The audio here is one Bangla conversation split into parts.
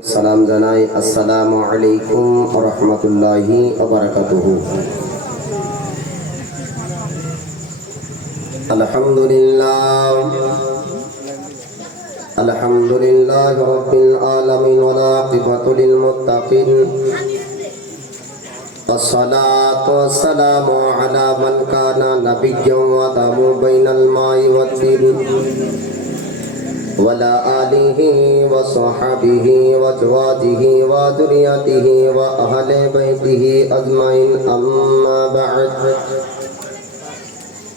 সালাম জানাই। আসসালামু আলাইকুম ওয়া রাহমাতুল্লাহি ওয়া বারাকাতুহু। আলহামদুলিল্লাহ রাব্বিল আলামিন ওয়াল আকিবাতু লিল মুত্তাকিন। আসসালাতু ওয়াসসালামু আলা মান কানা নাবিয়্যান ওয়া দামু বাইনাল মা'i ওয়াত তিন وعلى آله وصحبه وأزواجه وذريته وأهل بيته أجمعين أما بعد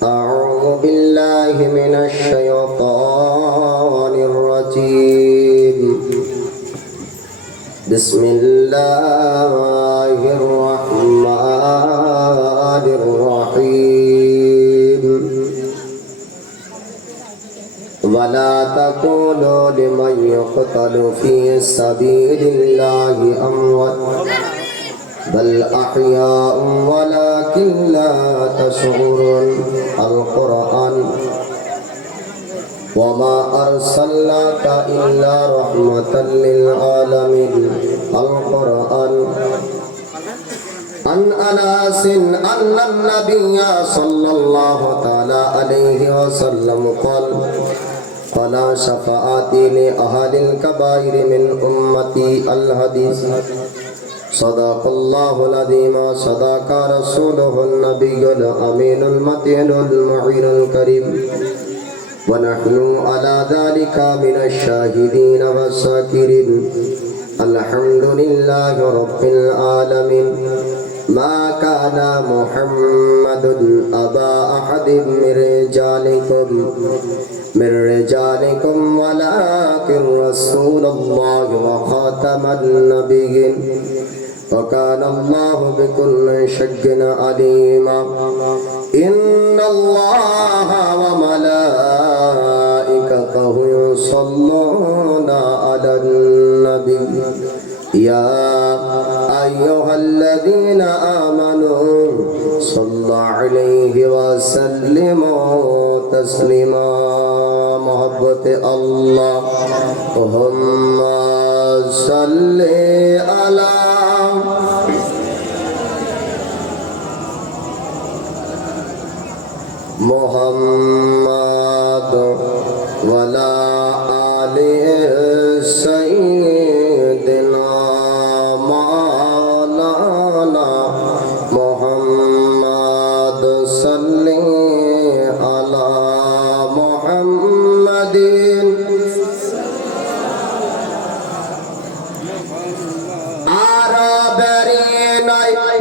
أعوذ بالله من الشيطان الرجيم بسم الله الرحمن الرحيم ولا تقولوا لمن يقتل في سبيل الله أموات بل أحياء ولكن لا تشعرون. القرآن وما أرسلناك إلا رحمة للعالمين. القرآن عن أنس أن النبي صلى الله تعالى عليه وسلم قال شفاعتي لأهل الكبائر من أمتي. الحديث. صدق الله العظيم صدق رسوله النبي الأمين المتين المعين الكريم ونحن على ذلك من الشاهدين والشاكرين. الحمد لله رب العالمين. ما كان محمد أبا أحد من رجالكم ولكن رسول الله وخاتم النبيين وكان الله بكل شيء عليما. إن الله وملائكته يصلون على النبي يا أيها الذين آمنوا صلوا عليه وسلموا تسليما. محبت الله اللهم صل على محمد وعلى آل سيدنا مولانا محمد صل على محمد. আরবেরি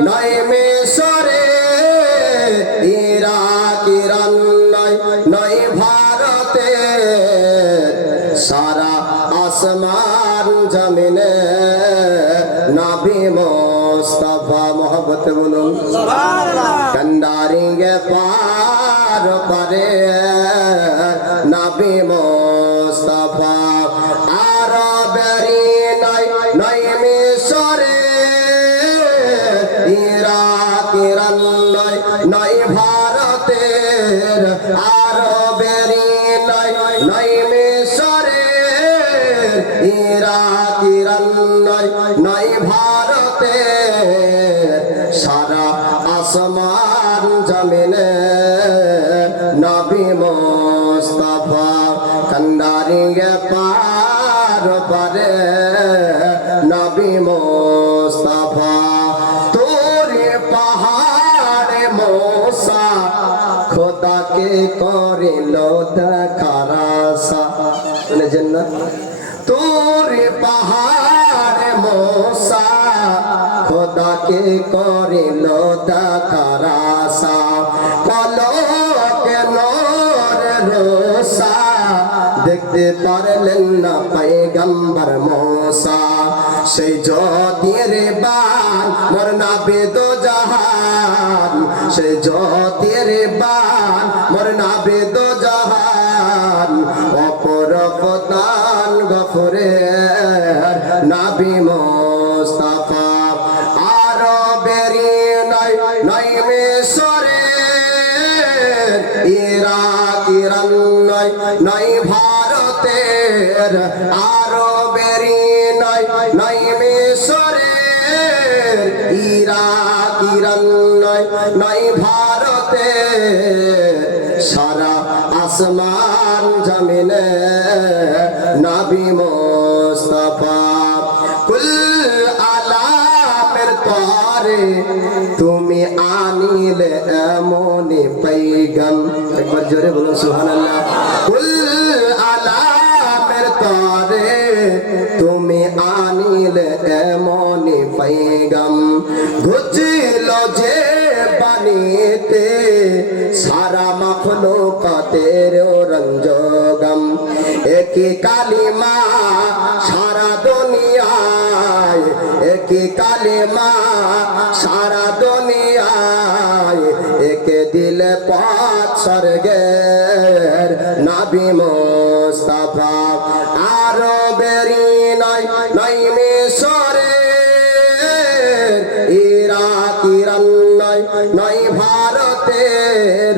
নাই মিশরে ইরাক ইরান নাই ভারতে সারা আসমান জমিনে নবী মুস্তাফা মোহব্বত বলুন সুবহানাল্লাহ। কন্ডারিঙ্গে পার পারে নবী মুস্তাফা আরবেরি নাই মিশরে ইরাক ইরান নাই ভারতের আরবেরি নাই মিশরে ইরাক ইরান নাই ভারতের সারা আসমান জমিনে নবী মুস্তাফা কন্ডারিঙ্গে পার পারে নবী মুস্তাফা তোরে পাহাড়ে মোসা খোদাকে করিল দেখার আশা। শুনেছেন না? তোরে পাহাড়ে মোসা খোদাকে করিল দেখার আশা। পলকে নূরে রোসা দেখতে পারলেন না পয়গম্বর মোসা। সেই জ্যোতির বান মোর নবী দো জাহান, সেই জ্যোতির বান মোর নবী দো জাহান। অপরপদান গফরে নবী মুস্তাফা আরবেরি নাই মিশরে ইরাক ইরান নাই ভারতের আরবেরি নয় মিশরের, ইরাক ইরান নয়, নয় ভারতের, সারা আসমান জমিনে নবী মুস্তাফা। কুল আলামের তরে তুমি আনিলে এমনই पैगम, একবার জোরে বলুন সুবহানাল্লাহ। কুল আলামের তরে তুমি আনিলে এমনই पैगम, ঘুচিল যে বাণীতে সারা মাখলুকাতের রঞ্জগম। একই কালিমা সারা দুনিয়ায়, একই কালিমা সারা দুনিয়ায়, একে দিলে পাঁচ স্বর্গের নবী মুস্তাফা। আরবেরই নয়, নয় মিশরের, ইরাক ইরান নয়, নয় ভারতের,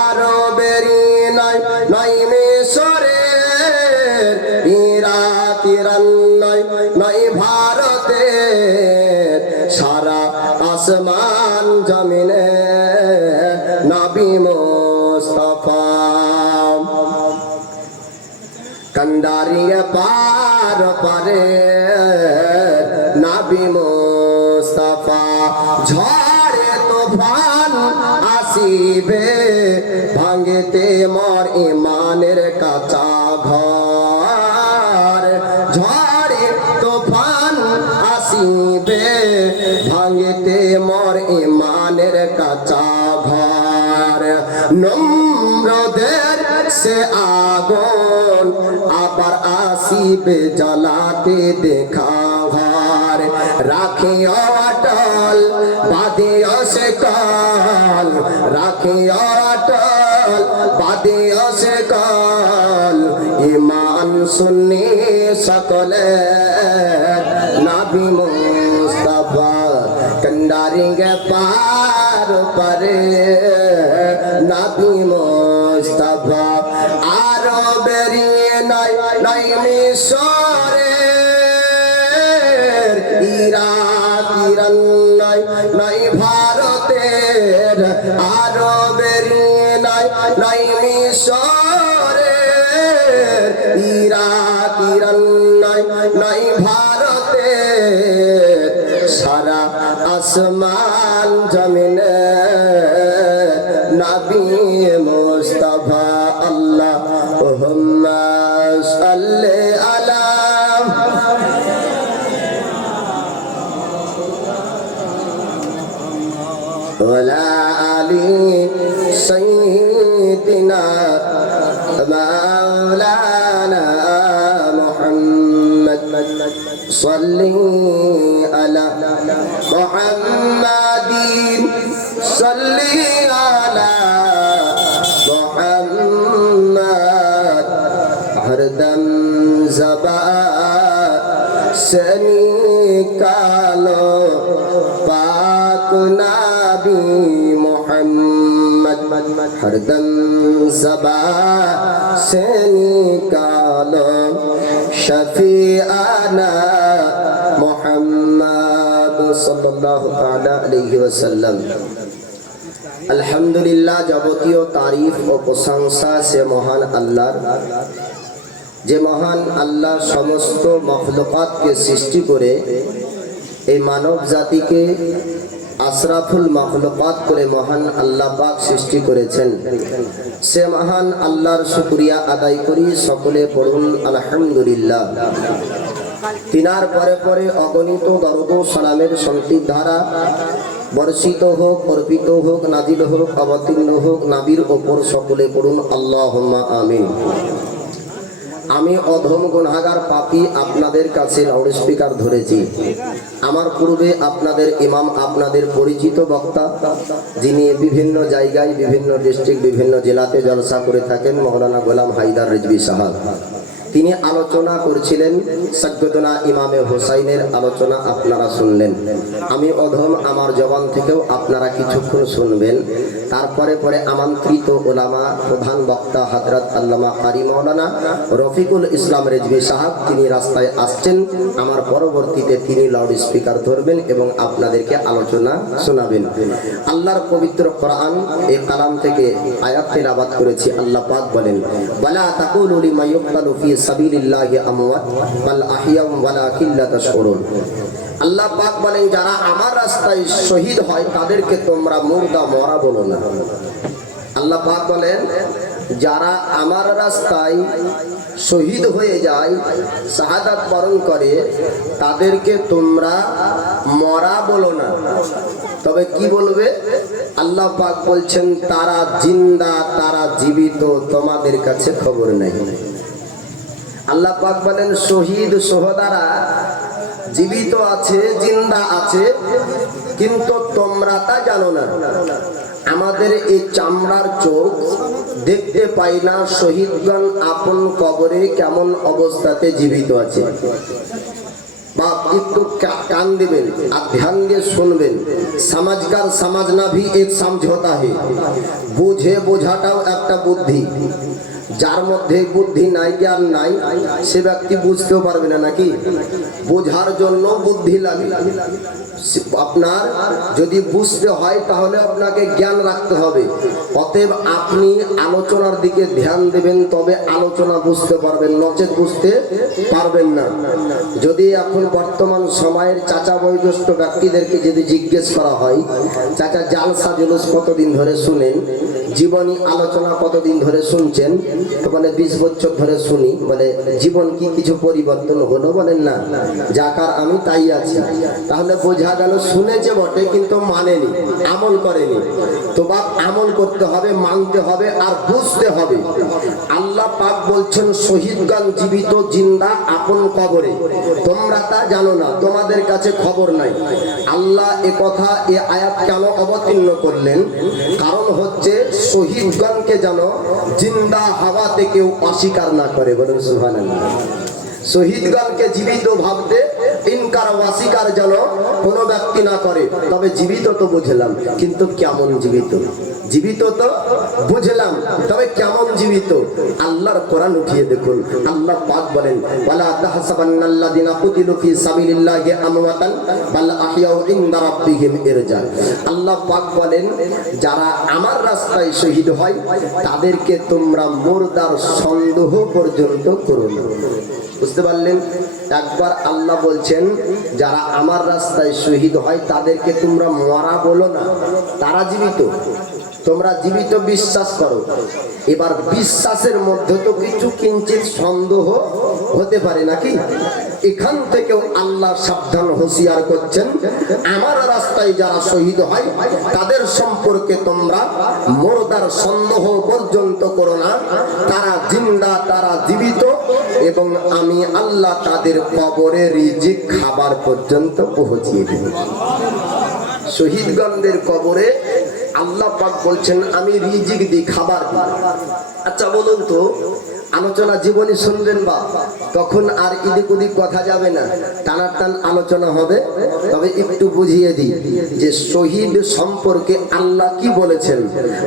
আরবেরই নয়, নয় মিশরের, ইরাক ইরান নয়, নয় ভারতের, সারা আসমান জমিনে নবী মুস্তাফা। कंडारिया पार पारे नबी मुस्ताफा। झड़े तूफान आसीबे भांगते मोर ईमानेर काचा घर। झड़े तूफान आसीबे भांगते मोर ईमानेर काचा घर। नम्रদের से आगन আবার আসিবে জ্বালাতে দেখা ঘর। রাখিও অটল বাঁধিও সে কল, রাখিও অটল বাঁধিও সে কল। ইমান সুন্নি সকলে নবী মুস্তাফা। कंडारिंगे पार परे नबी मुस्ताफा। আরবেরই নয়, নয় মিশরের, ইরাক ইরান নয়, নয় ভারতের, আরবেরই নয়, নয় মিশরের, ইরাক ইরান নয়, নয় ভারতের, সারা আসমান জমিনে নবী মুস্তাফা। আল্লাহুম্মা সাল্লি আলা ওয়ালা আলি সাইয়্যিদিনা মাওলানা মুহাম্মদ। সাল্লি আলা মুহাম্মাদিন, সাল্লি আলা মুহাম্মদ। হরদম ज़बान से निकालो पाक नबी मोहम्मद। हरदम ज़बान से निकालो शफीआना मोहम्मद सल्लल्लाहु ताला अलैहि वसल्लम। अल्हम्दुलिल्लाह, যাবতীয় तारीफ ও প্রশংসা সে মহান আল্লাহর, যে মহান আল্লাহ সমস্ত মখলুকাতকে সৃষ্টি করে এই মানব জাতিকে আশরাফুল মখলুকাত করে মহান আল্লাহ পাক সৃষ্টি করেছেন। সে মহান আল্লাহর শুকরিয়া আদায় করি। সকলে পড়ুন আলহামদুলিল্লাহ। তিনার পরে পরে অগণিত দরুদ ও সালামের শান্তির ধারা বর্ষিত হোক, অর্পিত হোক, নাজিল হোক, অবতীর্ণ হোক নবীর ওপর। সকলে পড়ুন আল্লাহুম্মা আমিন। আমি অধম গুনাহগার পাপী আপনাদের কাছে লাউড স্পিকার ধরেছি। আমার পূর্বে আপনাদের ইমাম, আপনাদের পরিচিত বক্তা, যিনি বিভিন্ন জায়গায়, বিভিন্ন ডিস্ট্রিক্ট, বিভিন্ন জেলাতে জলসা করে থাকেন, মৌলানা গোলাম হায়দার রিজভী সাহেব, তিনি আলোচনা করছিলেন সৈয়দনা ইমামে হুসাইনের আলোচনা আপনারা শুনলেন। আমি অধম আমার জবান থেকেও আপনারা কিছুক্ষণ শুনবেন। তারপরে পরে আমন্ত্রিত ওলামা প্রধান বক্তা হযরত আল্লামা কারি মাওলানা রফিকুল ইসলাম রেজভী সাহেব তিনি রাস্তায় আসছেন। আমার পরবর্তীতে তিনি লাউড স্পিকার ধরবেন এবং আপনাদেরকে আলোচনা শোনাবেন। আল্লাহর পবিত্র কোরআন এই কালাম থেকে আয়াত তেলাওয়াত করেছি। আল্লাহ পাক বলেন, ওয়ালা তাকুলু লিমা ইউকতালু ফি সাবিলিল্লাহি আমওয়াত বাল আহইয়া ওয়ালাকিন লা তাশউরুন। আল্লাহ পাক বলেন, যারা আমার রাস্তায় শহীদ হয় তাদেরকে তোমরা মুর্দা মরা বলো না। আল্লাহ পাক বলেন, যারা আমার রাস্তায় শহীদ হয়ে যায়, শাহাদাত বরণ করে, তাদেরকে তোমরা মরা বলো না, তবে কি বলবে? আল্লাহ পাক বলছেন, তারা জিন্দা, তারা জীবিত, তোমাদের কাছে খবর নেই। আল্লাহ পাক বলেন, শহীদ সোহদারা জীবিত আছে, জিন্দা আছে, কিন্তু তোমরা তা জানো না। আমাদের এই চামড়ার চোখ দেখতে পাই না শহীদগণ আপন কবরে কেমন অবস্থাতে জীবিত আছে। বাপ একটু কান দিবেন আর ধ্যান দিয়ে শুনবেন। সমাজকার সমাজ না ভি এক সমঝোতা হে। বুঝে বোঝাটাও একটা বুদ্ধি। যার মধ্যে বুদ্ধি নাই, জ্ঞান নাই, সে ব্যক্তি বুঝতেও পারবে না, নাকি? বোঝার জন্য বুদ্ধি লাগে। আপনার যদি বুঝতে হয় তাহলে আপনাকে জ্ঞান রাখতে হবে। অতএব আপনি আলোচনার দিকে ধ্যান দেবেন, তবে আলোচনা বুঝতে পারবেন, নচেত বুঝতে পারবেন না। যদি এখন বর্তমান সময়ের চাচা বয়োজ্যেষ্ঠ ব্যক্তিদেরকে যদি জিজ্ঞেস করা হয়, চাচা জালসা জুলুস কতদিন ধরে শুনেন, জীবনী আলোচনা কতদিন ধরে শুনছেন, তো বলে 20 বছর ধরে শুনি। বলে জীবন কি কিছু পরিবর্তন হলো? বলেন না, যাকার আমি তাই আছি। তাহলে বোঝা গেল শুনেছে বটে কিন্তু মানেনি, আমল করেনি। তো বাপ আমল করতে হবে, মানতে হবে আর বুঝতে হবে। আল্লাহ পাক বলছেন, শহীদগণ জীবিত, জিন্দা, আপন কবরে, তোমরা তা জানো না, তোমাদের কাছে খবর নাই। আল্লাহ এ কথা, এ আয়াত কেন অবতীর্ণ করলেন? কারণ হচ্ছে শহীদগণকে যেন জিন্দা হাওয়াতে কেউ অস্বীকার না করে। বলুন সুবহানাল্লাহ। শহীদগণকে জীবিত ভাবতে ইনকার অস্বীকার যেন কোনো ব্যক্তি না করে। তবে জীবিত তো বুঝলাম, কিন্তু কেমন জীবিত? জীবিত তো বুঝলাম, তবে কেমন জীবিত? আল্লাহর কোরআন উঠিয়ে দেখুন। আল্লাহ পাক বলেন, ওয়ালা তাহসাবান্নাল্লাযিনা কুতিলু ফি সাবিলিল্লাহি আমওয়াতান বাল আহইয়াউ ইনদা রাব্বিহিম ইরজান। আল্লাহ পাক বলেন, যারা আমার রাস্তায় শহীদ হয় তাদেরকে তোমরা মুর্দার সন্দেহ পর্যন্ত করো না। বুঝতে পারলেন? একবার আল্লাহ বলছেন, যারা আমার রাস্তায় শহীদ হয় তাদেরকে তোমরা মরা বলো না, তারা জীবিত, তোমরা জীবিত বিশ্বাস করো। এবার বিশ্বাসের মধ্যে তো কিছু কিঞ্চিত সন্দেহ হতে পারে, নাকি? এখান থেকেও আল্লাহ সাবধান হুঁশিয়ার করছেন, আমার রাস্তায় যারা শহীদ হয় তাদের সম্পর্কে তোমরা মুর্দার সন্দেহ পর্যন্ত করো না। তারা জিন্দা, তারা জীবিত, এবং আমি আল্লাহ তাদের কবরে রিজিক খাবার পর্যন্ত পৌঁছিয়ে দেব। শহীদগণদের কবরে আল্লাহ পাক বলছেন, আমি রিজিক দিই, খাবার দিই। আচ্ছা বলুন তো, আলোচনা জীবনী শুনবেন বা তখন আর এদিক ওদিক কথা যাবে না, টানার টান আলোচনা হবে। তবে একটু বুঝিয়ে দিই যে শহীদ সম্পর্কে আল্লাহ কি বলেছেন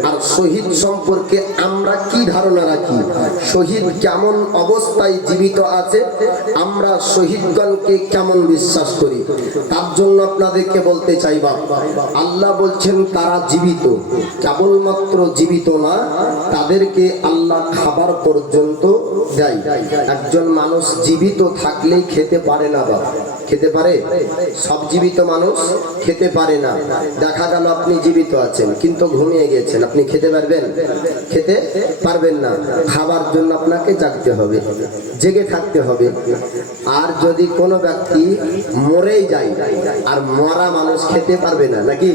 আর শহীদ সম্পর্কে আমরা কি ধারণা রাখি, শহীদ কেমন অবস্থায় জীবিত আছে, আমরা শহীদগণকে কেমন বিশ্বাস করি। তার জন্য আপনাদেরকে বলতে চাইবা, আল্লাহ বলছেন তারা জীবিত, কেবলমাত্র জীবিত না, তাদেরকে আল্লাহ খাবার পর্যন্ত দেয়। একজন মানুষ জীবিত থাকলেই খেতে পারে না বাবা, খেতে পারে? সব জীবিত মানুষ খেতে পারে না। দেখা গেল আপনি জীবিত আছেন কিন্তু ঘুমিয়ে গেছেন, আপনি খেতে পারবেন? খেতে পারবেন না। খাবার জন্য আপনাকে জাগতে হবে, জেগে থাকতে হবে। আর যদি কোনো ব্যক্তি মরেই যায়, আর মরা মানুষ খেতে পারবে না, নাকি?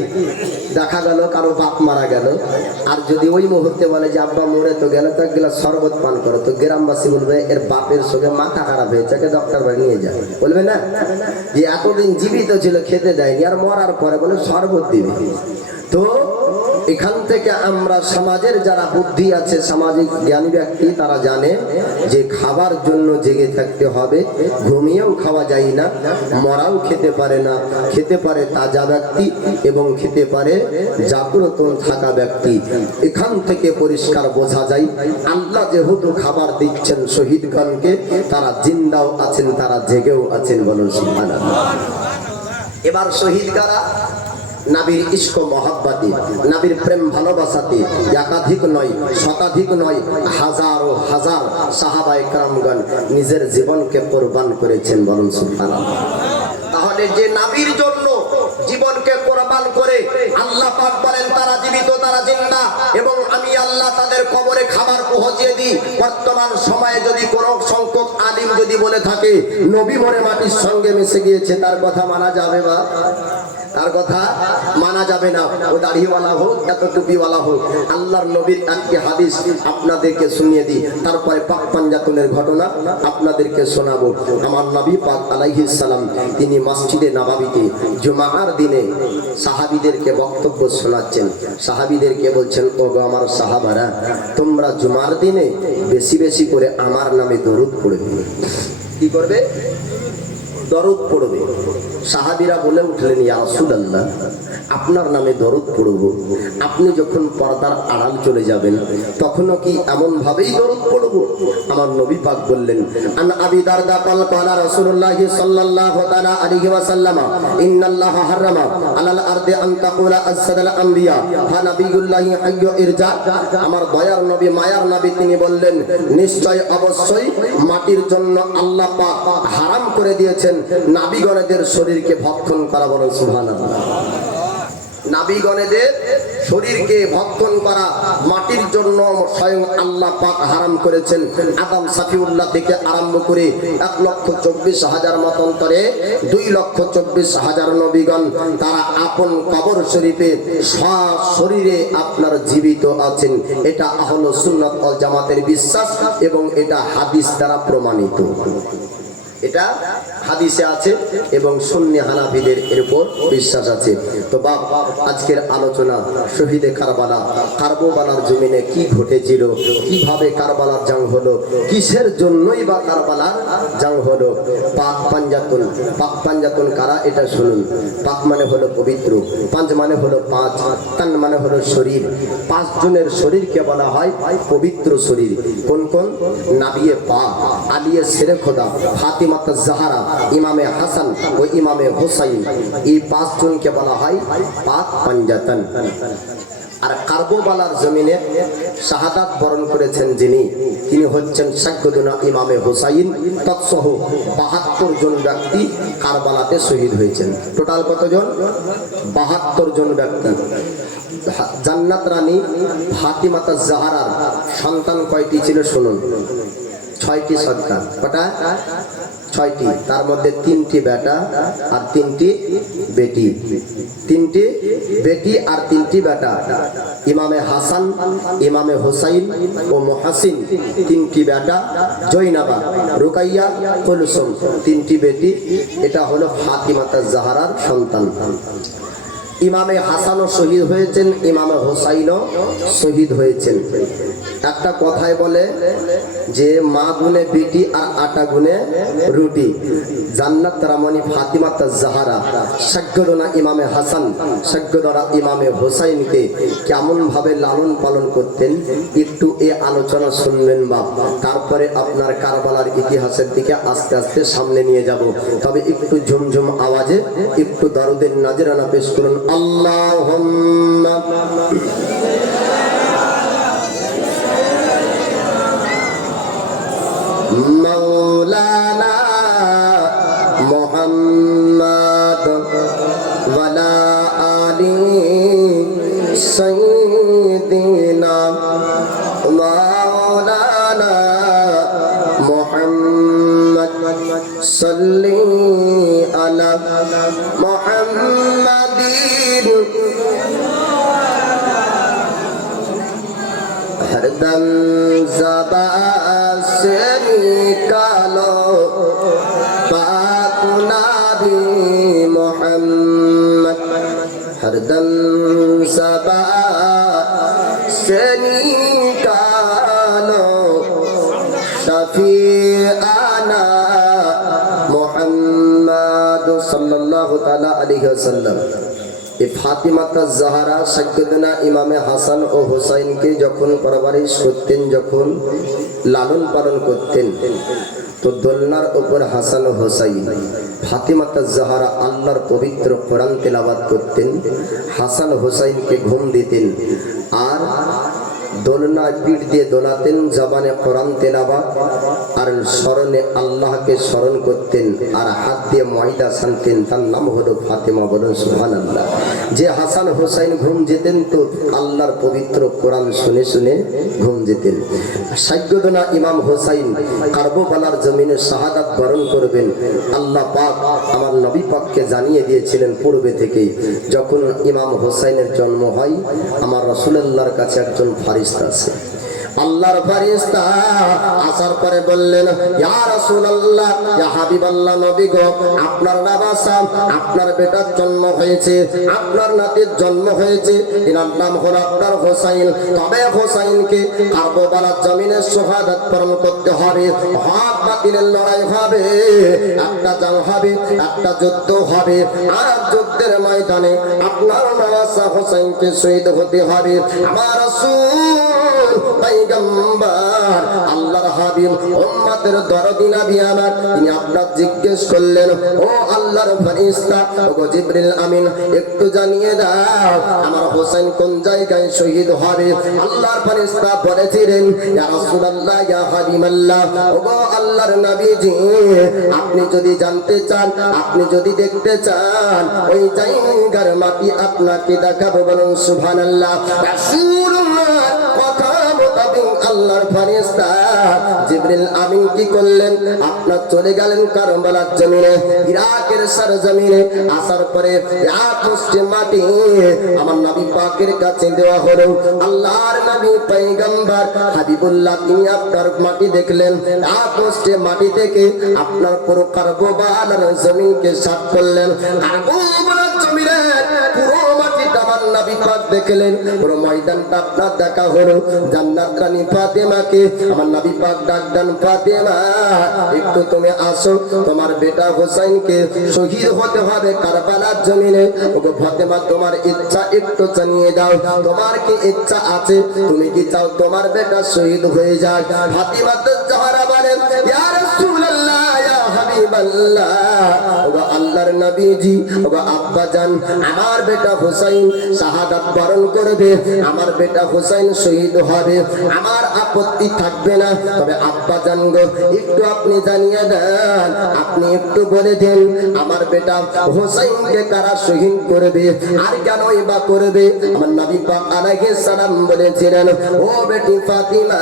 দেখা গেল কারো বাপ মারা গেল, আর যদি ওই মুহূর্তে বলে যে আব্বা মরে তো গেল, তো এক গ্লাস শরবত পান করো, তো গ্রামবাসী বলবে এর বাপের সঙ্গে মাথা খারাপ হয়েছে, ডক্টর বাড়ি নিয়ে যায়। বলবে না যে এতদিন জীবিত ছিল খেতে দেয়নি, আর মরার পরে বলে শরবত দিবে। তো এখান থেকে আমরা সমাজের যারা বুদ্ধি আছে, সামাজিক জ্ঞানী ব্যক্তি, তারা জানে যে খাবার জন্য জেগে থাকতে হবে। ঘুমিয়েও খাওয়া যায় না, মরাও খেতে পারে না। খেতে পারে তাজা ব্যক্তি এবং খেতে পারে জাগ্রত থাকা ব্যক্তি। এখান থেকে পরিষ্কার বোঝা যায় আল্লাহ যেহেতু খাবার দিচ্ছেন শহীদগণকে, তারা জিন্দাও আছেন, তারা জেগেও আছেন। বলুন সুবহানাল্লাহ। এবার শহীদ কারা? নবীর ইশক মহাব্বতে, নবীর প্রেম ভালোবাসাতে একাধিক নয়, শতাধিক নয়, হাজারো হাজার সাহাবায়ে কেরামগণ নিজের জীবনকে কোরবান করেছেন। বলুন সুবহানাল্লাহ। তাহলে যে নবীর জন্য জীবনকে কোরবান করে আল্লাহ পাক বলেন তারা জীবিত, তারা জিন্দা, এবং আমি আল্লাহ তাদের কবরে খাবার পৌঁছিয়ে দিই। বর্তমান সময়ে যদি কোন সংখ্যক আলিম যদি বলে থাকে নবী মরে মাটির সঙ্গে মিশে গিয়েছে, তার কথা মানা যাবে? বা তার কথা মানা যাবে না। ও দাড়িওয়ালা হোক, এত টুপিওয়ালা হোক, আল্লাহর নবীর একটি হাদিস আপনাদেরকে শুনিয়ে দিই, তারপরে পাক পাঞ্জাতনের ঘটনা আপনাদেরকে শোনাবো। আমার নবী পাক আলাইহিস সালাম তিনি মসজিদে নববীতে জুমার দিনে সাহাবীদেরকে বক্তব্য শোনাচ্ছেন। সাহাবীদেরকে বলছেন, ও গো আমার সাহাবারা, তোমরা জুমার দিনে বেশি বেশি করে আমার নামে দরুদ পড়বে। কি করবে? দরুদ পড়বে। সাহাবীরা বলে উঠলেন, ইয়া রাসূলুল্লাহ, আপনার নামে দরুদ পড়ব, আপনি যখন পর্দার আড়াল চলে যাবেন তখনও কি এমন ভাবেই দরুদ পড়ব? আমার নবী পাক বললেন, আন আবি দারদা ক্বাল ক্বালা রাসূলুল্লাহ সাল্লাল্লাহু তাআলা আলাইহি ওয়াসাল্লাম, ইন্নাল্লাহা হারামা আলাল আরদি আন তাকুলা আসসাদাল আম্বিয়া ফা নাবিয়ুল্লাহি হাইয়্যু ইরজা। আমার দয়ার নবী, মায়ার নবী, তিনি বললেন, নিশ্চয় অবশ্যই মাটির জন্য আল্লাহ পাক হারাম করে দিয়েছেন নবীগণের শরীরকে ভক্ষণ করা। বলেন সুবহানাল্লাহ। নবীগণের শরীরকে ভক্ষণ করা মাটির জন্য স্বয়ং আল্লাহ পাক হারাম করেছেন। আদম সাফিউল্লাহ থেকে আরম্ভ করে 1,24,000 মতান্তরে 2,24,000 নবীগণ তারা আপন কবর শরীফে শরীরে আপনার জীবিত আছেন। এটা আহলে সুন্নাত ওয়াল জামাতের বিশ্বাস এবং এটা হাদিস দ্বারা প্রমাণিত। এটা হাদিসে আছে এবং সুন্নি হানাফিদের এর উপর বিশ্বাস আছে। তো বাপ, আজকের আলোচনা শহীদে কারবালা, কারবালার জমিনে কি ঘটেছিল, কিভাবে কারবালার জং হলো, কিসের জন্যই বা কারবালার জং হলো। পাক পাঞ্জাতুন, পাক পাঞ্জাতুন কারা এটা শুনুন। পাক মানে হলো পবিত্র, পাঁচ মানে হলো পাঁচ, তান মানে হলো শরীর। 5 জনের শরীরকে বলা হয় পবিত্র শরীর। কোন কোন? নাবিয়ে পাক, আলিয়ে শেরে খোদা, ফাতিমা জাহরা, ইমামে হাসান ও ইমামে হুসাইন, এই 5 জনকে বলা হয় পাক পাঞ্জাতন। আর কারবালার জমিনে শাহাদাত বরণ করেছেন যিনি, তিনি হচ্ছেন সাইয়্যিদুনা ইমামে হুসাইন। তৎসহ 72 জন ব্যক্তি কারবালাতে শহীদ হয়েছেন। টোটাল কতজন? 72 জন ব্যক্তি। জান্নাত রানী ফাতিমা জাহরার সন্তান কয়টি ছিল শুনুন। 6টি সন্তান। কটা? 6টি। তার মধ্যে 3টি বেটা আর 3টি বেটি। 3টি বেটি আর 3টি বেটা। ইমামে হাসান, ইমামে হুসাইন ও মুহাসিন 3টি বেটা, জৈনাবা, রুকাইয়া, কুলসুম 3টি বেটি। এটা হলো ফাতিমা জাহরার সন্তান। ইমামে হাসানও শহীদ হয়েছেন, ইমামে হুসাইনও শহীদ হয়েছেন। একটা কথায় বলে যে মা গুনে বিটি আর আটা গুনে রুটি। জান্নাত রামণী ফাতিমা জাহরা সাইয়্যিদুনা ইমামে হাসান, সাইয়্যিদুনা ইমামে হুসাইনকে কেমন ভাবে লালন পালন করতেন একটু এই আলোচনা শুনবেন বাপ। তারপরে আপনার কারবালার ইতিহাসের দিকে আস্তে আস্তে সামনে নিয়ে যাব। তবে একটু ঝুমঝুম আওয়াজে একটু দরুদের নাজরানা পেশ করুন। আল্লাহুম্মা মাওলানা মুহাম্মদ ওয়ালা আলি সাইয়্যিদিনা মাওলানা মুহাম্মদ সাল্লি আলা মুহাম্মাদিন हरदम ज़बा से निकालो पाक नबी मोहम्मद, हरदम ज़बा से निकालो शफीआना मुहम्मद सल्लल्लाहु ताला अलैहि वसल्लम। ये फातिमा ज़हरा सैयदना इमामे হাসান ও হুসাইনকে যখন পরবরিশ করতেন, যখন লালন পালন করতেন, তো দোলনার উপর হাসান ও হুসাইন, ফাতিমা ज़हरा আল্লাহর পবিত্র কোরআন তেলাওয়াত করতেন, হাসান হুসাইনকে ঘুম দিতেন, আর দোলনা পিঠ দিয়ে দোলাতেন, জবানে কোরআন তেলাওয়াত আর স্মরণে আল্লাহকে স্মরণ করতেন, আর হাত দিয়ে ময়দা ছানতেন। তার নাম হলো ফাতিমা। বলুন সুবহানাল্লাহ। যে হাসান হুসাইন ঘুম যেতেন তো আল্লাহর পবিত্র কোরআন শুনে শুনে ঘুম যেতেন। সাইয়্যিদনা ইমাম হুসাইন কারবালার জমিনে শাহাদাত বরণ করবেন। আল্লাহ পাক আমার নবী পাককে জানিয়ে দিয়েছিলেন পূর্বে থেকেই, যখন ইমাম হুসাইনের জন্ম হয় আমার রাসূলুল্লাহর কাছে একজন ফারিস্তা আছে। আল্লাহর ফারিস্তা আসার পরে বললেন, ইয়া রাসূলুল্লাহ, ইয়া হাবিবাল্লাহ, নবী গো, আপনার নাবাসা, আপনার বেটার জন্ম হয়েছে, আপনার নাতির জন্ম হয়েছে, এনার নাম হলো আপনার হোসাইন। তবে হোসাইনকে কারবালার জমিনে শাহাদাত বরণ করতে হবে, হক বাতিলের লড়াই হবে, একটা জং হবে, একটা যুদ্ধ হবে, আর যুদ্ধের ময়দানে আপনার নাবাসা হোসাইনকে শহীদ হতে হবে। আমার রাসূল পয়গম্বর আল্লাহর হাবিব উম্মতের দরদি নবী আমার, তিনি আপনাকে জিজ্ঞেস করলেন, ও আল্লাহর ফেরেশতা, ও জিবরিল আমিন, একটু জানিয়ে দাও আমার হোসেন কোন জায়গায় শহীদ হবে। আল্লাহর ফেরেশতা বলেছিলেন, ইয়া রাসূলুল্লাহ, ইয়া হাবিবাল্লাহ, ও আল্লাহর নবীজি, আপনি যদি জানতে চান, আপনি যদি দেখতে চান, ওই জায়গার মাটি আপনাকে দেখাবো। বলুন সুবহানাল্লাহ। রাসূলুল্লাহ আল্লাহর ফেরেশতা জিবরিল আমিন কি করলেন, আপনার চলে গেলেন কারবালার জমিনে, ইরাকের সরজমিনে। আসার পরে এক মুষ্টি মাটি আমার নবী পাকের কাছে দেওয়া হলো। আল্লাহর নবী পয়গম্বর হাবিবুল্লাহ, তিনি আপনার মাটি দেখলেন, এক মুষ্টি মাটি থেকে আপনার পুরো কারবালার জমিনকে সাফ করলেন। কারবালার জমিনে পুরো মাটিটা আমার নবী পাক দেখলেন, পুরো ময়দানটা আপনার দেখা হলো। জান্নাত রানী ফাতেমাকে আমার নবী পাক ডাক দেন, ফাতেমা, একটু তুমি আসো, তোমার বেটা হোসাইনকে শহীদ হতে হবে কারবালার জমিনে। ওগো ফাতেমা, তোমার ইচ্ছা একটু জানিয়ে দাও, তোমার কি ইচ্ছা আছে? তুমি কি চাও তোমার বেটা শহীদ হয়ে যায়? ফাতিমা ज़हरा বলেন, ইয়া রাসূলুল্লাহ, ইয়া হাবিবাল্লাহ, ওগো আল্লাহর নবীজি, ওগো আব্বা জান, আমার বেটা হোসাইন শাহাদাত বরণ করবে, আমার বেটা হোসাইন শহীদ হবে, আমার আপত্তি থাকবে না। তবে আব্বা জান গো, একটু আপনি জানিয়ে দেন, আপনি একটু বলে দেন, আমার বেটা হোসাইনকে কারা শহীদ করবে, আর কেনই বা করবে? আমার নবী পাক আলাইহিস সালাম বলেছিলেন, ও বেটি ফাতিমা,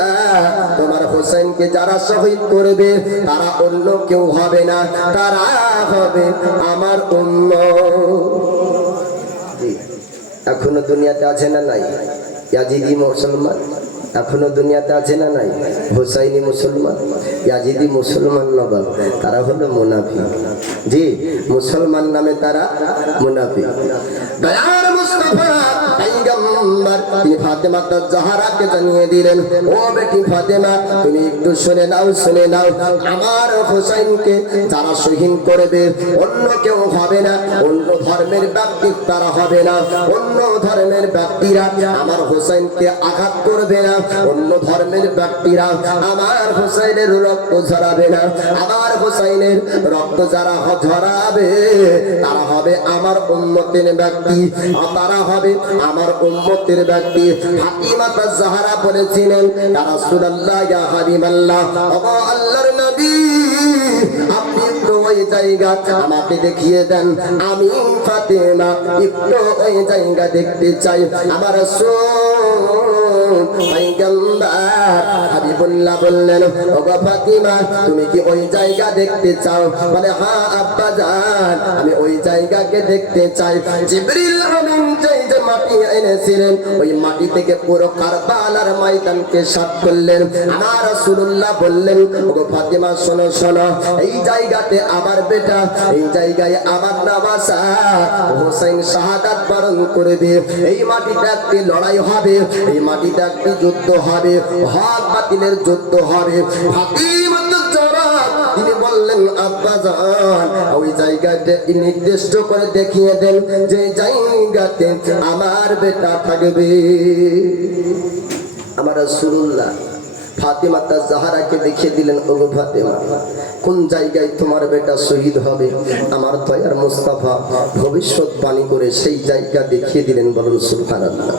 তোমার হোসাইনকে যারা শহীদ করবে তারা অন্য কেউ হবে না, তারা হবে আমার উম্মত। এখনো দুনিয়াতে আছে না নাই ইয়াজিদি মুসলমান? এখনো দুনিয়াতে আছে না নাই হুসাইনি মুসলমান? ইয়াজিদি মুসলমান নবাব, তারা হলো মুনাফিক। জি, মুসলমান নামে তারা মুনাফিক। দয়ার মুস্তাফা পয়গম্বর তিনি ফাতেমা ज़हराকে জানিয়ে দিলেন, ও বেটি ফাতেমা, তুমি একটু শুনে নাও, শুনে নাও, আমার হোসাইনকে যারা শহীদ করবে অন্য কেউ হবে না, অন্য ধর্মের ব্যক্তি তারা হবে না, অন্য ধর্মের ব্যক্তিরা আমার হোসাইনকে আঘাত করবে না, অন্য ধর্মের ব্যক্তিরা আমার হোসাইনের রক্ত ঝরাবে না, আমার হোসাইনের রক্ত যারা ঝরাবে তারা হবে আমার উম্মতের ব্যক্তি, তারা হবে আমার উম্মতের ব্যক্তি। ফাতিমা ज़हरा বলেছিলেন, ইয়া রাসূলুল্লাহ, ইয়া হাবিবাল্লাহ, ও আল্লাহর নবী, আপনি একটু ওই জায়গা আমাকে দেখিয়ে দেন, আমি ফাতিমা একটু ওই জায়গা দেখতে চাই। আমার রাসূল পয়গম্বর হাবিবুল্লাহ বললেন, ওগো ফাতিমা, তুমি কি ওই জায়গা দেখতে চাও? বলে, হ্যাঁ আব্বা জান, আমি ওই জায়গাকে দেখতে চাই। জিবরিল আমিন যে মাটি এনেছিলেন, ওই মাটি থেকে পুরো কারবালার ময়দানকে সাফ করলেন। আমার রাসূলুল্লাহ বললেন, ওগো ফাতিমা, শোনো শোনো, এই জায়গাতে আমার বেটা, এই জায়গায় আমার নাবাসা হোসেন শাহাদাত বরণ করবে, এই মাটিতে একটি লড়াই হবে, এই মাটিতে এটা একটি যুদ্ধ হবে, হক বাতিলের যুদ্ধ হবে। ফাতিমাতুজ জাহরা তিনি বললেন আব্বাজান ওই জায়গাতে নির্দিষ্ট করে দেখিয়ে দেন যে জায়গাতে আমার বেটা থাকবে। আমার রাসূলুল্লাহ ফাতিমাতুজ জাহরাকে দেখিয়ে দিলেন, ওগো ফাতিমা কোন জায়গায় তোমার বেটা শহীদ হবে? আমার দয়ার মুস্তাফা ভবিষ্যৎবাণী করে সেই জায়গা দেখিয়ে দিলেন। বলুন সুবহানাল্লাহ।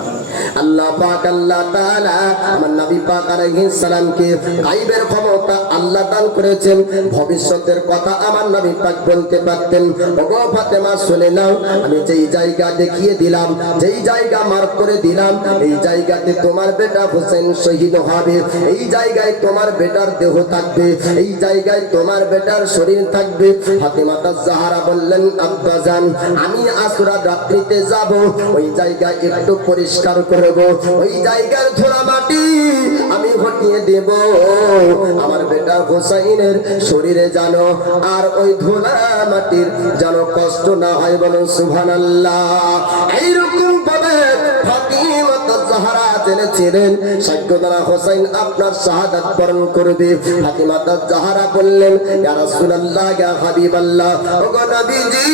আল্লাহ পাক আল্লাহ তাআলা আমার নবী পাক আলাইহিস সালামকে গায়বের ক্ষমতা আল্লাহ দান করেছেন। ভবিষ্যতের কথা আমার নবী পাক বলতে পারতেন। ওগো ফাতেমা শুনে নাও, আমি যেই জায়গা দেখিয়ে দিলাম, যেই জায়গা মার্ক করে দিলাম, এই জায়গাতে তোমার বেটা হোসেন শহীদ হবে, এই জায়গায় তোমার বেটার দেহ থাকবে, এই জায়গায় তোমার বেটার শরীর থাকবে। ফাতিমাতুজ জাহরা বললেন আব্বাজান আমি আসরা রাত্রিতে যাব, ওই জায়গায় একটু পরিষ্কার করব, ওই জায়গার ধুলা মাটি আমি হটিয়ে দেব, আমার বেটা হোসেনের শরীরে যেন আর ওই ধুলা মাটির যেন কষ্ট না হয়। বলুন সুবহানাল্লাহ। এইরকম ভাবে ফাতিমাতুজ জাহরা জেনেছিলেন সাইয়্যিদনা হোসেন আপনার শাহাদাত বরণ করবে। ফাতিমাতুজ জাহরা বললেন ইয়া রাসূলুল্লাহ ইয়া হাবিবাল্লাহ, ওগো নবীজি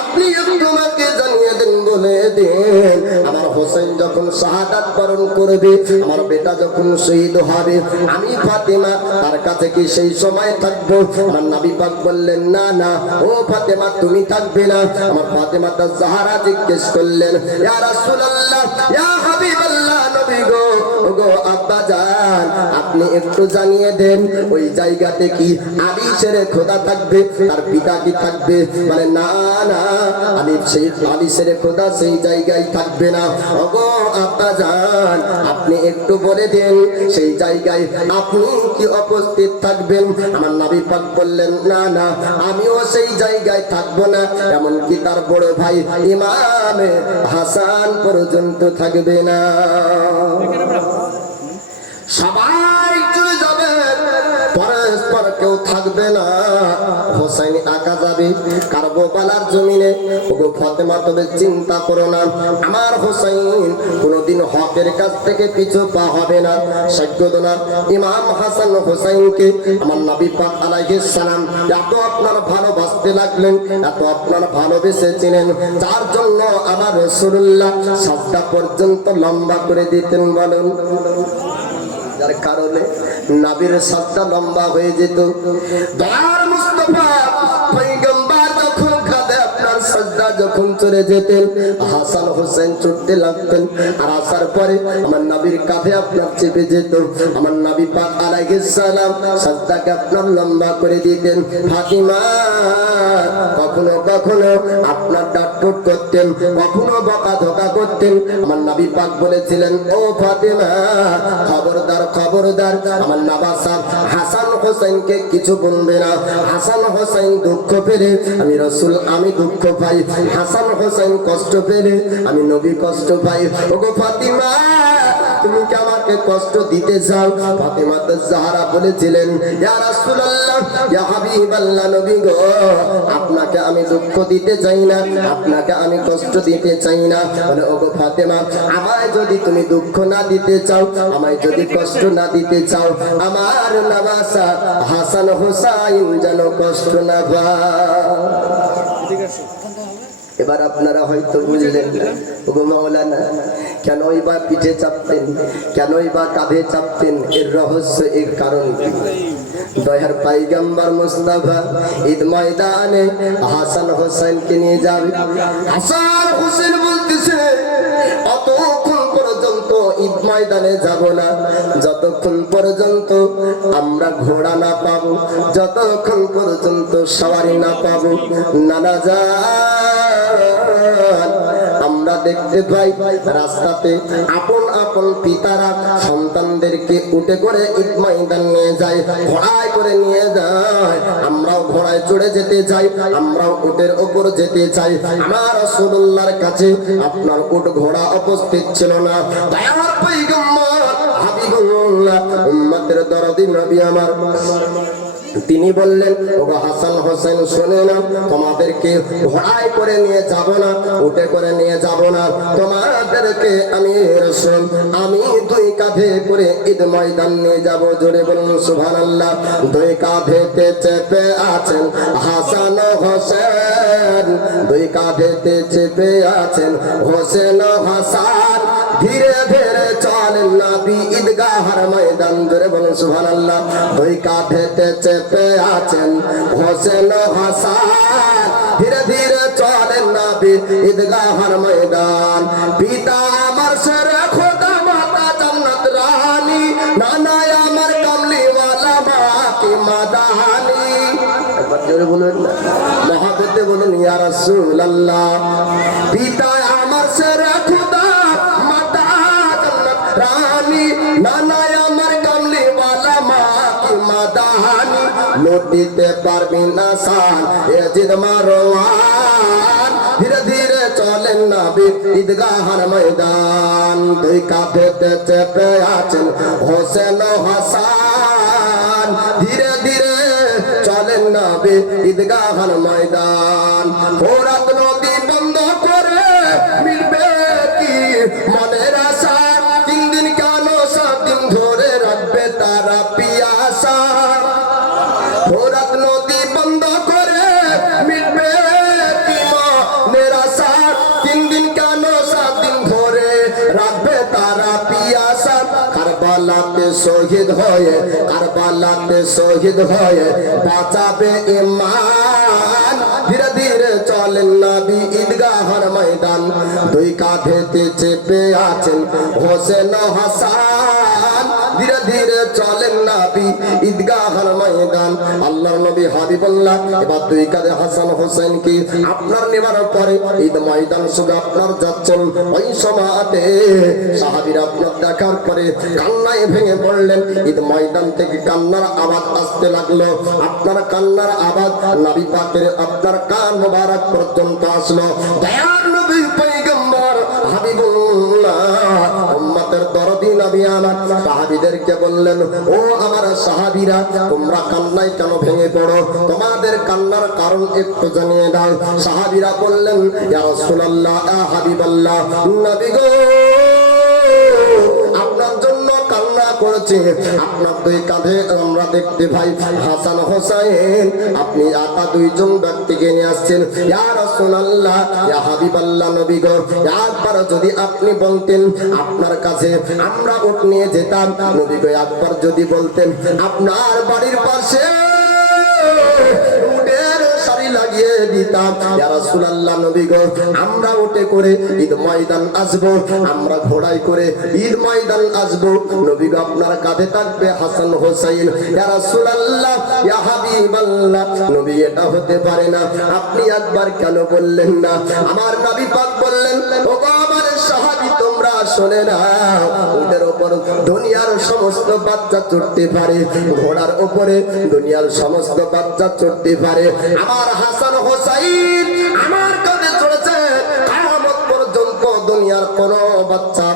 আপনি আমাকে জানিয়ে দেন, বলে দেন আমার হোসেন যখন শাহাদাত বরণ করবে, আমার বেটা যখন শহীদ হবে, আমি ফাতেমা তার কাছে কি সেই সময় থাকবো? আমার নবী পাক বললেন না না ও ফাতেমা তুমি থাকবে না। আমার ফাতেমাতুজ জাহরা জিজ্ঞেস করলেন ইয়া রাসূলুল্লাহ ইয়া হাবিবাল্লাহ, নবী গো ওগো আব্বাজান আপনি একটু জানিয়ে দেন ওই জায়গাতে কি আলী শেরে খোদা থাকবে, তার পিতা কি থাকবে? মানে না না আলী শেরে খোদা সেই জায়গায় থাকবে না। ওগো আব্বাজান আপনি একটু বলে দেন সেই জায়গায় আপনি কি উপস্থিত থাকবেন? আমার নবী পাক বললেন না না আমিও সেই জায়গায় থাকবো না, এমনকি তার বড় ভাই ইমামে হাসান পর্যন্ত থাকবে না। সবাই চলে যাবে, পরস্পর কেউ থাকবে না। হোসেন একা যাবে কারবালার জমিনে। ওগো ফাতেমা তবে চিন্তা করো না, আমার হোসেন কোনোদিন হকের কাছ থেকে পিছু পা হবে না। সাইয়্যিদনা ইমাম হাসান হোসেনকে আমার নবী পাক আলাইহিস সালাম এত আপনার ভালোবাসতে লাগলেন, এত আপনার ভালোবেসেছিলেন, যার জন্য আমার রাসূলুল্লাহ সাজদা পর্যন্ত লম্বা করে দিতেন। বলেন যার কারণে নবীর সাজদা লম্বা হয়ে যেত। দয়ার মুস্তাফা পয়গম্বর যখন কাঁধে আপনার সাজদা যখন চলে যেতেন, হাসান হোসেন ছুটতে লাগতেন, আর আসার পরে আমার নবীর কাঁধে আপনার চেপে যেত। আমার নবী পাক আলাইহিস সালাম সাজদাকে আপনার লম্বা করে দিতেন। ফাতিমা কখনো কখনো আপনার ডাকটুক করতেন, কখনো বকাঝকা করতেন। আমার নবী পাক বলেছিলেন ও ফাতিমা খবরদার খবরদার আমার নবাব হাসান হোসেনকে কিছু বলবে না। হাসান হোসেন দুঃখ পেলে আমি রাসূল আমি দুঃখ পাই, হাসান হোসেন কষ্ট পেলে আমি নবী কষ্ট পাই। ওগো ফাতিমা তুমি কি আমাকে কষ্ট দিতে চাও? ফাতিমাতুজ জাহরা বলেছিলেন ইয়া রাসূলুল্লাহ ইয়া হাবিবাল্লাহ, নবী গো আপনাকে আমি দুঃখ দিতে চাই না, আপনাকে আমি কষ্ট দিতে চাই না। বলে ওগো ফাতেমা আমায় যদি তুমি দুঃখ না দিতে চাও, আমায় যদি কষ্ট না দিতে চাও, আমার নবাসা হাসান হোসেন যেন কষ্ট না পায়। এবার আপনারা হয়তো বুঝলেন না ওগো মাওলানা কেনই বা পিঠে চাপতেন, কেনই বা কাঁধে চাপতেন, এর রহস্য এর কারণ কি? দয়ার পয়গম্বর মুস্তাফা ঈদ ময়দানে হাসান হোসেনকে নিয়ে যাবে। হাসান হোসেন বলতেছে অতক্ষণ পর্যন্ত ঈদ ময়দানে যাব না যতক্ষণ পর্যন্ত আমরা ঘোড়া না পাবো, যতক্ষণ পর্যন্ত সওয়ারি না পাবো। নানা যান আমরা দেখতে পাই রাস্তাতে আপন আপন পিতারা সন্তানদেরকে উঠে করে ঈদ ময়দান নিয়ে যায়, ঘোড়ায় করে নিয়ে যায়। আমরাও ঘোড়ায় চড়ে যেতে চাই, আমরাও উটের উপর যেতে চাই। আমার রাসূলুল্লাহর কাছে আপনার উট ঘোড়া উপস্থিত ছিল না। দয়ার পয়গম্বর হাবিবুল্লাহ উম্মতের দরদি নবী আমার তিনি বললেন, ওগো হাসান হোসেন শোনো না, তোমাদেরকে ঘোড়ায় করে নিয়ে যাব না, উঠে করে নিয়ে যাব না, তোমাদেরকে আমি রাসূল আমি দুই কাঁধে করে ঈদ ময়দান নিয়ে যাব। জোরে বলুন সুবহানাল্লাহ। দুই কাঁধেতে চেপে আছেন হাসান হোসেন, দুই কাঁধেতে চেপে আছেন হোসেন হাসান, ধীরে ধীরে চলেন নবী ঈদগাহর ময়দান। জোরে বলুন সুবহানাল্লাহ। দুই কাঁধেতে চেপে আছেন হোসেন হাসান, ধীরে ধীরে চলেন নবী ঈদগাহর ময়দান। পিতা আমার সেরে খোদা, মাতা জান্নাত রানী, নানা আমার কামলিওয়ালা মা কি মাদানি। একবার জোরে বলুন, মহাব্বতে বলুন ইয়া রাসূলুল্লাহ। পিতা আমার সেরে খোদা, মাতা জান্নাত রানী, নানা আমার কামলিওয়ালা মা কি মাদানি। লুটিতে পারবি না সান ইয়াজিদ মারওয়ান, ধীরে ধীরে চলেন নবী ঈদগাহর ময়দান। দুই কাঁধেতে চেপে আছেন হোসেন হাসান, ধীরে ধীরে চলেন নবী ঈদগাহর ময়দান। ফোরাত নদী বন্ধ করে মিলবে কি মনের আশা, 3 দিন কেন 7 দিন ধরে রাখবে তারা পিয়াসা। ফোরাত নদী বন্ধ করে মিলবে কি মনের আশা, 3 দিন কেন 7 দিন ধরে রাখবে তারা পিয়াসা। কারবালাতে শহীদ হয়ে, কারবালাতে শহীদ হয়ে বাঁচাবে ঈমান, ধীরে ধীরে চলেন নবী ঈদগাহর ময়দান। দুই কাঁধেতে চেপে আছেন হোসেন হাসান, ধীরে ধীরে চলেন নবী ঈদগাহর ময়দান। আল্লাহর নবী হাবিবুল্লাহ এবার দুই কাঁধে হাসান হোসেনকে আপনার নেবার পরে ঈদ ময়দান শুধু আপনার যাচ্ছেন, ওই সময়তে সাহাবীরা আপনার দেখার পরে কান্নায় ভেঙে পড়লেন। ঈদ ময়দান থেকে কান্নার আওয়াজ আসতে লাগলো। আপনার কান্নার আওয়াজ নবী পাকের আপনার কান মোবারক পর্যন্ত আসলো। দয়ার নবী পয়গম্বর হাবিবুল্লাহ উম্মতের দরদি নবী আমার সাহাবীদেরকে বললেন, ও আমার সাহাবীরা, তোমরা কান্নায় কেন ভেঙে পড়ো? তোমাদের কান্নার কারণ একটু জানিয়ে দাও। সাহাবীরা বললেন, ইয়া রাসূলুল্লাহ, ইয়া হাবিবাল্লাহ, নবী গো, আপনার জন্য কান্না করেছে। আপনার দুই কাঁধে আমরা দেখতে ভাই হাসান হোসেন, আপনি একা দুইজন ব্যক্তিকে নিয়ে আসছেন। ইয়া রাসূলুল্লাহ, ইয়া হাবিবাল্লাহ, নবী গো, একবার যদি আপনি বলতেন আপনার কাছে আমরা উট নিয়ে যেতাম। নবী গো, একবার যদি বলতেন আপনার বাড়ির পাশে উটের সারি লাগিয়ে দিতাম। ইয়া রাসূলুল্লাহ, নবী গো, আমরা উটে করে ঈদ ময়দান আসবো, আমরা ঘোড়ায় করে ঈদ ময়দান আসবো। নবী গো, আপনার কাঁধে থাকবে হাসান হোসেন। ইয়া রাসূলুল্লাহ, ইয়া হাবিবাল্লাহ, নবী এটা হতে পারে না। আপনি একবার কেন বললেন না? আমার নবী পাক বললেন, ও আমার সাহাবী, তোমরা শুনে না, উটের উপর দুনিয়ার সমস্ত বাচ্চা চড়তে পারে, ঘোড়ার উপরে দুনিয়ার সমস্ত বাচ্চা চড়তে পারে। আমার হাসান হোসেন আমার কাঁধে চড়েছে, কিয়ামত পর্যন্ত দুনিয়ার কোন বাচ্চা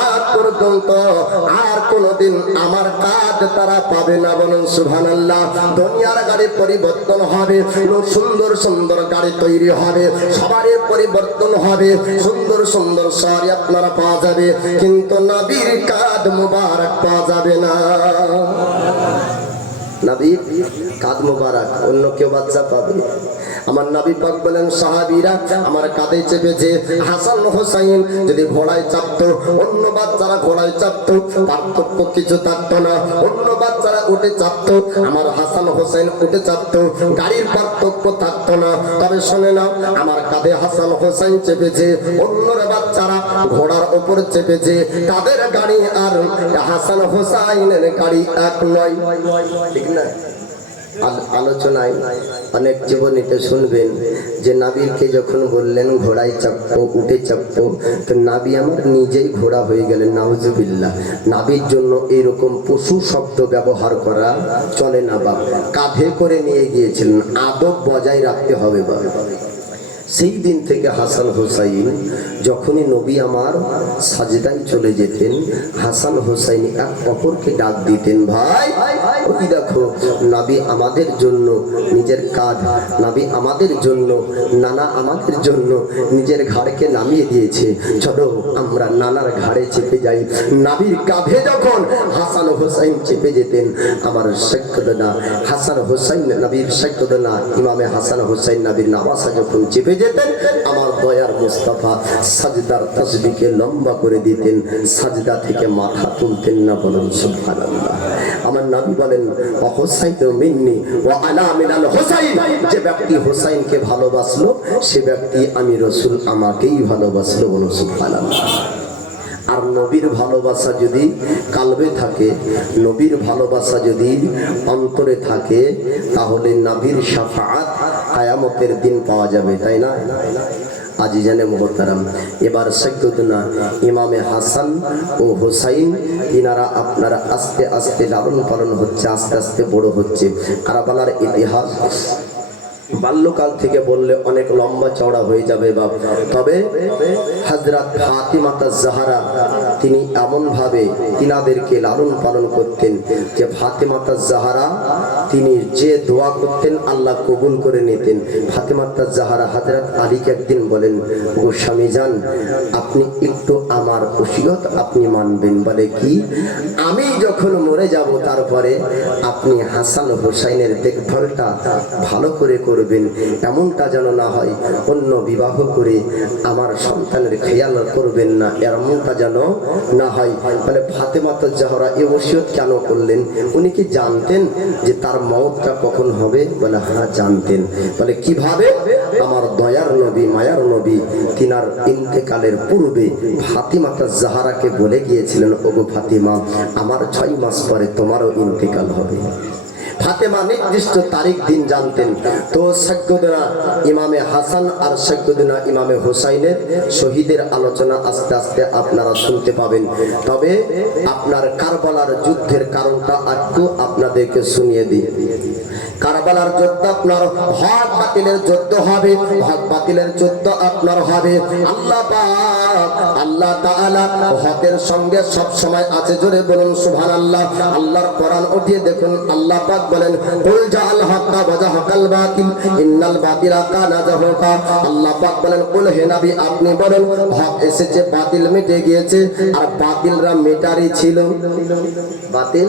আজ পর্যন্ত আর কোনদিন আমার কাঁধ তারা পাবে না। বলুন সুবহানাল্লাহ। দুনিয়ার গাড়ি পরিবর্তন হবে, সুন্দর সুন্দর গাড়ি তৈরি হবে, সবারই পরিবর্তন হবে, সুন্দর সুন্দর শাড়ি আপনারা পাওয়া যাবে, কিন্তু নবীর কাঁধ মুবারক পাওয়া যাবে না। নবীর কাঁধ মুবারক অন্য কেউ বাচ্চা পাবে? আমার নবী পাক বলেন, সাহাবীরা আমার কাঁধে চেপেছে। হাসান হোসেন যদি ঘোড়ায় চাপতো, অন্য বাচ্চারা ঘোড়ায় চাপতো, পার্থক্য কিছু থাকতো না। অন্য বাচ্চারা উঠে চাপতো, আমার হাসান হোসেন উঠে চাপতো, গাড়ির পার্থক্য থাকতো না। তবে শোনে না, আমার কাঁধে হাসান হোসেন চেপেছে, অন্যরা বাচ্চারা ঘোড়ার উপর চেপেছে, তাদের গাড়ি আর হাসান হোসেনের গাড়ি এক নয়। ঠিক না? আলোচনায় অনেক জীবনীতে শুনবেন যে নাবিরকে যখন বললেন ঘোড়ায় চাপো, উঠে চাপো, তো নাবি আমার নিজেই ঘোড়া হয়ে গেলেন। নাউজুবিল্লাহ। নাবির জন্য এরকম পশু শব্দ ব্যবহার করা চলে না। বাবা কাঁধে করে নিয়ে গিয়েছিলেন, আদব বজায় রাখতে হবে। বাবা সেই দিন থেকে হাসান হোসাইন যখনই নবী আমার সাজদায় চলে যেতেন, হাসান হোসাইন এক অপরকে ডাক দিতেন, ভাই ওই দেখো নবী আমাদের জন্য নিজের কাঁধ, নবী আমাদের জন্য, নানা আমাদের জন্য নিজের ঘাড়কে নামিয়ে দিয়েছে, চলো আমরা নানার ঘাড়ে চেপে যাই। নবীর কাঁধে যখন হাসান হোসাইন চেপে যেতেন, আমার সৈয়দনা হাসান হোসাইন নবীর সৈয়দনা ইমামে হাসান হোসাইন নবীর নওয়াসা যখন চেপে যেতেন, আমার দয়ার মুস্তাফা সাজদার তাসবিহকে লম্বা করে দিতেন, সাজদা থেকে মাথা তুলতেন না। বলেন সুবহানাল্লাহ। আমার নবী বলেন, হুসাইন মিন্নি ওয়া আনা মিনাল হুসাইন, যে ব্যক্তি হুসাইনকে ভালোবাসলো সে ব্যক্তি আমি রাসূল আমাকেই ভালোবাসলো। বলুন সুবহানাল্লাহ। আর নবীর ভালোবাসা যদি কালবে থাকে, নবীর ভালোবাসা যদি অন্তরে থাকে, তাহলে নবীর শাফাআত কিয়ামতের দিন পাওয়া যাবে, তাই না? আজিজানে মুহতারাম, এবার সৈয়দনা ইমামে হাসান ও হুসাইন ইনারা আপনারা আস্তে আস্তে লালন পালন হচ্ছে, আস্তে আস্তে বড় হচ্ছে। কারবালার ইতিহাস বাল্যকাল থেকে বললে অনেক লম্বা চওড়া হয়ে যাবে বাবা, তবে হযরত ফাতিমা জাহরা তিনি এমন ভাবে তিনাদেরকে লালন পালন করতেন যে ফাতিমা জাহরা তিনি যে দোয়া করতেন আল্লাহ কবুল করে নিতেন। ফাতিমা জাহরা হযরত আলীকে একদিন বলেন, ও স্বামী যান, আপনি একটু আমার ওসিয়ত আপনি মানবেন। বলে কি? আমি যখন মরে যাব তারপরে আপনি হাসান হোসাইনের দেখভালটা ভালো করে করবেন, এমনটা যেন না হয় অন্য বিবাহ করে আমার সন্তানের খেয়াল করবেন না, এমনটা যেন না হয়। বলে ফাতেমা জাহরা এই ওসিয়ত কেন করলেন? উনি কি জানতেন যে তার মওতটা কখন হবে? বলে হ্যাঁ জানতেন। বলে কিভাবে? আমার দয়ার নবী মায়ার নবী তিনার ইন্তেকালের পূর্বে ফাতিমা জাহরাকে বলে গিয়েছিলেন, ওগো ফাতিমা, আমার 6 মাস পরে তোমারও ইন্তেকাল হবে। ফাতেমা নির্দিষ্ট তারিখ দিন জানতেন। তো সৈয়দনা ইমামে হাসান আর সৈয়দনা ইমামে হুসাইনের শহীদের আলোচনা আস্তে আস্তে আপনারা শুনতে পাবেন। তবে আপনার কারবালার যুদ্ধের কারণটা একটু আপনাদেরকে শুনিয়ে দিই। কারবালার যুদ্ধ আপনার হক বাতিলের যুদ্ধ হবে, হক বাতিলের যুদ্ধ আপনার হবে। আল্লাহ পাক আল্লাহ তাআলা হকের সঙ্গে সব সময় আছে, জোরে বলুন সুবহানাল্লাহ। আল্লাহর কোরআন উঠিয়ে দেখুন, আল্লাহ পাক বলেন, কুল জাআল হাক্কা ওয়া জাহাকাল বাতিল ইন্নাল বাতিলা কানা যাহুকা। আল্লাহ পাক বলেন, কুল হে নবী আপনি বলেন, হক এসেছে বাতিল মিটে গিয়েছে, আর বাতিলরা মিটারি ছিল, বাতিল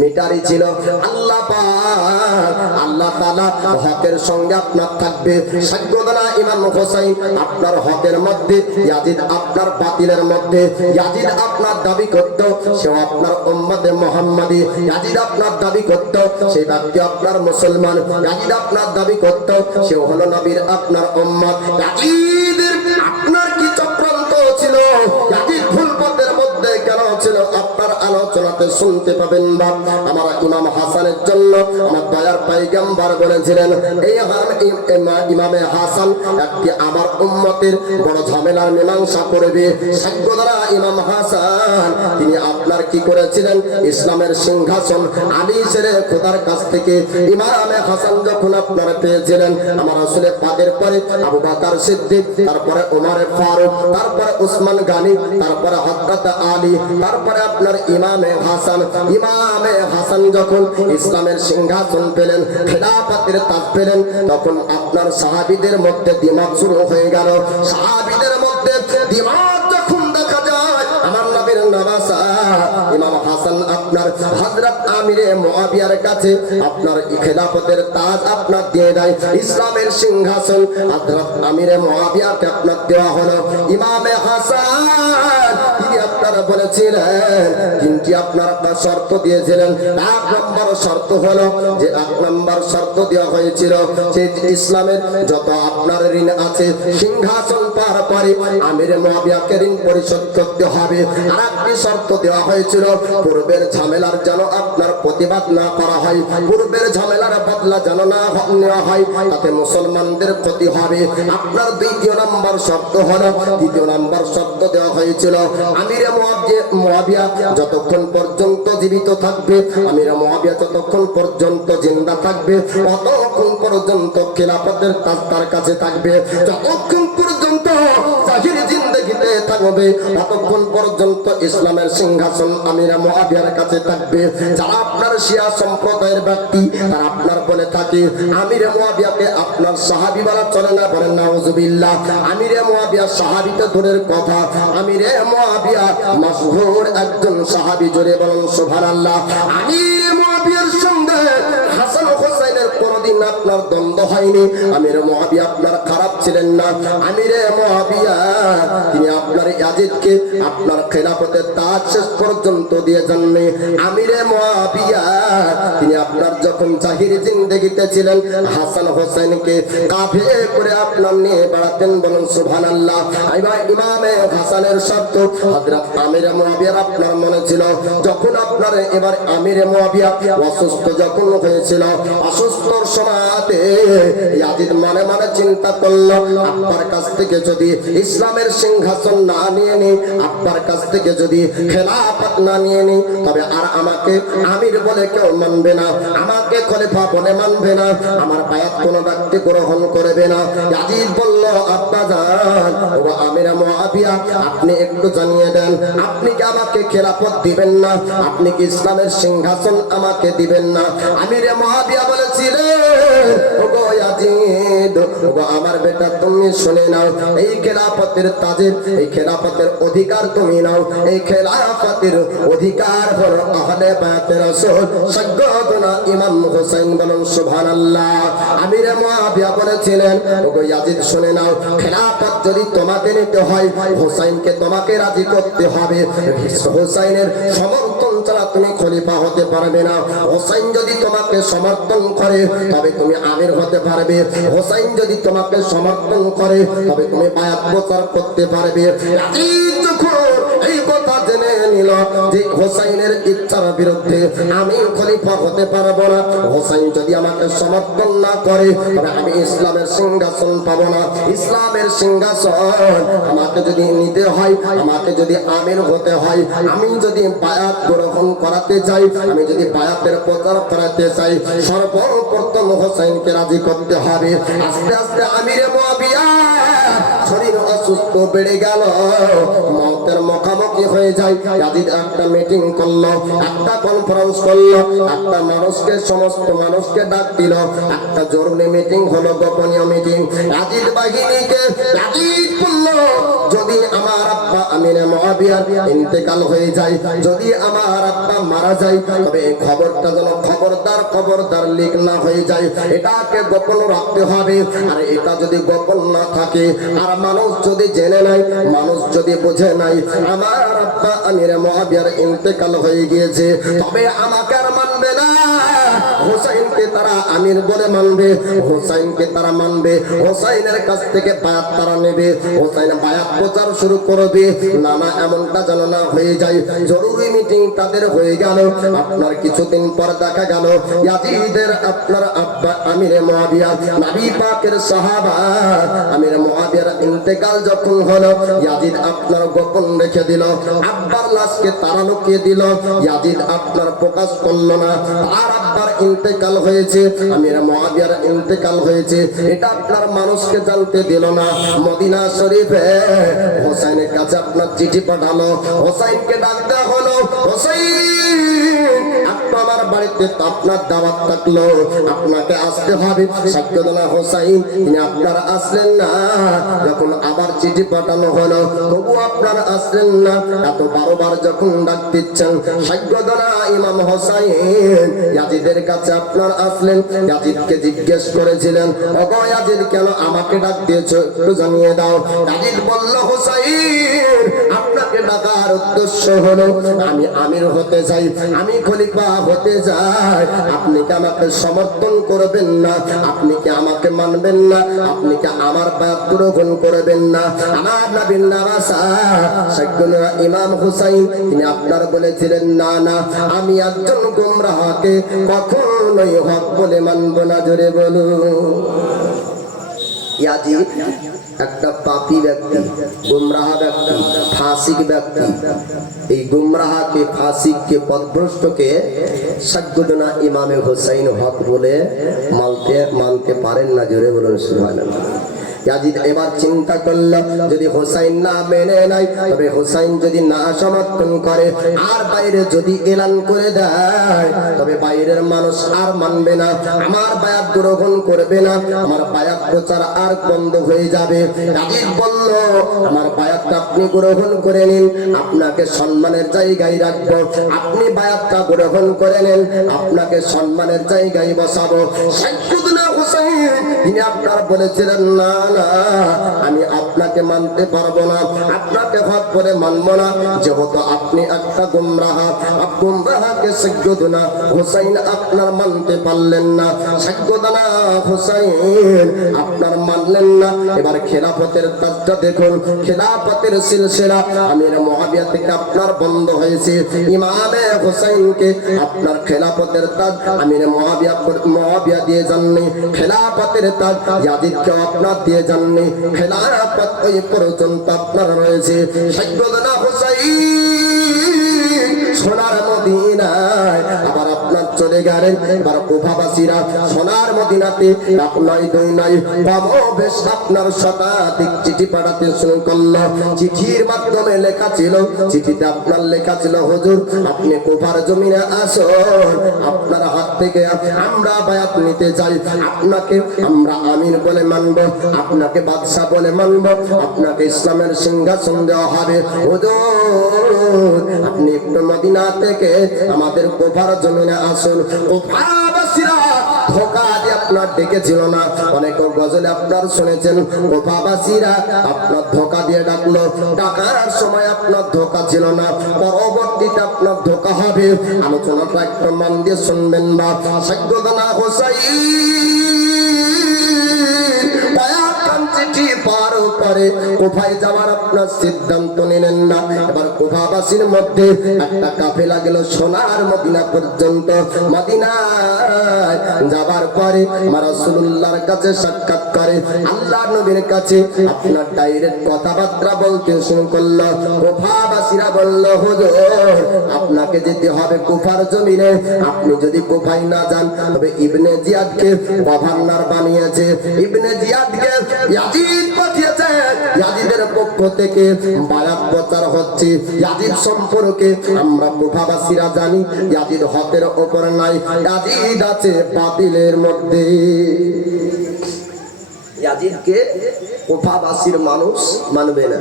মিটারি ছিল। আল্লাহ পাক আল্লাহ তাআলা হকের সঙ্গে আপনার থাকবে। সৈয়দনা ইমাম হুসাইন আপনার হকের মধ্যে, ইয়াজিদ আপনার বাতিলের মধ্যে। ইয়াজিদ আপনার দাবি করত সে আপনার উম্মতে মুহাম্মাদি, ইয়াজিদ আপনার দাবি করত সেই ব্যক্তি আপনার মুসলমান, ইয়াজিদ আপনার দাবি করত সে হলো নবীর আপনার উম্মত। ইয়াজিদের আপনার কি চক্রান্ত ছিল? ইয়াজিদ ভুল পথের মধ্যে কেন ছিল? আপনার আলোচনাতে শুনতে পাবেন। বাপ আমার ইমাম হাসানের জন্য আমার দয়ার পয়গম্বর বলেছিলেন, এই ইমামে হাসান একটি আমার উম্মতের বড় ঝামেলার মীমাংসা করবে। সৈয়দনা ইমাম হাসান তিনি আপনার কি করেছিলেন? ইসলামের সিংহাসন আলী ছেড়ে খোদার কাছ থেকে ইমামে হাসান যখন আপনার পেয়েছিলেন, আমার রাসূল পাকের পরে আবু বকর সিদ্দিক, তারপরে ওমর ফারুক, তারপরে উসমান গনি, তারপরে হযরত আলী, তারপরে আপনার ইমামে হাসান। ইমামে হাসান যখন ইসলামের সিংহাসন পেলেন, খেলাফতের তাজ পেলেন, তখন আপনার সাহাবীদের মধ্যে দিমাগ শুরু হয়ে গেল। সাহাবীদের মধ্যে দিমাগ যখন দেখা যায়, আমার নবীর নওয়াসা ইমাম হাসান আপনার হযরত আমিরে মুআবিয়ার কাছে আপনার খেলাফতের তাজ আপনার দিয়ে দেয়, ইসলামের সিংহাসন হযরত আমিরে মুআবিয়াকে আপনার দেওয়া হলো। ইমামে হাসান তিনি আপনারা বলেছিলেন, কিন্তু আপনার একটা শর্ত দিয়েছিলেন। 1 নম্বর শর্ত হলো যে 1 নম্বর শর্ত দেওয়া হয়েছিল যে ইসলামের যত আপনার ঋণ আছে সিংহাসন পার পরে আমিরে মুআবিয়াকে ঋণ পরিশোধ করতে হবে। আরেকটি শর্ত দেওয়া হয়েছিল, পূর্বের ঝামেলার যেন আপনার প্রতিবাদ না করা হয়, পূর্বের ঝামেলার বদলা যেন না নেওয়া হয়, তাতে মুসলমানদের ক্ষতি হবে। আপনার 2 নম্বর শর্ত হলো, 2 নম্বর শর্ত দেওয়া হয়েছিল, আমিরে মুআবিয়া যতক্ষণ পর্যন্ত জীবিত থাকবে, আমিরে মুআবিয়া যতক্ষণ পর্যন্ত জিন্দা থাকবে, ততক্ষণ পর্যন্ত খিলাফতের তাজ তার কাছে থাকবে, যতক্ষণ পর্যন্ত জাহির জিন্দেগিতে থাকবে ততক্ষণ পর্যন্ত ইসলামের সিংহাসন আমিরে মুআবিয়ার কাছে থাকবে। যারা আপনার শিয়া সম্প্রদায়ের ব্যক্তি তারা আপনার বলে থাকে আমিরে মুআবিয়াকে আপনার সাহাবী বলা চলে না, বলেন নাউজুবিল্লাহ। আমিরে মুআবিয়া সাহাবী তো দূরের কথা, আমিরে মুআবিয়া মাশহুর একজন সাহাবী, জোরে বলেন সুবহানাল্লাহ। আমিরে মুআবিয়ার সঙ্গে হাসান হুসাইনের কোনদিন আপনার দ্বন্দ্ব হয়নি। আমিরে মুআবিয়া আপনার খারাপ ছিলেন না। আমিরে মুআবিয়া তিনি আপনার ইয়াজিদকে আপনার খেলাফতের তাজ শেষ পর্যন্ত দিয়ে যাননি। আমিরে মুআবিয়া তিনি আপনার যখন জাহির জিন্দেগিতে ছিলেন হাসান হোসেনকে কাঁধে করে আপনার নিয়ে বেড়াতেন, বলেন সুবহানাল্লাহ। ইমামে হাসানের শর্ত হযরত আমিরে মুআবিয়া আপনার মনে ছিল। যখন আপনার এবার আমিরে মুআবিয়া অসুস্থ যখন হয়েছিল, অসুস্থর সময়তে ইয়াজিদ মনে মনে চিন্তা করলো আপনার কাছ থেকে যদি ইসলামের সিংহাসন না নিয়ে নি, আপনার কাছ থেকে যদি খেলাফত না নিয়ে নি, তবে আর আমাকে আমির বলে কেউ মানবে না, আমাকে খলিফা বলে মানবে না, আমার বায়াত কোনো ব্যক্তি গ্রহণ করবে না। ইয়াজিদ বলল আব্বা জান ও আমিরে মুআবিয়া আপনি একটু জানিয়ে দেন, আপনি কি আমাকে খেলাফত দিবেন না, আপনি কি ইসলামের সিংহাসন আমাকে দিবেন না? আমিরে মুআবিয়া বলেছিলেন ওগো ইয়াজিদ, ওগো আমার বেটা তুমি শুনে নাও, এই খেলাফতের তাজের এই খেলাফতের অধিকার তুমি নাও। এই খেলাফতের অধিকার হলো আহলে বায়াতের রাসূল সাইয়্যিদুনা ইমাম হুসাইন, বলেন সুবহানাল্লাহ। আমিরে মুআবিয়া বলেছিলেন ওগো ইয়াজিদ শুনে নাও, খেলাফত যদি তোমাকে নিতে হয় হুসাইনকে তোমাকে রাজি করতে হবে। হুসাইনের সমর্থন ছাড়া তুমি খলিফা হতে পারবে না। হুসাইন যদি তোমাকে সমর্থন করে তবে তুমি আমির হতে পারবে। হুসাইন যদি তোমাকে সমর্থন করে তবে তুমি বায়াত প্রচার করতে পারবে। ইয়াজিদ যখন এই কথা জেনে নিল যে হুসাইনের ইচ্ছার বিরুদ্ধে আমি খলিফা হতে পারবো না, হুসাইন যদি আমাকে সমর্থন না করে তবে আমি ইসলামের সিংহাসন পাবো না। ইসলামের সিংহাসন আমাকে যদি নিতে হয়, আমাকে যদি আমির হতে হয়, আমি যদি বায়াত গ্রহণ করাতে চাই, আমি যদি বায়াতের প্রচার করাতে চাই, সর্বপ্রথম হুসাইনকে রাজি করতে হবে। আস্তে আস্তে আমিরে মুআবিয়া শরীর অসুস্থ বেড়ে গেল, মওতের মুখোমুখি হয়ে যায়। ইয়াজিদ একটা মিটিং করলো, একটা কনফারেন্স করলো, একটা মানুষকে সমস্ত মানুষকে ডাক দিল, একটা জরুরি মিটিং হলো, গোপনীয় মিটিং। ইয়াজিদ বাহিনীকে ইয়াজিদ বলল যদি আমার আব্বা আমিরে মুআবিয়ার ইন্তেকাল হয়ে যায়, যদি আমার আব্বা মারা যায়, তবে এই খবরটা যেন খবরদার লিক না হয়ে যায়, এটাকে গোপন রাখতে হবে। আর এটা যদি গোপন না থাকে আর মানুষ যদি জেনে নাই, মানুষ যদি বুঝে নাই আমার আব্বা আমিরে মুআবিয়ার ইন্তেকাল হয়ে গিয়েছে, তবে আমাকে আর মানবে না। হুসাইনকে তারা আমির বলে মানবে, হুসাইনকে তারা মানবে, হুসাইনের কাছ থেকে বায়াত তারা নেবে, হুসাইন বায়াত প্রচার শুরু করবে। না না এমনটা যেন না হয়ে যায়। জরুরি মিটিং তাদের হয়ে গেল। আপনার কিছুদিন পর দেখা গেল ইয়াজিদের আপনার আব্বা আমিরে মুআবিয়া নবী পাকের সাহাবা আমিরে মুআবিয়ার ইন্তেকাল যখন হলো, ইয়াজিদ আপনার গোপন রেখে দিল, আব্বার লাশকে তারা লুকিয়ে দিল। ইয়াজিদ আপনার প্রকাশ করলো না আর আব্বার ইন্তেকাল হয়েছে, আমিরে মুআবিয়ার ইন্তেকাল হয়েছে, এটা আপনার মানুষকে জানতে দিল না। মদিনা শরীফে হুসাইনের কাছে আপনার চিঠি পাঠালো, হুসাইনকে ডাক দেওয়া হলো, হুসাইন আমার বাড়িতে আপনার দাওয়াত থাকলো, আপনাকে আসতে হবে। সাইয়্যিদুনা হুসাইন তিনি আপনার আসলেন না। যখন আবার চিঠি পাঠানো হলো তবু আপনার আসলেন না। এত বারবার যখন ডাক দিচ্ছেন সাইয়্যিদুনা ইমাম হুসাইন ইয়াজিদের কাছে আপনার আসলেন। ইয়াজিদকে জিজ্ঞেস করেছিলেন ওগো ইয়াজিদ কেন আমাকে ডাক দিয়েছো একটু জানিয়ে দাও। ইয়াজিদ বলল হুসাইন আপনাকে ডাকার উদ্দেশ্য হলো আমি আমির হতে চাই, আমি খলিফা হতে যাই। আপনি কি আমাকে সমর্থন করবেন না? আপনি কি আমাকে মানবেন না? আপনি কি আমার বায়াত গ্রহণ করবেন না? আমার নবীর নামাসা সাইয়্যিদুনা ইমাম হুসাইন তিনি আপনার বলেছিলেন না না আমি একজন গোমরাহকে কখনোই হক বলে মানব না। জোরে বলুন ইয়াজিদ একটা পাপী ব্যক্তি, গুমরাহ ব্যক্তি, ফাসিক ব্যক্তি। এই গুমরাহকে, ফাসিককে, পথভ্রষ্টকে সাজ্জুদনা ইমামে হোসাইন হক বলে মানতে পারেন না। জোরে বলুন সুবহানাল্লাহ। ইয়াজিদ এবার চিন্তা করল, যদি হোসাইন না মেনে নেয়, তবে হোসাইন যদি না সমর্থন করে আর বাইরে যদি এলান করে দেয়, তবে বাইরের মানুষ আর মানবে না, আমার বায়াত গ্রহণ করবে না, আমার বায়াত প্রচার আর বন্ধ হয়ে যাবে। ইয়াজিদ বলল, আমার বায়াতটা আপনি গ্রহণ করে নিন, আপনাকে সম্মানের জায়গায় রাখবো। আপনি বায়াতটা গ্রহণ করে নেন, আপনাকে সম্মানের জায়গায় বসাবো। সাইয়্যিদুনা হোসাইন তিনি আপনার বলেছিলেন, না না, আমি আপনাকে মানতে পারবো না, আপনাকে হক করে মানবো না, যেহেতু আপনি একটা গুমরাহ, গুমরাহকে সাইয়্যিদুনা হোসাইন আপনার মানতে পারলেন না, সাইয়্যিদুনা হোসাইন আপনার মানলেন না। এবার খেলাফতের তাজটা দেখুন, খেলাফতের সিলসিলা আমির মুআবিয়া থেকে আপনার বন্ধ হয়েছে। ইমামে হোসাইনকে আপনার খেলাফতের তাজ আমির মুআবিয়া দিয়ে যাননি, খেলাফতের তাজ ইয়াজিদকে আপনার দিয়ে যাননি, খেলাফত ওই পর্যন্ত আপনার রয়েছে। সাইয়্যিদুনা হোসাইন সোনার মদিনায় আবার আপনার চলে গেলেন। এবার কুফাবাসীরা সোনার মদিনাতে এক নয় দুই নয় বেশ আপনার শতাধিক চিঠি পাঠাতে শুরু করলো। চিঠির মাধ্যমে লেখা ছিল, চিঠিতে আপনার লেখা ছিল, হুজুর আপনি কুফার জমিনে আসুন, আপনার হাত থেকে আমরা বায়াত নিতে চাই, আপনাকে আমরা আমির বলে মানব, আপনাকে বাদশা বলে মানব, আপনাকে ইসলামের সিংহাসন দেওয়া হবে। হুজুর আপনি একটু মদিনা থেকে আমাদের কুফার জমিনে আসুন। কুফাবাসীরা ধোঁকা দিয়ে আপনার ডেকেছিল না, অনেক গজলে আপনার শুনেছেন, কুফাবাসীরা আপনার ধোঁকা দিয়ে ডাকলো, ডাকার সময় আপনার ধোঁকা ছিল না, পরবর্তীতে আপনার ধোঁকা হবে। আলোচনাটা একটু মন দিয়ে শুনবেন বা। সাইয়্যিদুনা হোসাইন চিঠি পার করে কুফায় যাওয়ার আপনার সিদ্ধান্ত নিলেন না। এবার কুফাবাসীর মধ্যে একটা কাফেলা গেল সোনার মদিনা পর্যন্ত। মদিনায় যাবার পরে রাসূলুল্লাহর কাছে সাক্ষাৎ করে, আল্লাহর নবীর কাছে আপনার ডাইরেক্ট কথাবার্তা বলতে শুরু করলো। কুফাবাসীরা বলল, হুজুর আপনাকে যেতে হবে কুফার জমিনে, আপনি যদি কুফায় না যান তবে ইবনে জিয়াদকে গভর্নর বানিয়েছে, ইবনে জিয়াদকে ইয়াজিদ পাঠিয়েছে, ইয়াজিদের পক্ষ থেকে বায়াত প্রচার হচ্ছে। ইয়াজিদ সম্পর্কে আমরা কুফাবাসীরা জানি, ইয়াজিদ হকের উপর নাই, ইয়াজিদ আছে বাতিলের মধ্যে। ইয়াজিদকে কুফাবাসীর মানুষ মানবে না।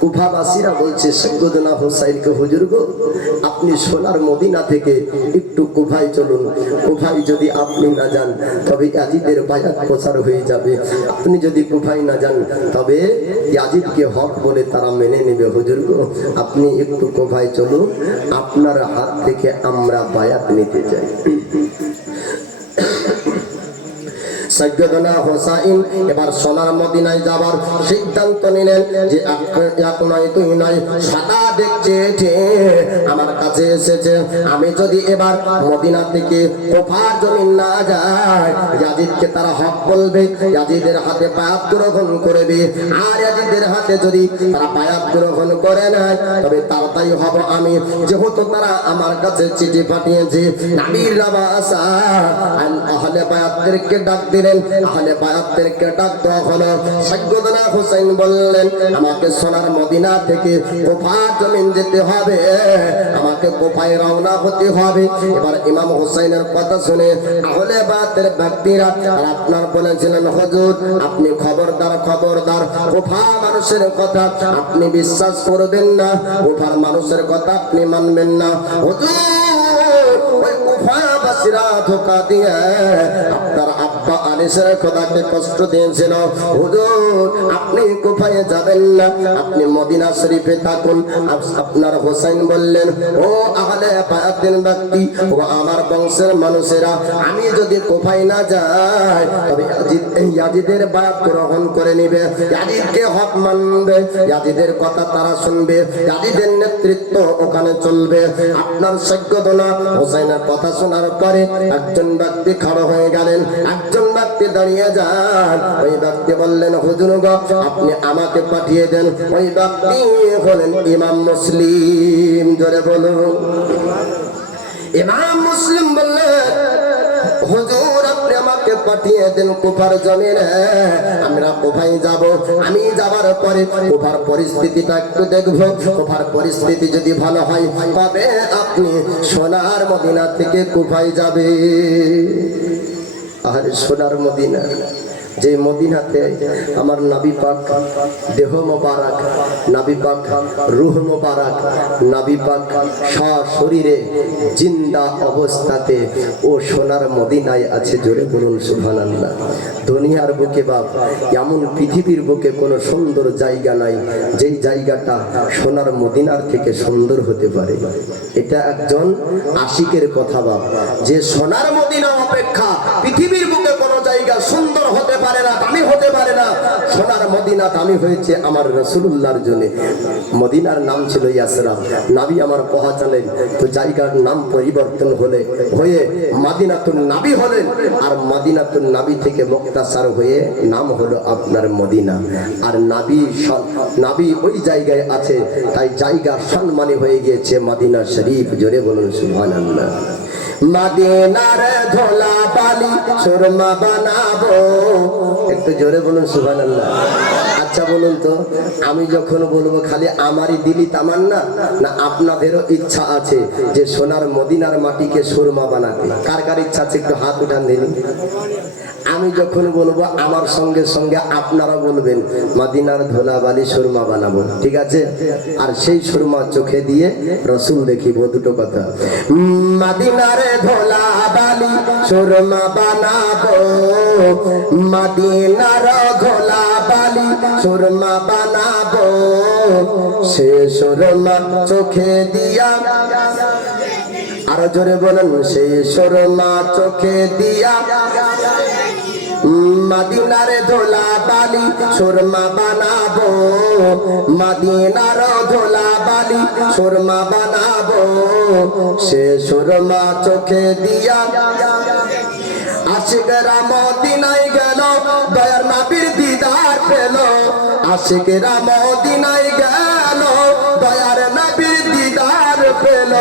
কুফাবাসীরা বলছে, সাইয়্যিদুনা হোসাইনকে, হুজুর গো আপনি সোনার মদিনা থেকে একটু কুফায় চলুন, কুফায় যদি আপনি না যান তবে ইয়াজিদের বায়াত প্রচার হয়ে যাবে, আপনি যদি কুফায় না যান তবে ইয়াজিদকে হক বলে তারা মেনে নেবে। হুজুর গো আপনি একটু কুফায় চলুন, আপনার হাত থেকে আমরা বায়াত নিতে চাই। সাইয়্যিদুনা হোসাইন এবার সোনার মদিনায় যাবার সিদ্ধান্ত নিলেন যে এক নয় দুই নয় শতাধিক চিঠি আমার কাছে এসেছে, আমি যদি এবার মদিনা থেকে কুফার জমিন না যাই, ইয়াজিদকে তারা হক বলবে, ইয়াজিদের হাতে বায়াত গ্রহণ করবে, আর ইয়াজিদের হাতে যদি তারা বায়াত গ্রহণ করে নেয় তবে তাই হব আমি। যেহেতু তারা আমার কাছে চিঠি পাঠিয়েছে, নবীর রাবাসা আহলে বায়াতদেরকে ডাক দিলেন, আহলে বায়াতদেরকে ডাক দেওয়া হলো। সাইয়্যিদুনা হোসাইন বললেন, আমাকে সোনার মদিনা থেকে কুফা জমিন যেতে হবে, আমাকে কুফায় রওনা হতে হবে। এবার ইমাম হোসাইনের কথা শুনে আহলে বায়াতের ব্যক্তিরা আপনার বলেছিলেন, হুজুর আপনি খবরদার খবরদার, কুফা মানুষের কথা আপনি বিশ্বাস করবেন না, কুফার মানুষের কথা আপনি মানবেন না। হুজুর ওই কুফাবাসীরা ধোঁকা দিয়ে আপনার আব্বা আনিসের খোদাকে কষ্ট দিয়েছিল। হুজুর আপনি কুফায় যাবেন না, আপনি মদিনা শরীফে থাকুন। আপনার হোসাইন বললেন, ও আহলে বায়াতের ব্যক্তি, ও আমার বংশের মানুষেরা, আমি যদি কুফায় না যাই তবে ইয়াজিদের বায়াত গ্রহণ করে নিবে, ইয়াজিদকে হক মানবে, ইয়াজিদের কথা তারা শুনবে, ইয়াজিদের নেতৃত্ব ওখানে চলবে। আপনার সাইয়্যিদুনা হোসাইনের কথা শোনার পরে একজন ব্যক্তি খাড়া হয়ে গেলেন, একজন ব্যক্তি ব্যক্তি দাঁড়িয়ে যান। ওই ব্যক্তি বললেন, হুজুর গো, আপনি আমাকে পাঠিয়ে দেন। ওই ব্যক্তি হলেন ইমাম মুসলিম। জোরে বলুন। ইমাম মুসলিম বললেন, হুজুর আপনি আমাকে পাঠিয়ে দেন কুফার জমিনে, আমরা কুফায় যাব। আমি যাবার পরে কুফার পরিস্থিতিটা একটু দেখব। কুফার পরিস্থিতি যদি ভালো হয় তবে আপনি সোনার মদিনা থেকে কুফায় যাবে। আর সোনার মদিনা, যে মদিনাতে আমার নবী পাক দেহ মোবারক, নবী পাক রূহ মোবারক, নবী পাক সশরীরে জিন্দা অবস্থাতে ও সোনার মদিনায় আছে। জোরে বলুন সুবহানাল্লাহ। দুনিয়ার বুকে বাপ, এমন পৃথিবীর বুকে কোনো সুন্দর জায়গা নাই যেই জায়গাটা সোনার মদিনার থেকে সুন্দর হতে পারে। এটা একজন আশিকের কথা বাপ, যে সোনার মদিনা অপেক্ষা পৃথিবীর বুকে কোনো জায়গা সুন্দর হতে পারে না, দামি হতে পারে না। সোনার মদিনা দামি হয়েছে আমার রাসূলুল্লাহর জন্য। মদিনার নাম ছিল ইয়াসরাব। নবী আমার পৌঁছালেন তো জায়গার নাম পরিবর্তন হয়ে মদিনাতুন নবী হলেন। আর মদিনাতুন নবী থেকে মুক্তাসার হয়ে নাম হলো আপনার মদিনা। আর নবী ওই জায়গায় আছে, তাই জায়গা সম্মানী হয়ে গিয়েছে মদিনা শরীফ। জোরে বলুন সুবহানাল্লাহ। মদিনার ধোলা বালি সুরমা বানাবো। একটু জোরে বলুন সুবহানাল্লাহ। আচ্ছা বলুন তো, আমি যখন বলবো খালি আমারই দিলি তামান্না, না আপনাদেরও ইচ্ছা আছে যে সোনার মদিনার মাটিকে সুরমা বানাতে? কার কার ইচ্ছা আছে একটু হাত উঠান দিন। আমি যখন বলবো আমার সঙ্গে সঙ্গে আপনারা বলবেন মদিনার ধোলা বালি সুরমা বানাবো, ঠিক আছে? আর সেই সুরমা চোখে দিয়ে রসুল দেখিব। দুটো কথা, মদিনার ধোলা বালি সুরমা বানাবো, মদিনার ধোলা বালি সুরমা বানাবো, সে সুরমা চোখে দিয়া, আরো জোরে বলেন, সে সুরমা চোখে দিয়া মদিনার ধোলা বালি সুরমা বানাবো, মদিনার ধোলা বালি সুরমা বানাবো, সে সুরমা চোখে দিয়া। আশিকরা মদিনায় গেল, দয়ার নবীর দিদার পেল। আশিকরা মদিনায় গেল, দয়ার নবীর দিদার পেল।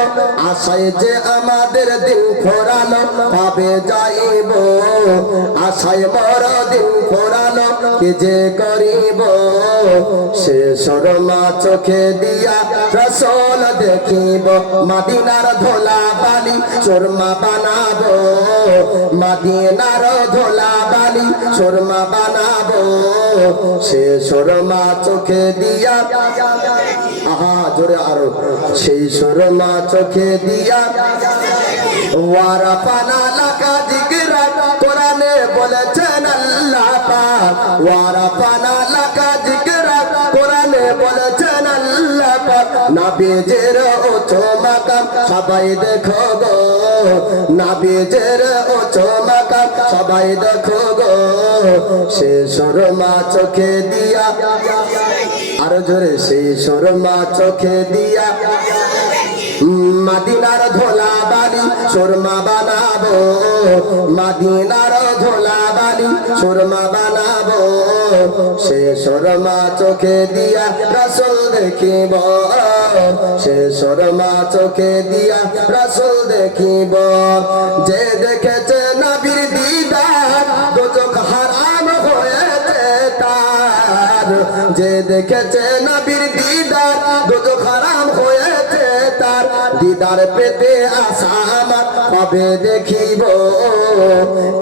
আশায় যে আমাদের দিন ফোরানো পাবে যাইব, আশায় বড় দিন ফোরানো কে যে করিব, সে সুরমা চোখে দিয়া রাসূল দেখিব। মদিনার ধোলা বালি সুরমা বানাবো, মদিনার ধোলা বালি সুরমা বানাবো, সে সুরমা চোখে দিয়া। আহা জোরে আরো, সেই সুরমা চোখে দিয়া। ওয়ারাফানা লাকা যিকরা, কোরআনে বলেছেন আল্লাহ পাক। ওয়ারাফানা লাকা যিকরা, কোরআনে বলেছেন আল্লাহ পাক। নবীজির উঁচু মাকাম সবাই দেখো গো, নবীজির উঁচু মাকাম সবাই দেখো গো, সে সুরমা চোখে দিয়া। আরো জোরে, সেই সুরমা চোখে দিয়া। মদিনার ধোলা বালি সুরমা বানাবো, মদিনার ধোলা বালি সুরমা বানাবো, সে সুরমা চোখে দিয়া রাসূল দেখিব, সে সুরমা চোখে দিয়া রাসূল দেখিব। যে দেখেছে নবীর দিদার দোজখ হারাম হয়েছে তার, যে দেখেছে নবীর দিদার দোজখ হারাম হয়েছে তার। দিদার পেতে আশা আমার কবে দেখিব,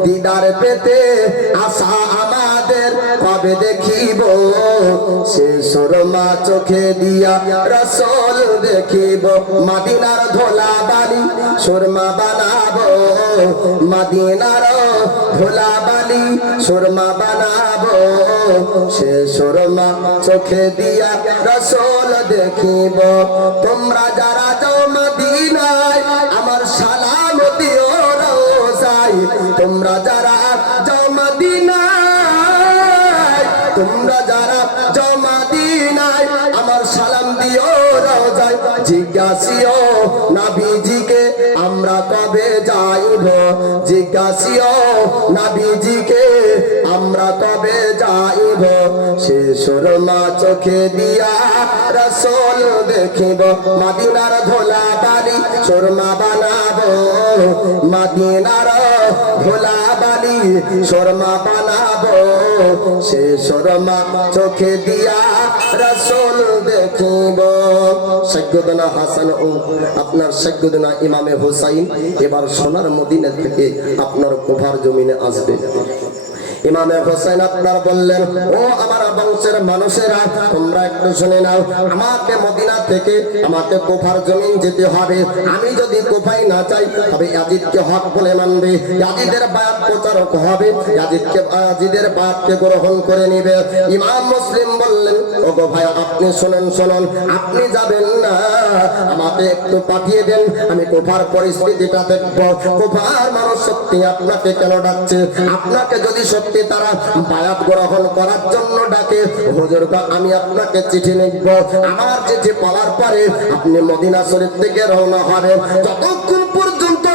দিদার পেতে আশা আমাদের কবে দেখিব, সে সুরমা চোখে দিয়া রাসূল দেখিব। মদিনার ধোলা বালি সুরমা বানাবো, মদিনার ধোলা বালি সুরমা বানাবো, সে সুরমা চোখে দিয়া রাসূল দেখিব। তোমরা যারা যাও মদিনায় আমার সালাম দিও রোজায়, তোমরা যারা যাও মদিনায়, তোমরা যারা যাও মদিনায় আমার সালাম দিও রোজায়। জিজ্ঞাসিও নবীজিকে আমরা কবে যাইব, জিজ্ঞাসিও নবীজিকে আমরা তবে যাইব, সে সুরমা চোখে দিয়া রাসূল দেখিব। মদিনার ধোলা বালি সুরমা বানাবো, মদিনার ধোলা বালি সুরমা বানাবো, সে সুরমা চোখে দিয়া রাসূল দেখিব। সাইয়্যিদনা হাসান ও আপনার সাইয়্যিদনা ইমামে হুসাইন এবার সোনার মদিনা থেকে আপনার কুফার জমিনে আসবে। ইমামে হোসেন আপনার বললেন, ও আমার বংশের মানুষেরা, তোমরা একটু শুনে নাও, আমাকে মদিনা থেকে আমাকে কুফার জমিন যেতে হবে। আমি যদি কুফায় না যাই তবে ইয়াজিদকে হক বলে মানবে, ইয়াজিদের বায়াত প্রচারক হবে, ইয়াজিদের বায়াতকে গ্রহণ করে নেবে। ইমাম মুসলিম বললেন, ও গো ভাই, আপনি শুনুন, আপনি যাবেন না, আমাকে একটু পাঠিয়ে দেন, আমি কুফার পরিস্থিতিটা দেখব। কুফার মানুষ সত্যি আপনাকে কেন ডাকছে? আপনাকে যদি সত্যি তারা বায়াত গ্রহণ করার জন্য ডাকে, হুজুর আমি আপনাকে চিঠি লিখব, আমার চিঠি পড়ার পরে আপনি মদিনা শরীফ থেকে রওনা হবেন। যতক্ষণ পর্যন্ত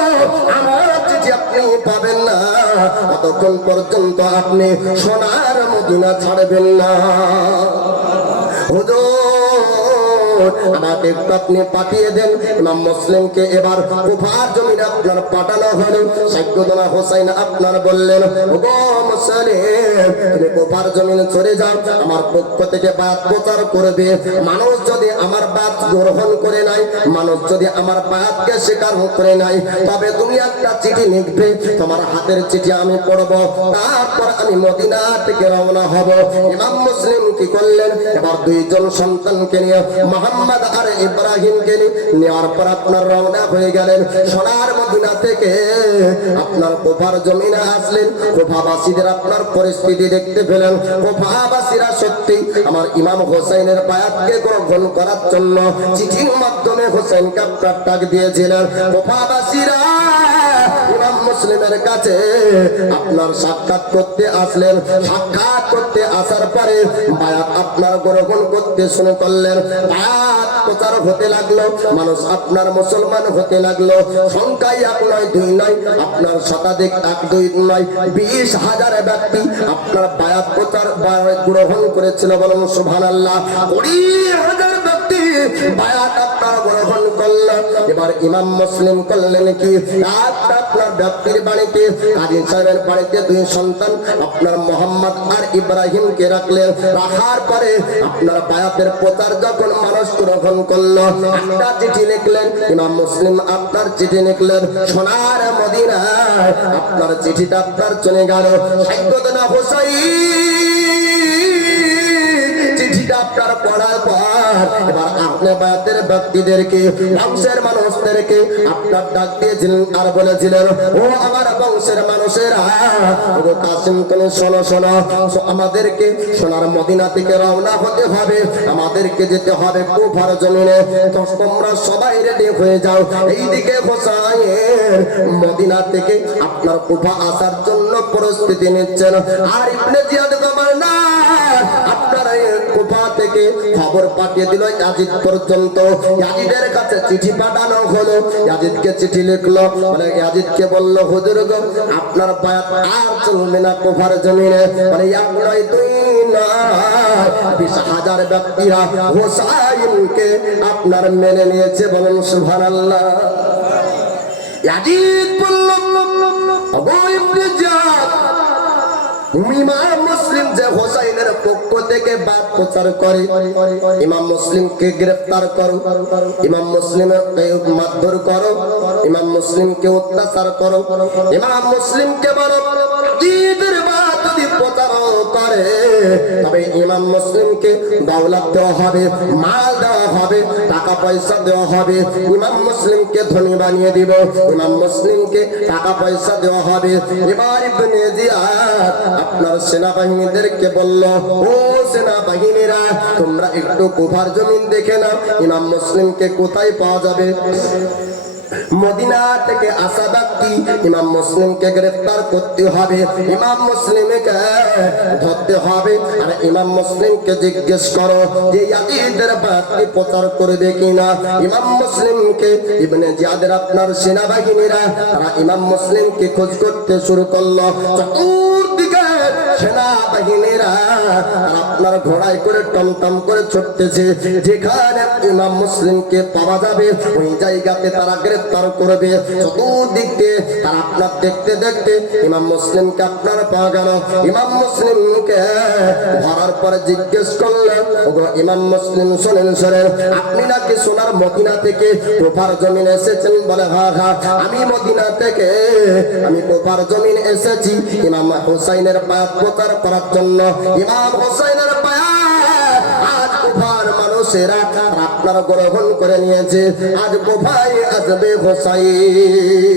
আমার চিঠি আপনি পাবেন না, ততক্ষণ পর্যন্ত আপনি সোনার মদিনা ছাড়বেন না। হুজুর আমাকে একটু আপনি পাঠিয়ে দেন। ইমাম মুসলিমকে এবার কুফার জমিনে আপনার পাঠানো হলো। সাইয়্যিদনা হুসাইন আপনার বললেন, ওগো মুসলিম, তুমি কুফার জমিনে চলে যাও, আমার পক্ষ থেকে বায়াত প্রচার করবে। মানুষ যদি আমার বায়াত গ্রহণ করে নাই, মানুষ যদি আমার বায়াতকে স্বীকার করে নাই, তবে তুমি একটা চিঠি লিখবে, তোমার হাতের চিঠি আমি পড়ব, তারপর আমি মদিনা থেকে রওনা হব। ইমাম মুসলিম কি করলেন? এবার দুইজন সন্তানকে নিয়ে মোহাম্মদ আর ইব্রাহিমকে নেওয়ার পর আপনার রওনা হয়ে গেলেন সোনার মদিনা থেকে। আপনার কুফার জমিনে আসলেন। কুফাবাসীদের আপনার পরিস্থিতি দেখতে পেলেন। কুফাবাসীরা সত্যি আমার ইমাম হোসেনের বায়াতকে গ্রহণ করার জন্য চিঠির মাধ্যমে হোসেনকে আপনার ডাক দিয়েছিলেন। কুফাবাসীরা ইমাম মুসলিমের কাছে আপনার সাক্ষাৎ করতে আসলেন। সাক্ষাৎ করতে আসার পরে বায়াত আপনার গ্রহণ করতে শুরু করলেন। বায়াত প্রচার হতে লাগলো, মানুষ আপনার মুসলমান হতে লাগলো। সংখ্যায় এক নয়, দুই নয়, আপনার শতাধিক, এক দুই নয়, 20,000 ব্যক্তি আপনার বায়াত প্রচার গ্রহণ করেছিল। বলুন সুবহানাল্লাহ। 20,000 ব্যক্তি বায়াত আপনার গ্রহণ করল। এবার ইমাম মুসলিম করলেন কি, আপনার ব্যক্তির বাড়িতে, কাজী সাহেবের বাড়িতে দুই সন্তান আপনার মোহাম্মদ আর ইব্রাহিমকে রাখলেন। রাখার পরে আপনার বায়াতের প্রচার যখন মানুষ গ্রহণ করলো, একটা চিঠি লিখলেন। ইমাম মুসলিম আপনার চিঠি লিখলেন সোনার মদিনায়। আপনার চিঠিটা আপনার চলে গেল সাইয়্যিদনা হুসাইন। চিঠিটা আপনার পড়ার পর এবার আপনি বায়াতের ব্যক্তিদেরকে, বংশের মানুষদেরকে আপনার ডাক দিয়েছিলেন আর বলেছিলেন, ও আমার বংশের মানুষেরা, ও কাসিম তুমি শোনো, আমাদেরকে সোনার মদিনা থেকে রওনা হতে হবে, আমাদেরকে যেতে হবে কুফার জমিনে। তো তোমরা সবাই রেডি হয়ে যাও। এইদিকে হোসাইন মদিনা থেকে আপনার কুফা আসার জন্য প্রস্তুতি নিচ্ছেন। আর ইবনে জিয়াদ গভর্নর আপনার কুফা থেকে খবর পাঠিয়ে দিল ইয়াজিদ পর্যন্ত। ইয়াজিদের কাছে চিঠি পাঠানো হলো। ইয়াজিদকে চিঠি লিখলো, মানে ইয়াজিদকে বলল, হুজুর গো, আপনার বায়াত আর চলবে না কুফার জমিনে। মানে এক নয়, দুই নয়, 20,000 ব্যক্তিরা হোসাইনকে আপনার মেনে নিয়েছে। বলুন সুবহানাল্লাহ। ইয়াজিদ বলল, আবু ইবনে জিয়াদ, ইমাম মুসলিম যে হোসাইনের পক্ষ থেকে বাদ প্রচার করে, ইমাম মুসলিমকে গ্রেফতার করো, ইমাম মুসলিমকে মারধর করো, ইমাম মুসলিমকে অত্যাচার করো, ইমাম মুসলিমকে বলো ঈদের বাদ যদি প্রচার করে তবে ইমাম মুসলিমকে দৌলত দেওয়া হবে, মাল দেওয়া হবে, টাকা পয়সা দেওয়া হবে, ইমাম মুসলিমকে ধনী বানিয়ে দিব, ইমাম মুসলিমকে টাকা পয়সা দেওয়া হবে। এবার ইবনে জিয়াদ আপনার সেনাবাহিনীদেরকে বলল, ও সেনাবাহিনীরা, তোমরা একটু কুফার জমিন দেখে নাও, ইমাম মুসলিমকে কোথায় পাওয়া যাবে। মদিনা থেকে আসা ব্যক্তি ইমাম মুসলিমকে গ্রেফতার করতে হবে, ইমাম মুসলিমকে ধরতে হবে। আর ইমাম মুসলিমকে জিজ্ঞেস করো যে ইয়াজিদের বায়াতকে প্রচার করবে কিনা। ইমাম মুসলিমকে ইবনে জিয়াদের আপনার সেনাবাহিনীরা তারা ইমাম মুসলিমকে খোঁজ করতে শুরু করলো। চতুর্দিকে সেনা আর আপনার ঘোড়ায় করে টমটম করে ছুটতেছে। যেখানে ইমাম মুসলিমকে পাওয়া যাবে ওই জায়গাতে তারা গ্রেফতার করবে। চতুর্দিক দিয়ে তারা আপনার দেখতে দেখতে ইমাম মুসলিমকে আপনার পাওয়া গেল। ইমাম মুসলিমকে ধরার পরে জিজ্ঞেস করলেন, ওগো ইমাম মুসলিম শোনেন শোনেন, আপনি নাকি সোনার মদিনা থেকে কুফার জমিন এসেছেন? বলে হ্যাঁ হ্যাঁ, আমি মদিনা থেকে আমি কুফার জমিন এসেছি ইমাম হুসাইনের পায়াত প্রচার করার জন্য। ইমাম হুসাইনের পায়াত আজ কুফার মানুষেরা আপনার গ্রহণ করে নিয়েছে। আজ কুফায় আসবে হুসাইন।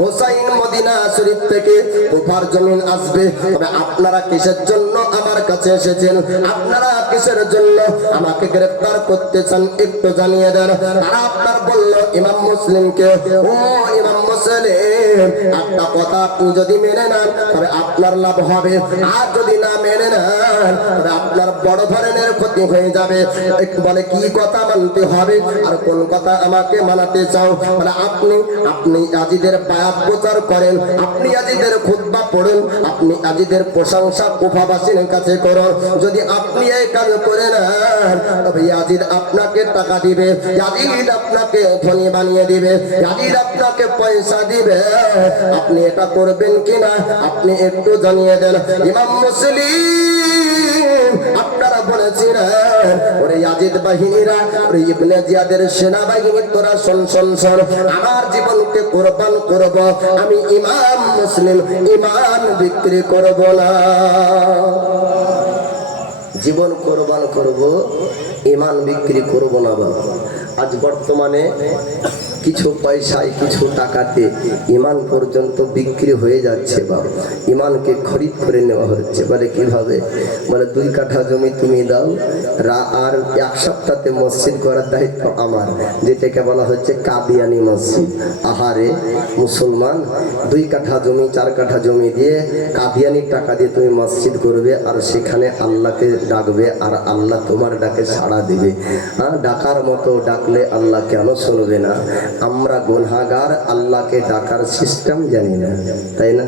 হুসাইন মদিনা শরীফ থেকে কুফার জমিন আসবে। তবে আপনারা কিসের জন্য আমার কাছে এসেছেন? আপনারা কিসের জন্য আমাকে গ্রেফতার করতে চান একটু জানিয়ে দেন। তারা আপনার বলল ইমাম মুসলিমকে, ও ইমাম মুসলিম, একটা কথা আপনি যদি মেনে নেন তবে আপনার লাভ হবে, আর যদি না মেনে নেন তবে আপনার বড় ধরনের ক্ষতি হয়ে যাবে। বলে কি কথা মানতে হবে আর কোন কথা আমাকে মানাতে চাও? বলে আপনি আজিদের বায়াত প্রচার করেন, আপনি আজিদের খুতবা পড়েন, আপনি আজিদের প্রশংসা কুফাবাসীর কাছে করুন। যদি আপনি এই কাজ করে নেন তবে ইয়াজিদ আপনাকে টাকা দিবে, ইয়াজিদ আপনাকে ধনী বানিয়ে দিবে, ইয়াজিদ আপনাকে পয়সা দিবে। আপনি এটা করবেন কিনা আপনি একটু জানিয়ে দেন। ইমাম মুসলিম আপনারা বলেছিলেন, ওরে ইয়াজিদ বাহিনীরা, ওরে ইবনে জিয়াদের সেনাবাহিনী, তোরা শোন শোন শোন, আমার জীবনকে কোরবান করব, আমি ইমাম মুসলিম ইমান বিক্রি করব না। জীবন কোরবান করব, ইমান বিক্রি করব না। বাবা, আজ বর্তমানে কিছু পয়সায় কিছু টাকাতে ইমান পর্যন্ত বিক্রি হয়ে যাচ্ছে। বাবা, ইমানকে খরিদ করে নেওয়া হচ্ছে। বলে কিভাবে? বলে 2 কাঠা জমি তুমি দাও আর 1 সপ্তাহে মসজিদ করার দায়িত্ব আমার, যেটাকে বলা হচ্ছে কাদিয়ানি মসজিদ। আহারে মুসলমান, 2 কাঠা জমি 4 কাঠা জমি দিয়ে কাদিয়ানির টাকা দিয়ে তুমি মসজিদ করবে আর সেখানে আল্লাহকে ডাকবে আর আল্লাহ তোমার ডাকে সাড়া দিবে। হ্যাঁ, ডাকার মতো ডাকলে আল্লাহ কেন শুনবে না? আমরা গুনাহগার, আল্লাহকে ডাকার সিস্টেম জানি না, তাই না?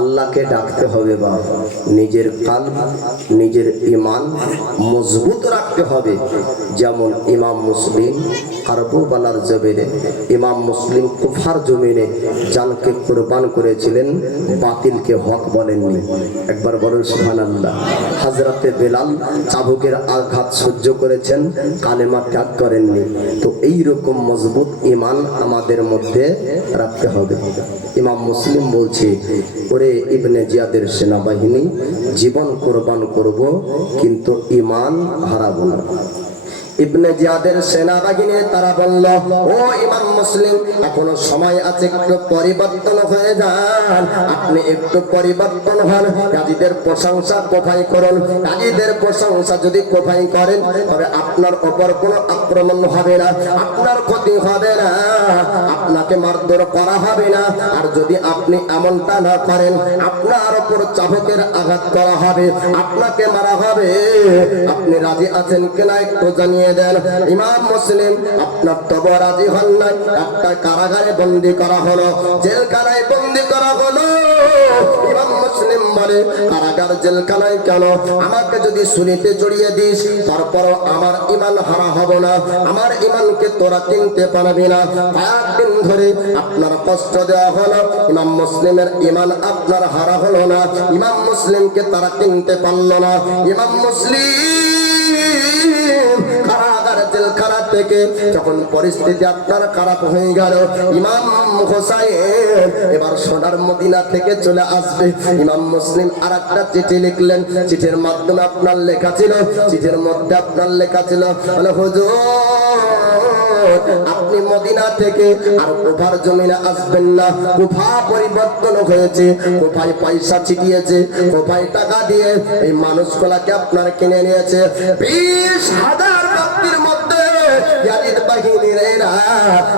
আল্লাহকে ডাকতে হবে বাবা, নিজের কালব নিজের ঈমান মজবুত রাখতে হবে। যেমন ইমাম মুসলিম কারবালার জমিনে, ইমাম মুসলিম কুফার জমিনে জানকে কুরবান করেছিলেন, বাতিলকে হক বলেননি। একবার বলেন সুবহানাল্লাহ। হযরতে বেলাল চাবুকের আঘাত সহ্য করেছেন, কালেমা ত্যাগ করেননি। তো এই রকম মজবুত ঈমান আমাদের মধ্যে রাখতে হবে। ইমাম মুসলিম বলছে, ওরে ইবনে জিয়াদের সেনাবাহিনী, জীবন কোরবান করব কিন্তু ঈমান হারাবো না। ইবনে জিয়াদের সেনাবাহিনী তারা বলল, ও ইমাম মুসলিম, এখনো সময় আছে, একটু পরিবর্তন হয়ে যান, আপনি একটু পরিবর্তন হন, গাজীদের প্রশংসা কোফাই করুন। গাজীদের প্রশংসা যদি কোফাই করেন তবে আপনার উপর কোনো আক্রমণ হবে না, আপনার ক্ষতি হবে না, আপনাকে মারধর করা হবে না। আর যদি আপনি এমনটা না করেন, আপনার উপর চাবুকের আঘাত করা হবে, আপনাকে মারা হবে। আপনি রাজি আছেন কিনা একটু জানিয়ে দেন। ইমাম মুসলিম আপনার তবু রাজি হন নাই। একটা কারাগারে বন্দী করা হলো, জেলখানায় বন্দী করা হলো। ইমাম মুসলিম বলে, কারাগার জেলখানায় কেন? আমাকে যদি সুলিতে জড়িয়ে দিস তারপরও আমার ঈমান হারা হব না, আমার ঈমানকে তোরা কিনতে পারবি না। কয়েকদিন ধরে আপনার কষ্ট দেওয়া হলো, ইমাম মুসলিমের ঈমান আপনার হারা হলো না, ইমাম মুসলিমকে তারা কিনতে পারলো না। ইমাম মুসলিম কারাগার জেলখানা থেকে যখন পরিস্থিতি আপনার খারাপ হয়ে গেল, ইমাম হুসাইন এবার সোনার মদিনা থেকে চলে আসবে। ইমাম মুসলিম আরেকটা চিঠি লিখলেন, চিঠির মাধ্যমে আপনার লেখা ছিল, চিঠির মধ্যে আপনার লেখা ছিল, হুজুর আপনি মদিনা থেকে আর কুফার জমিনে আসবেন না। কুফা পরিবর্তন হয়েছে, কুফায় পয়সা ছিটিয়েছে, কুফায় টাকা দিয়ে এই মানুষগুলাকে আপনার কিনে নিয়েছে। 20,000 ব্যক্তির মধ্যে ইয়াজিদ বাহিনীরা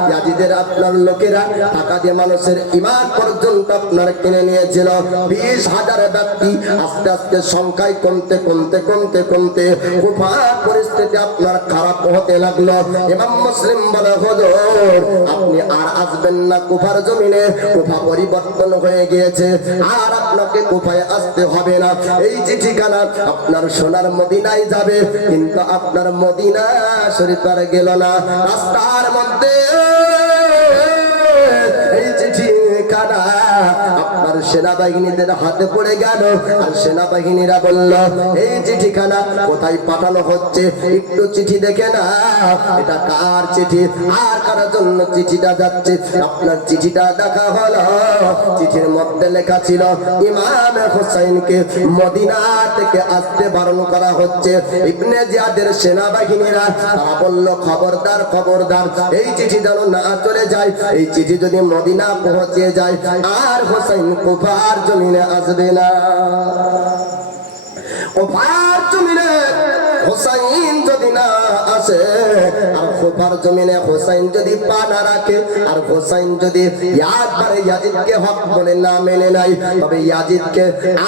ইয়াজিদের আপনার লোকেরা টাকা দিয়ে মানুষের ঈমান পর্যন্ত আপনার কিনে নিয়েছিল। 20,000 ব্যক্তি আস্তে আস্তে সংখ্যায় কমতে কমতে কমতে কমতে কুফার পরিস্থিতি আপনার খারাপ হতে লাগলো। ইমাম মুসলিম বলে, হুজুর আপনি আর আসবেন না কুফার জমিনে, কুফা পরিবর্তন হয়ে গিয়েছে, আর আপনাকে কুফায় আসতে হবে না। এই চিঠিখানা আপনার সোনার মদিনায় যাবে, কিন্তু আপনার মদিনা শরীফ আর গেল না। রাস্তার মধ্যে এই চিঠিখানা আপনার সেনাবাহিনীদের হাতে পড়ে গেল। আর সেনাবাহিনীরা বলল, এই চিঠিখানা কোথায় পাঠানো হচ্ছে, একটু চিঠি দেখে না, এটা কার চিঠি, আর কার জন্য চিঠিটা যাচ্ছে। আপনার চিঠিটা দেখা হলো, চিঠির মধ্যে লেখা ছিল ইমাম হুসাইনকে মদিনা থেকে আসতে বারণ করা হচ্ছে। ইবনে জিয়াদের সেনাবাহিনীরা তারা বলল, খবরদার খবরদার, এই চিঠি যেন না চলে যায়, এই চিঠি যদি মদিনা পৌঁছে যায় আর হুসাইন কুফার জমিনে আসবে না। কুফার জমিনে হুসাইন যদি না আসে, আর কুফার জমিনে হুসাইন যদি পা না রাখে, আর হুসাইন যদি একবারে ইয়াজিদকে হক বলে না মেনে নাই, তবে ইয়াজিদকে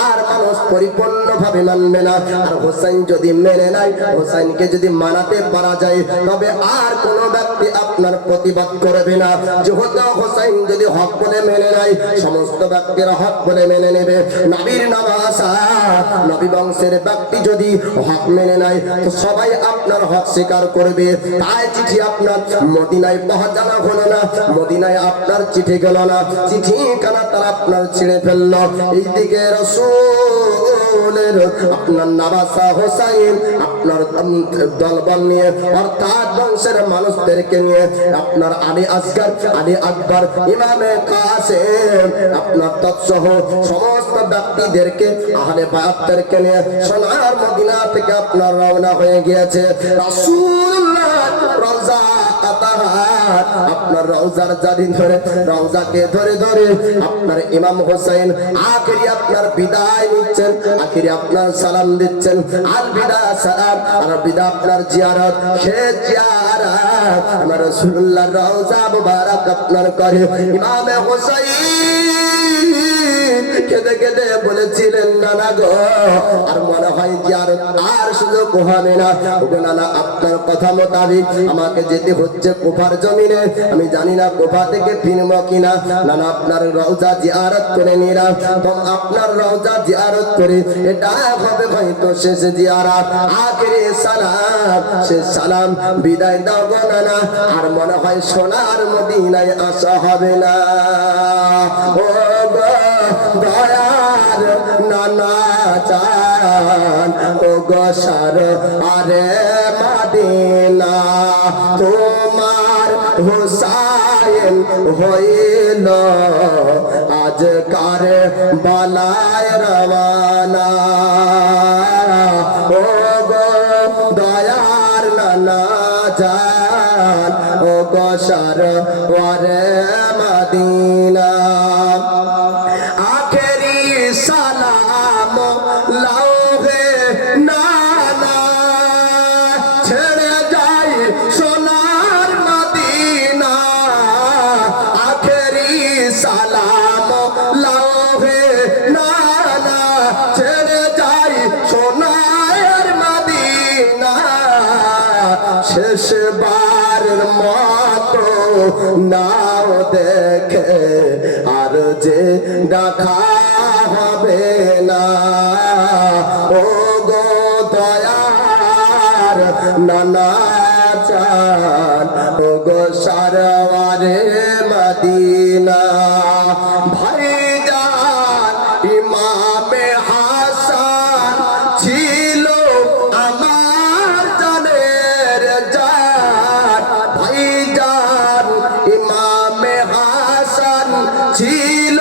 আর মানুষ পরিপূর্ণভাবে মানবে না। আর হুসাইন যদি মেনে নাই, হুসাইনকে যদি মানাতে পারা যায়, তবে আর কোন ব্যক্তি আপনার প্রতিবাদ করবে না। যেহেতু হুসাইন যদি হক বলে মেনে নাই, সমস্ত ব্যক্তিরা হক বলে মেনে নেবে। নবীর নবাসা নবী বংশের ব্যক্তি যদি হক মেনে নাই, তো সবাই আপনার হক স্বীকার করবে। তাই চিঠি আপনার মদিনায় পৌঁছানো হলো না, মদিনায় আপনার চিঠি গেল না, চিঠি কানা তারা আপনার ছিঁড়ে ফেললো। এইদিকে রাসূলের আপনার নবাসা হুসাইন আপনার দলবল নিয়ে, অর্থাৎ বংশের মানুষদেরকে নিয়ে, আপনার আলী আসগর, আলী আকবর, ইমামে কাসেম আপনার তৎসহ সমস্ত ব্যক্তিদেরকে, আহলে বায়াতদেরকে নিয়ে সোনার মদিনা থেকে আপনার রওনা হয়ে গিয়েছে। রাসূলুল্লাহ রওজা আতাহার আপনার রওজার জারি ধরে, রওজাকে ধরে ধরে আপনার ইমাম হুসাইন আখেরি আপনার বিদায় নিচ্ছেন, আখেরি আপনার সালাম দিচ্ছেন। আল বিদা সালাম, আর বিদা আপনার জিয়ারত, সে জিয়ারত আমার রাসূলুল্লাহ রওজা মুবারক আপনার করে। ইমাম হুসাইন কেঁদে কেঁদে বলেছিলেন, নানা গো আর মনে হয় জিয়ারত আর সুযোগ হবে না। ওগো নানা, আপনার কথা মোতাবেক আমাকে যেতে হচ্ছে কুফার জমিনে, আমি জানি না কুফা থেকে ফিরবো কিনা। নানা আপনার রওজা জিয়ারত করে নিলাম, তো আপনার রওজা জিয়ারত করে এটা হবে হয়তো শেষ জিয়ারত, আখেরি সালাম, শেষ সালাম, বিদায় দাও গো নানা, আর মনে হয় সোনার মদিনায় আসা হবে না। ও গো দয়ার নানা চান, ও গো সার আরে মদিনা, তোমার হুসাইন হইল আজকার বালায় রওয়ানা। ও গো দয়ার নানা জান, ও গো সার আরে মদিনা, আখেরি সালাম লাও হে নানা, ছেড়ে যাই সোনার মদিনা, আখেরি সালাম লাও হে নানা, ছেড়ে যাই সোনার মদিনা, শেষবারের মতো নাও দেখে আর যে দেখা হবে না। ও গো দয়ার নানা চান, ও গো সারওয়ারে মদিনা, ভাইজান ইমামে হাসান ছিল আমার জানের জান, ভাইজান ইমামে হাসান ছিল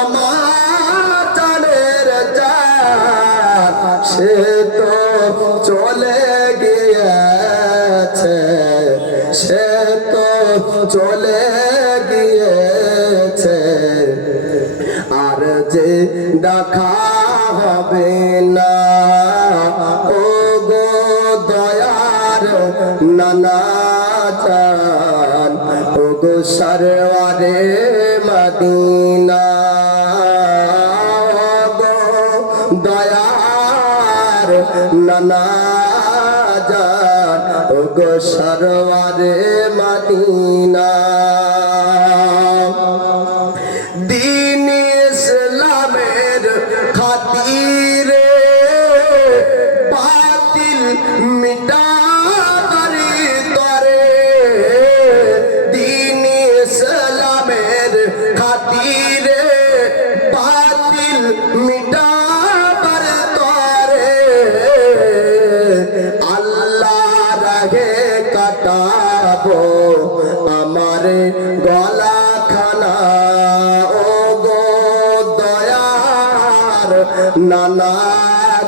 আমার জানের জান, সে তো চলে গিয়েছে, সে তো চলে গিয়েছে, আর যে দেখা হবে না। ও গো দয়ার নানা চান ও গো সরওয়ারে মদিনা গো দয়ার নানা জান ও গো সরওয়ারে মদিনা দ্বীন ইসলামের খাতিরে বাতিল মিটাবার তরে দ্বীন ইসলামের খাতিরে বাতিল মিটাবার তরে আল্লাহ রাহে কাটাবো আমার গলা খানা ও গো দয়ার নানা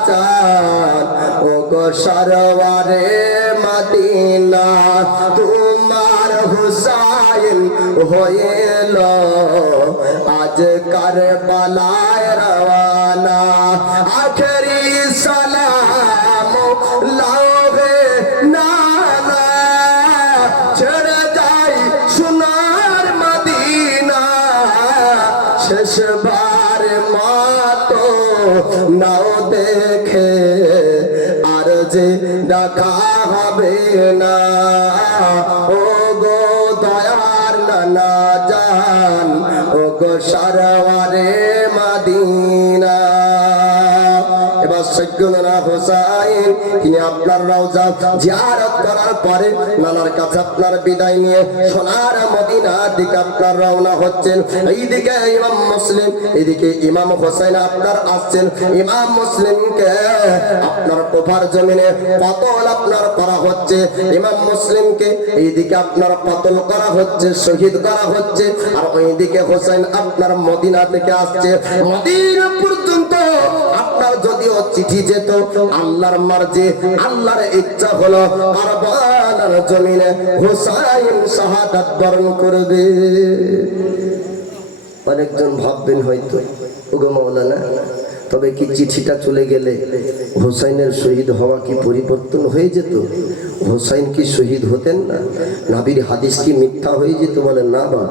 চান ও গো সরওয়ারে মদিনা তোমার হুসাইন হইল আজ কারবালায় রওয়ানা আখেরি সালাম লাওহে নানা ছেড়ে যাই সোনার মদিনা শেষবার মতো নাও দেখে আর যে দেখা হবে না ও গো দয়ার নানা জান ও গো সরওয়ারে মদিনা এবার সৈয়দনা হোসাইন তিনি আপনার রওজা জিয়ারত করার পরে নানার কাছে আপনার বিদায় নিয়ে সোনার মদিনার দিকে আপনার রওনা হচ্ছেন এইদিকে ইমাম মুসলিম এদিকে ইমাম হোসেন আপনার আসছেন ইমাম মুসলিমকে আপনার কুফার জমিনে কতল আপনার করা হচ্ছে ইমাম মুসলিমকে এইদিকে আপনার কতল করা হচ্ছে শহীদ করা হচ্ছে আর ওইদিকে হোসেন আপনার মদিনা থেকে আসছে মদিনা পর্যন্ত আপনার যদিও চিঠি যেত আল্লাহর মার্জি আল্লাহর ইচ্ছা হলো কারবালার জমিনে হোসাইন শাহাদাত বরণ করবে অনেকজন ভাববেন হয়তো ওগো মাওলানা তবে কি চিঠিটা চলে গেলে হোসাইনের শহীদ হওয়া কি পরিবর্তন হয়ে যেত হোসাইন কি শহীদ হতেন না নবীর হাদিস কি মিথ্যা হয়ে যেত বলে না বাবা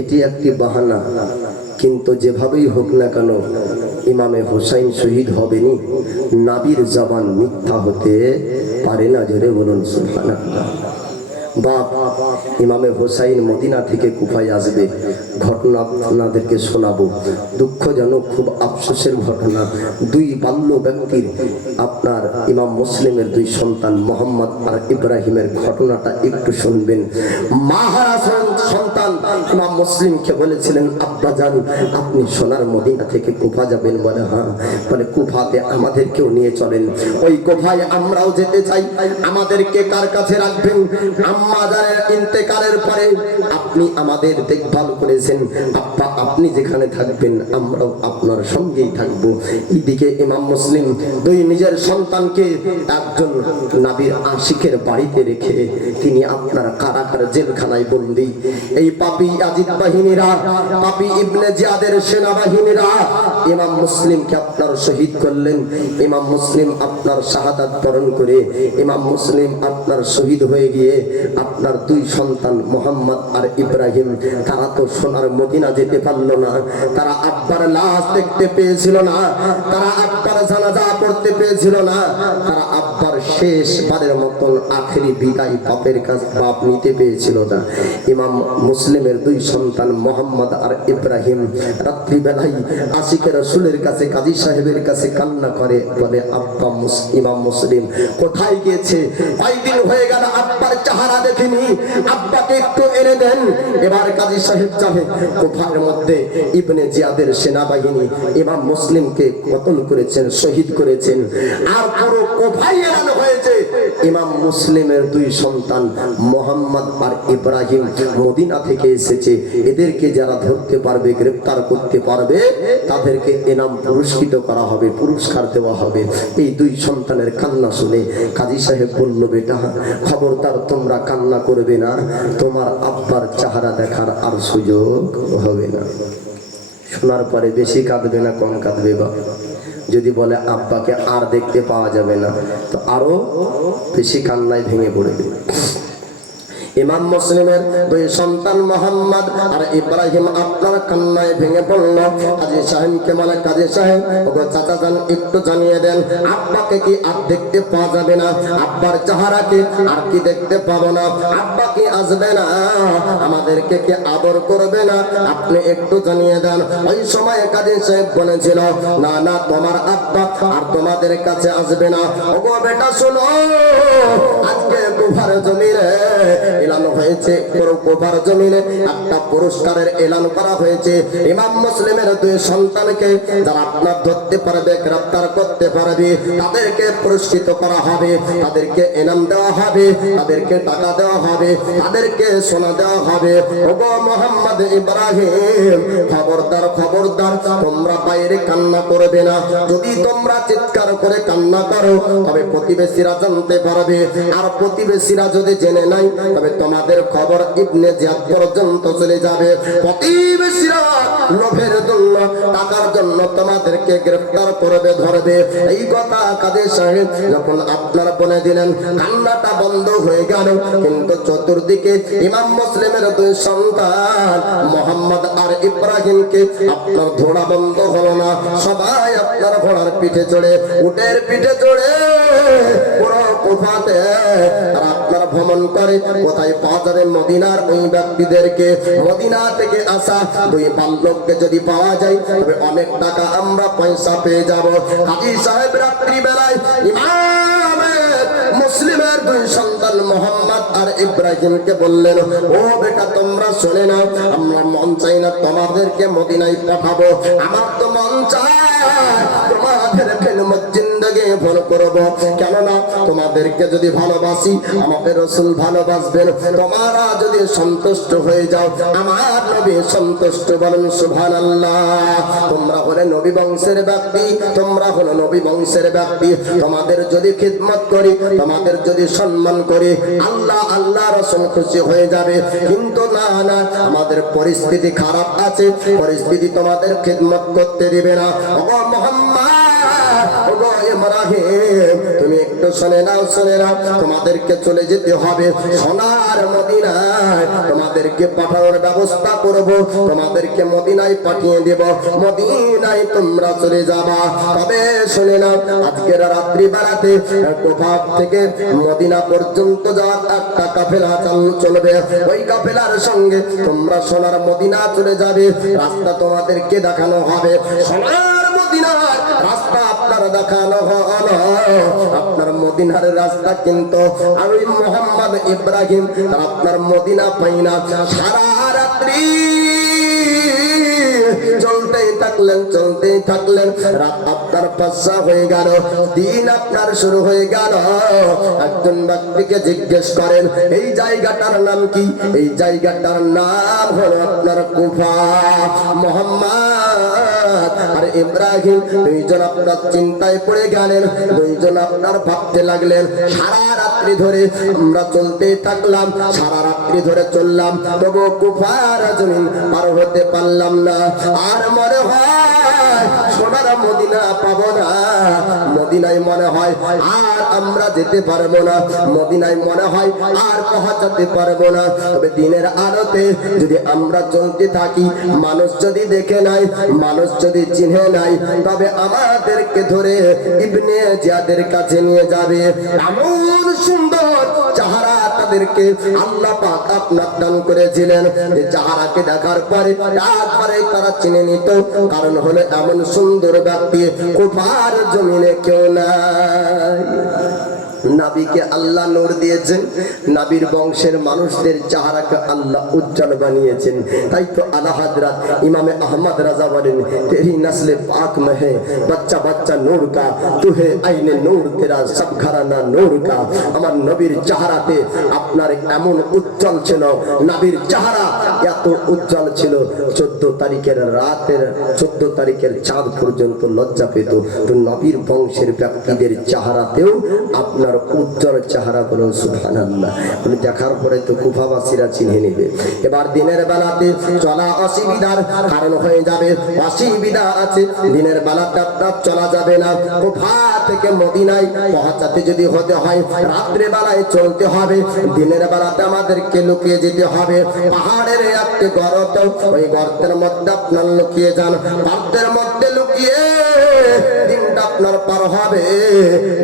এটি একটি বাহানা কিন্তু যেভাবেই হোক না কেন ইমামে হোসাইন শহীদ হবেনি নবীর জবান মিথ্যা হতে পারে না জোরে বলুন সুবহানাল্লাহ বাপ ইমামে হোসাইন মদিনা থেকে কুফায় আসবে ঘটনা আপনাদেরকে শোনাবো দুঃখজনক খুব আফসোসের ঘটনা দুই বাল্য ব্যক্তির আপনার ইমাম মুসলিমের দুই সন্তান মোহাম্মদ আর ইব্রাহিমের ঘটনাটা একটু শুনবেন মহারাজ সন্তান ইমাম মুসলিমকে বলেছিলেন আব্বা জান আপনি সোনার মদিনা থেকে কুফা যাবেন বলে হ্যাঁ বলে কুফাতে আমাদেরকেও নিয়ে চলেন ওই কুফায় আমরাও যেতে চাই আমাদেরকে কার কাছে রাখবেন আম্মাজানের ইন্তেকালের পরে আপনি আমাদের দেখভাল করেছেন আব্বা আপনি যেখানে থাকবেন আমরাও আপনার সঙ্গেই থাকবো এদিকে ইমাম মুসলিম দুই নিজের সন্তানকে একজন নবীর আশিকের বাড়িতে রেখে তিনি আপনার কারাগার জেলখানায় বন্দী এই পাপী আজিদ বাহিনীরা পাপী ইবনে জিয়াদের সেনাবাহিনীরা ইমাম মুসলিমকে আপনার শহীদ করলেন ইমাম মুসলিম আপনার শাহাদাত বরণ করে ইমাম মুসলিম আপনার শহীদ হয়ে গিয়ে আপনার দুই সন্তান মোহাম্মদ আর ইব্রাহিম তারা তো সোনার মদিনা যেতে পারলো না তারা আব্বার লাশ দেখতে পেয়েছিল না তারা আব্বার জানাজা পড়তে পেয়েছিল না তারা আব্বার শেষবারের মতন আখেরি বিদায় বাপের কাছে বাপ নিতে পেয়েছিল না ইমাম মুসলিমের দুই সন্তান মোহাম্মদ আর ইব্রাহিম রাত্রিবেলায় আশিকে রাসূলের কাছে কাজী সাহেবের কাছে কান্না করে বলে আব্বা ইমাম মুসলিম কোথায় গিয়েছে কয়দিন হয়ে গেল আব্বার চেহারা দেখিনি আব্বাকে একটু এনে দেন এবার কাজী সাহেব যাবে কুফার মধ্যে ইবনে জিয়াদের সেনাবাহিনী ইমাম মুসলিমকে কতল করেছেন শহীদ করেছেন আর পুরো কুফায় এরানো হয়েছে ইমাম মুসলিমের দুই সন্তান মোহাম্মদ আর ইব্রাহিম মদিনা থেকে এসেছে এদেরকে যারা ধরতে পারবে গ্রেফতার করতে পারবে তাদেরকে ইনাম পুরস্কৃত করা হবে পুরস্কার দেওয়া হবে এই দুই সন্তানের কান্না শুনে কাজী সাহেব বলল বেটা খবরদার তোমরা কান্না করবে না তোমার আব্বার চেহারা দেখার আর সুযোগ হবে না শোনার পরে বেশি কাঁদবে না কম কাঁদবে বা যদি বলে আব্বাকে আর দেখতে পাওয়া যাবে না তো আরো বেশি কান্নায় ভেঙে পড়বে ইমাম মুসলিমের দুই সন্তান মোহাম্মদ আর ইব্রাহিম আপনার কান্নায় ভেঙে পড়ল। কাজী সাহেবকে বলে, কাজী সাহেব ওগো চাচা যান, একটু জানিয়ে দেন আব্বাকে কি আর দেখতে পাওয়া যাবে না? আব্বার চেহারাকে আর কি দেখতে পাবো না? আব্বা কি আসবে না? আমাদেরকে কি আদর করবে না? আপনি একটু জানিয়ে দেন। ওই সময় কাজী সাহেব বলেছিল, না না, তোমার আব্বা আর তোমাদের কাছে আসবে না। ওগো বেটা শোনো, আজকে কুফার জমিনে এলান হয়েছে, কুফার জমিনে একটা পুরস্কারের এলান করা হয়েছে। ইমাম মুসলিমের দুই সন্তানকে যারা আপনার ধরতে পারবে, গ্রেফতার করতে পারবে, তাদেরকে পুরস্কৃত করা হবে, তাদেরকে ইনাম দেওয়া হবে, তাদেরকে টাকা দেওয়া হবে, তাদেরকে সোনা দেওয়া হবে। ওগো মোহাম্মদ ইব্রাহিম, খবরদার খবরদার, তোমরা বাইরে কান্না করবে না। যদি তোমরা চিৎকার করে কান্না করো তবে প্রতিবেশীরা জানতে পারবে, আর প্রতিবেশীরা যদি জেনে নাই তবে তোমাদের খবর ইবনে জিয়াদ পর্যন্ত চলে যাবে। প্রতিবেশীরা লোভের জন্য, টাকার জন্য তোমাদেরকে গ্রেফতার করবে, ধরবে। এই কথা কাজী সাহেব যখন আপনার বলে দিলেন, কান্নাটা বন্ধ হয়ে গেল। কিন্তু চতুর্দিকে ইমাম মুসলিমের দুই সন্তান মোহাম্মদ আর ইব্রাহিমকে আপনার ধোড়া বন্ধ হলো না। সবাই আপনার ঘোড়ার পিঠে চড়ে, উটের পিঠে চড়ে পুরো কুফাতে আর আপনার ভ্রমণ করে। কোথায় পাওয়া যাবে? মদিনার ওই ব্যক্তিদেরকে। মদিনা থেকে আসা দুই বালককে যদি পাওয়া যায় তবে অনেক টাকা আমরা পয়সা পেয়ে যাব। কাজী সাহেব রাত্রি বেলায় ইমাম মুসলিমের দুই সন্তান মোহাম্মদ আর ইব্রাহিমকে বললেন, ও বেটা তোমরা শুনে নাও, আমরা মন চাই না তোমাদেরকে মদিনায় পাঠাবো, আমার তো মন চায় তোমাদের খেদমত জিন্দেগি ভোগ করব। কেননা তোমাদেরকে যদি ভালোবাসি, আমাদের রাসূল ভালোবাসবেন। তোমরা যদি সন্তুষ্ট হয়ে যাও, আমার নবী সন্তুষ্ট, বলেন সুবহানাল্লাহ। তোমরা হলে নবী বংশের ব্যক্তি, তোমরা হলো নবী বংশের ব্যক্তি। তোমাদের যদি খিদমত করি, তোমাদের যদি সম্মান করি, আল্লাহ আল্লাহ রাসূল খুশি হয়ে যাবে। কিন্তু না না, আমাদের পরিস্থিতি খারাপ আছে, পরিস্থিতি তোমাদের খিদমত করতে দিবে না। ওগো মুহাম্মদ, ওগো ইব্রাহিম, তুমি একটু শুনে নাও, শুনে নাও, তোমাদেরকে চলে যেতে হবে সোনার মদিনায়। তোমাদেরকে পাঠানোর ব্যবস্থা করব, তোমাদেরকে মদিনায় পাঠিয়ে দেব, মদিনায় তোমরা চলে যাবা। তবে শুনে নাও, আজকের রাত্রি বেলাতে কুফা থেকে মদিনা পর্যন্ত যাওয়ার একটা কাফেলা চলবে। ওই কাফেলার সঙ্গে তোমরা সোনার মদিনা চলে যাবে। রাস্তা তোমাদেরকে দেখানো হবে, সোনার মদিনার রাস্তা আপনার দেখানো হলো। আপনার মদিনার রাস্তা কিন্তু আমি মোহাম্মদ ইব্রাহিম আপনার মদিনা পাই না। সারা রাত্রি চলতেই থাকলেন, চলতেই থাকলেন। রাত আপনার ৫টা হয়ে গেল, দিন আপনার শুরু হয়ে গেল। একজন ব্যক্তিকে জিজ্ঞেস করেন, এই জায়গাটার নাম কি? এই জায়গাটার নাম হলো আপনার কুফা। মোহাম্মদ আর ইব্রাহিম দুইজন আপনার চিন্তায় পড়ে গেলেন, দুইজন আপনার ভাবতে লাগলেন। সারা রাত্রি ধরে আমরা চলতেই থাকলাম, সারা রাত্রি ধরে চললাম, তবু কুফার জমিন পার হতে পারলাম না। আর মনে হয় সোনার মদিনা পাবো না, মদিনায় মনে হয় আর আমরা যেতে পারবো না, মদিনায় মনে হয় আর পৌঁছাতে পারবো না। তবে দিনের আলোতে যদি আমরা চলতে থাকি, মানুষ যদি দেখে নাই, মানুষ যদি চিনে নাই, তবে আমাদেরকে ধরে ইবনে জিয়াদের কাছে নিয়ে যাবে। এমন সুন্দর চেহারা তাদেরকে আল্লাহ পাক আপনার দান করেছিলেন যে চেহারাকে দেখার পরে তারপরে তারা চিনে নিত। কারণ হলো এমন সুন্দর ব্যক্তি কুফার জমিনে কেউ নাই। নবীকে আল্লাহ নূর দিয়েছেন, নবীর বংশের মানুষদের চেহারাকে আল্লাহ উজ্জ্বল বানিয়েছেন। তাই তো আলা হযরত ইমামে আহমদ রাজা বলেন, তেরি নসলে পাক में है बच्चा बच्चा नूर का, तू है आईने नूर, तेरा सब घराना नूर का। আমার নবীর চেহারাতে আপনার এমন উজ্জ্বল ছিল, নবীর চেহারা এত উজ্জ্বল ছিল 14 তারিখের রাতের 14 তারিখের চাঁদ পর্যন্ত লজ্জা পেত। তো নবীর বংশের ব্যক্তিদের চেহারাতেও আপনার উজ্জ্বল চেহারা, বলুন সুবহানাল্লাহ। উনি দেখার পরে তো কুফাবাসীরা চিনে নেবে। এবার দিনের বেলাতে চলা অসুবিধার কারণ হয়ে যাবে, অসুবিধা আছে, দিনের বেলাতে আপনার চলা যাবে না। কুফা থেকে মদিনায় পৌঁছাতে যদি হতে হয় রাত্রে বেলায় চলতে হবে, দিনের বেলাতে আমাদেরকে লুকিয়ে যেতে হবে। পাহাড়ের একটি গর্ত, ওই গর্তের মধ্যে আপনার লুকিয়ে যান, গর্তের মধ্যে লুকিয়ে দিনটা আপনার পার হবে।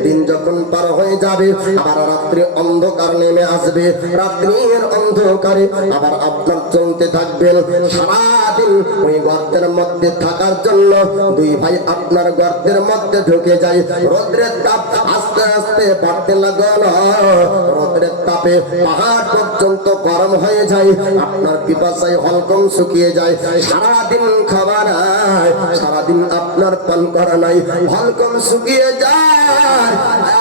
দিন যখন পার হয়ে যাবে আবার রাত্রি অন্ধকার নেমে আসবে, রাত্রির অন্ধকারে আবার আপনার চলতে থাকবেন সারাদিন। ওই গর্তের মধ্যে থাকার জন্য দুই ভাই আপনার গর্তের মধ্যে ঢুকে যায়। রোদ্রের তাপ আস্তে আস্তে বাড়তে লাগল, রোদ্রের তাপে পাহাড় পর্যন্ত গরম হয়ে যায়, আপনার পিপাসায় হলকম শুকিয়ে যায়। সারাদিন খাবার নাই, সারাদিন আপনার পান করা নাই, হলকম শুকিয়ে যায়।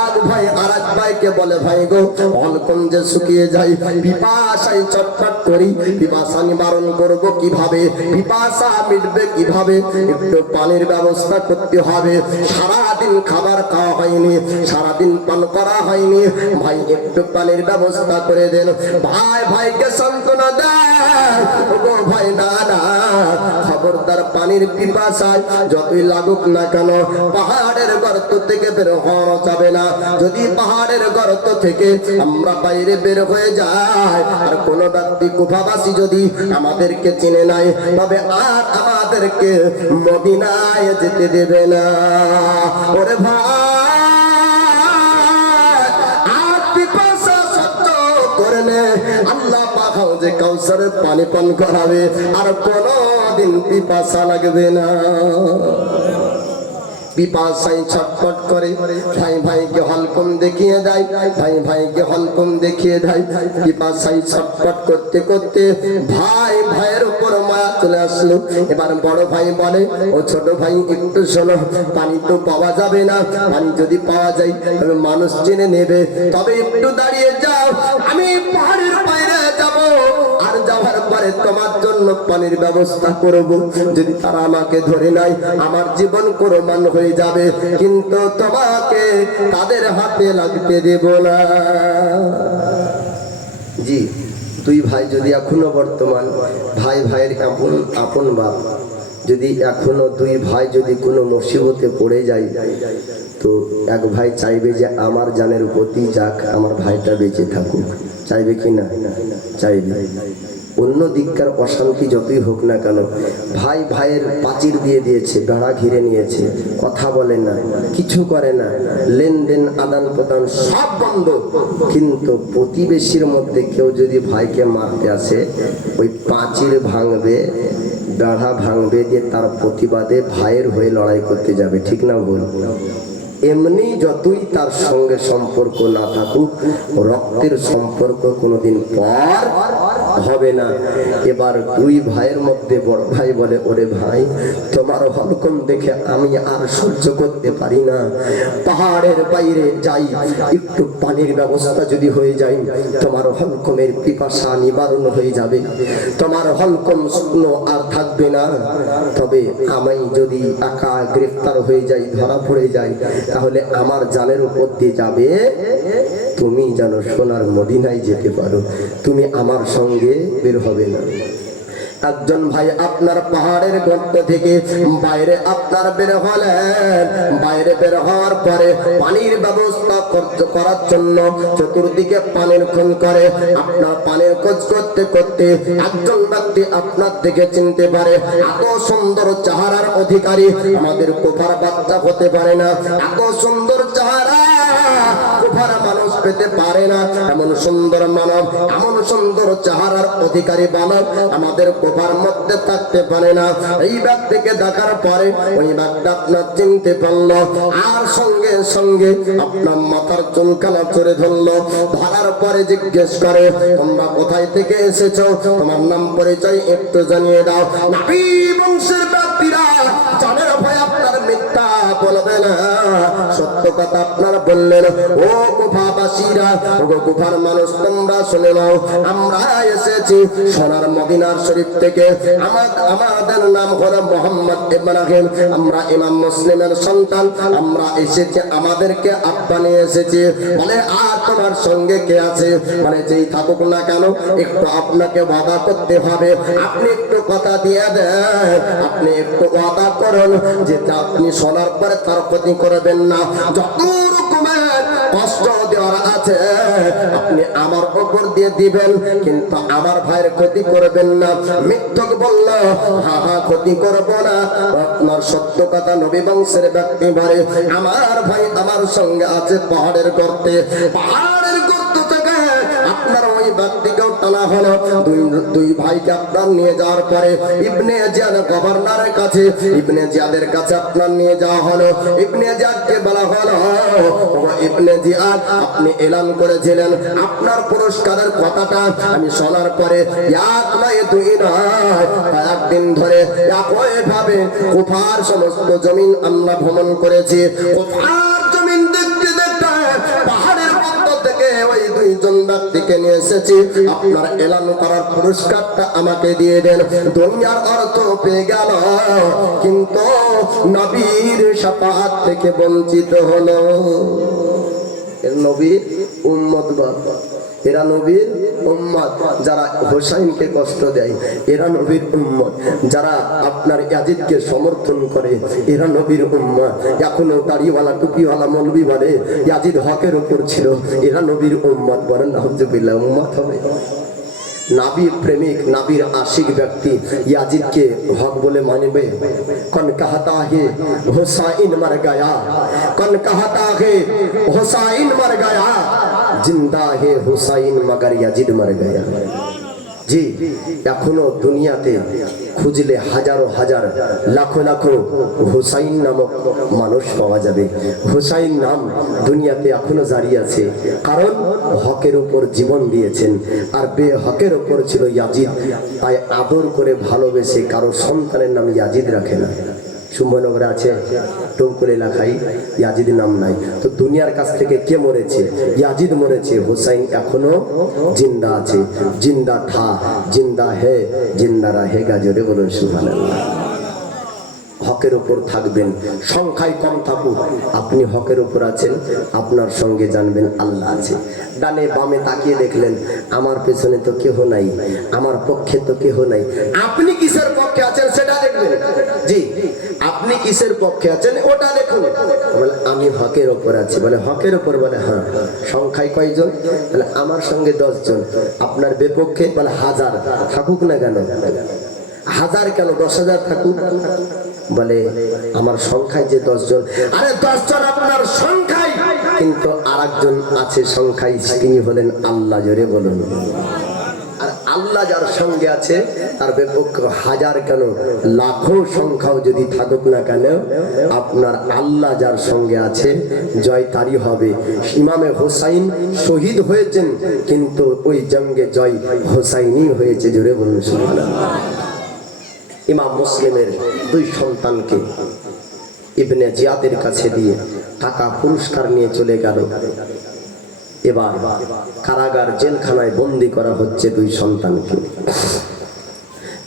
এক ভাই আর এক ভাইকে বলে, ভাই গো হলকম যে শুকিয়ে যায়, পিপাসায় চটপট করি, পিপাসা নিবারণ করব কিভাবে, পিপাসা মিটবে কিভাবে, একটু পানির ব্যবস্থা করতে হবে। সারাদিন খাবার খাওয়া হয়নি, সারাদিন পান করা হয়নি, ভাই একটু পানির ব্যবস্থা করে দেন। ভাই ভাইকে সান্ত্বনা দেয়, ও ভাই না না, খবরদার পানির পিপাসায় যতই লাগুক না কেন পাহাড়ের গর্ত থেকে বের হওয়া যাবে না। যদি পাহাড়ের গর্ত থেকে আমরা বাইরে বের হয়ে যাই আর কোন ব্যক্তি কুফাবাসী যদি আমাদেরকে চিনে নাই, তবে আর আমাদেরকে মদিনায় যেতে দেবে না। ওরে ভাই আর পিপাসা সহ্য করে নে, আল্লাহ পাক যে কাউসারের পানি পান করাবে, আর কোনদিন পিপাসা লাগবে না। পিপাসায় ছটফট করে ভাই ভাইকে হলকম দেখিয়ে দেয়, ভাই ভাইকে হলকম দেখিয়ে দেয়। পিপাসায় ছটফট করতে করতে ভাই ভাইয়ের উপর মায়া চলে আসলো। এবার বড় ভাই বলে, ও ছোট ভাই একটু শোনো, পানি তো পাওয়া যাবে না, পানি যদি পাওয়া যায় তবে মানুষ চিনে নেবে, তবে একটু দাঁড়িয়ে যাও, আমি পাহাড়ের বাইরে যাব, আর যাওয়ার পরে তোমার জন্য পানির ব্যবস্থা করব। যদি তারা আমাকে ধরে নাই আমার জীবন কোরবান হয়ে যাবে, কিন্তু তোমাকে তাদের হাতে লাগতে দেব না। জি, দুই ভাই যদি এখনো বর্তমান ভাই ভাইয়ের আপন আপন বাপ, যদি এখনো দুই ভাই যদি কোনো মুসিবতে পড়ে যায়, তো এক ভাই চাইবে যে আমার জানের প্রতি যাক, আমার ভাইটা বেঁচে থাকুক, চাইবে কি না? চাইবে। অন্য দিককার অশান্তি যতই হোক না কেন, ভাই ভাইয়ের প্রাচীর দিয়ে দিয়েছে, বেড়া ঘিরে নিয়েছে, কথা বলে না, কিছু করে না, লেনদেন আদান প্রদান সব বন্ধ, কিন্তু প্রতিবেশীর মধ্যে কেউ যদি ভাইকে মারতে আসে, ওই প্রাচীর ভাঙবে, বেড়া ভাঙবে, দিয়ে তার প্রতিবাদে ভাইয়ের হয়ে লড়াই করতে যাবে। ঠিক না ভুল? এমনি যতই তার সঙ্গে সম্পর্ক না থাকুক, রক্তের সম্পর্ক কোনোদিন পর হবে না। এবার দুই ভাইয়ের মধ্যে বড় ভাই বলে, ওরে ভাই তোমার হলকম দেখে আমি আর সহ্য করতে পারি না, পাহাড়ের বাইরে যাই, একটু পানির ব্যবস্থা যদি হয়ে যায় তোমার হলকমের পিপাসা নিবারণ হয়ে যাবে, তোমার হলকম শুকনো আর থাকবে না। তবে আমি যদি একা গ্রেফতার হয়ে যাই, ধরা পড়ে যাই, তাহলে আমার জানের উপর দিয়ে যাবে, তুমি যেন সোনার মদিনায় যেতে পারো, তুমি আমার সঙ্গে বের হবে না। একজন ভাই আপনার পাহাড়ের গর্ত থেকে বাইরে আপনার বের হলেন, বাইরে বের হওয়ার পরে পানির ব্যবস্থা করার জন্য চতুর্দিকে পানির খুন করে, আপনার পানির খোঁজ করতে করতে একজন ব্যক্তি আপনার দিকে চিনতে পারে, এত সুন্দর চেহারার অধিকারী আমাদের কুফার বাচ্চা হতে পারে না, এত সুন্দর চেহারা কুফার মানুষ পেতে পারে না, এমন সুন্দর মানব, এমন সুন্দর চেহারার অধিকারী মানব আমাদের কুফার মধ্যে থাকতে পারে না। এই ব্যক্তিকে দেখার পরে ওই ব্যক্তি আপনার চিনতে পারলো, আর সঙ্গে সঙ্গে আপনার মাথার চুলকানা চড়ে ধরলো, ধরার পরে জিজ্ঞেস করে, তোমরা কোথায় থেকে এসেছো, তোমার নাম পরিচয় একটু জানিয়ে দাও। নবী বংশের ব্যক্তিরা জানের ভয় আপনার মিথ্যা বলবে না, সত্য কথা আপনারা বললেন। ও কুফাবাসীরা, ও কুফার মানুষ, তোমরা শুনে নাও, আমরা এসেছি সোনার মদিনার শরীফ থেকে। আমাদের নাম হলো মোহাম্মদ ইব্রাহিম, আমরা ইমাম মুসলিমের সন্তান। আমরা এসেছি, আমাদেরকে আব্বা নিয়ে এসেছি। বলে আর তোমার সঙ্গে কে আছে? মানে যেই থাকুক না কেন, একটু আপনাকে ওয়াদা করতে হবে। আপনি একটু কথা দিয়ে দেন, আপনি একটু ওয়াদা করুন যে আপনি শোনার পরে তার ক্ষতি করবেন না। যত রকমের কষ্ট দেওয়ার আছে আপনি আমার উপর দিয়ে দিবেন, কিন্তু আমার ভাইয়ের ক্ষতি করবেন না। মিথ্যক বলল, হ্যাঁ হ্যাঁ ক্ষতি করবো না। আপনার সত্য কথা নবী বংশের ব্যক্তি বলে, আমার ভাই আমার সঙ্গে আছে পাহাড়ের গর্তে। পাহাড়ের গর্ত থেকে আপনার ওই ব্যক্তিকেও টানা হলো। দুই ভাইকে আপনার নিয়ে যাওয়ার পরে ইবনে জিয়াদ গভর্নরের কাছে, ইবনে জিয়াদের কাছে আপনার নিয়ে যাওয়া হলো। ইবনে জিয়াদকে বলা হলো, ইবনে জিয়াদ আপনি এলান করেছিলেন আপনার পুরস্কারের কথাটা আমি শোনার পরে এক নয় দুই নয় কয়েকদিন ধরে একইভাবে কুফার সমস্ত জমিন আমরা ভ্রমণ করেছি। কুফার জমিন দেখতে দেখতে পাহাড়ের মধ্য থেকে ওই দুইজন ব্যক্তিকে নিয়ে এসেছি। আপনার এলান করার পুরস্কারটা আমাকে দিয়ে দেন। দুনিয়ার অর্থ পেয়ে গেল, কিন্তু নবীর শাফাআত থেকে বঞ্চিত হলো। নবীর উম্মত বাবা, এরা নবীর উম্মত। যারা হোসাইনকে কষ্ট দেয় এরা নবীর উম্মত। যারা আপনার ইয়াজিদকে সমর্থন করে এরা নবীর উম্মত। এখনো দাড়িওয়ালা টুপিওয়ালা মৌলবি বলে ইয়াজিদ হকের উপর ছিল, এরা নবীর উম্মত। বলেন নাউজুবিল্লাহ, উম্মত হবে। নাবির প্রেমিক, নাবির আশিক ব্যক্তি ইয়াজিদকে হক বলে মানবে? কন कहता है हुसैन मर गया, कौन कहता है हुसैन मर गया, जिंदा है हुसैन मगर याजिद मर गया। জি, এখনো দুনিয়াতে খুঁজলে হাজারো হাজার লাখো লাখো হুসাইন নামক মানুষ পাওয়া যাবে। হুসাইন নাম দুনিয়াতে এখনো জারি আছে, কারণ হকের উপর জীবন দিয়েছেন। আর বেহকের উপর ছিল ইয়াজিদ, তাই আদর করে ভালোবেসে কারো সন্তানের নাম ইয়াজিদ রাখে না। সুম্বনগরে আছে টঙ্কুর এলাকায় ইয়াজিদ নাম নাই। তো দুনিয়ার কাছ থেকে কে মরেছে? ইয়াজিদ মরেছে, হুসাইন এখনো জিন্দা আছে। জিন্দা থা, জিন্দা হে, জিন্দা রাহেগা। জোরে বলুন সুবহানাল্লাহ। হকের উপর থাকবেন, সংখ্যায় কম থাকুক, আপনি হকের উপর আছেন, আপনার সঙ্গে জানবেন আল্লাহ আছে। ডানে বামে তাকিয়ে দেখলেন আমার পেছনে তো কেহ নাই, আমার পক্ষে তো কেহ নাই। আপনি কিসের পক্ষে আছেন সেটা দেখবেন। জি, আপনি কিসের পক্ষে আছেন ওটা দেখুন। বলে আমি হকের উপর আছি। বলে হকের উপর? বলে হ্যাঁ। সংখ্যায় কয়জন? বলে আমার সঙ্গে 10 জন। আপনার বিপক্ষে? বলে 1000। থাকুক না কেন? 1000 কেন? 10,000 থাকুক। বলে আমার সংখ্যায় যে 10 জন। আরে 10 জন আপনার সংখ্যায়, কিন্তু আরেকজন আছে সংখ্যায়, তিনি হলেন আল্লাহ। জোরে বলুন। আর আল্লাহ যার সঙ্গে আছে তার বিপক্ষে 1000 কেন, লাখো সংখ্যাও যদি থাকুক না কেন, আপনার আল্লাহ যার সঙ্গে আছে জয় তারই হবে। ইমামে হুসাইন শহীদ হয়েছেন, কিন্তু ওই জঙ্গে জয় হুসাইনই হয়েছে। জোরে বলুন সুবহানাল্লাহ। ইমাম মুসলিমের 2 সন্তানকে ইবনে জিয়াদের কাছে দিয়ে টাকা পুরস্কার নিয়ে চলে গেল। এবার কারাগার জেলখানায় বন্দী করা হচ্ছে 2 সন্তানকে।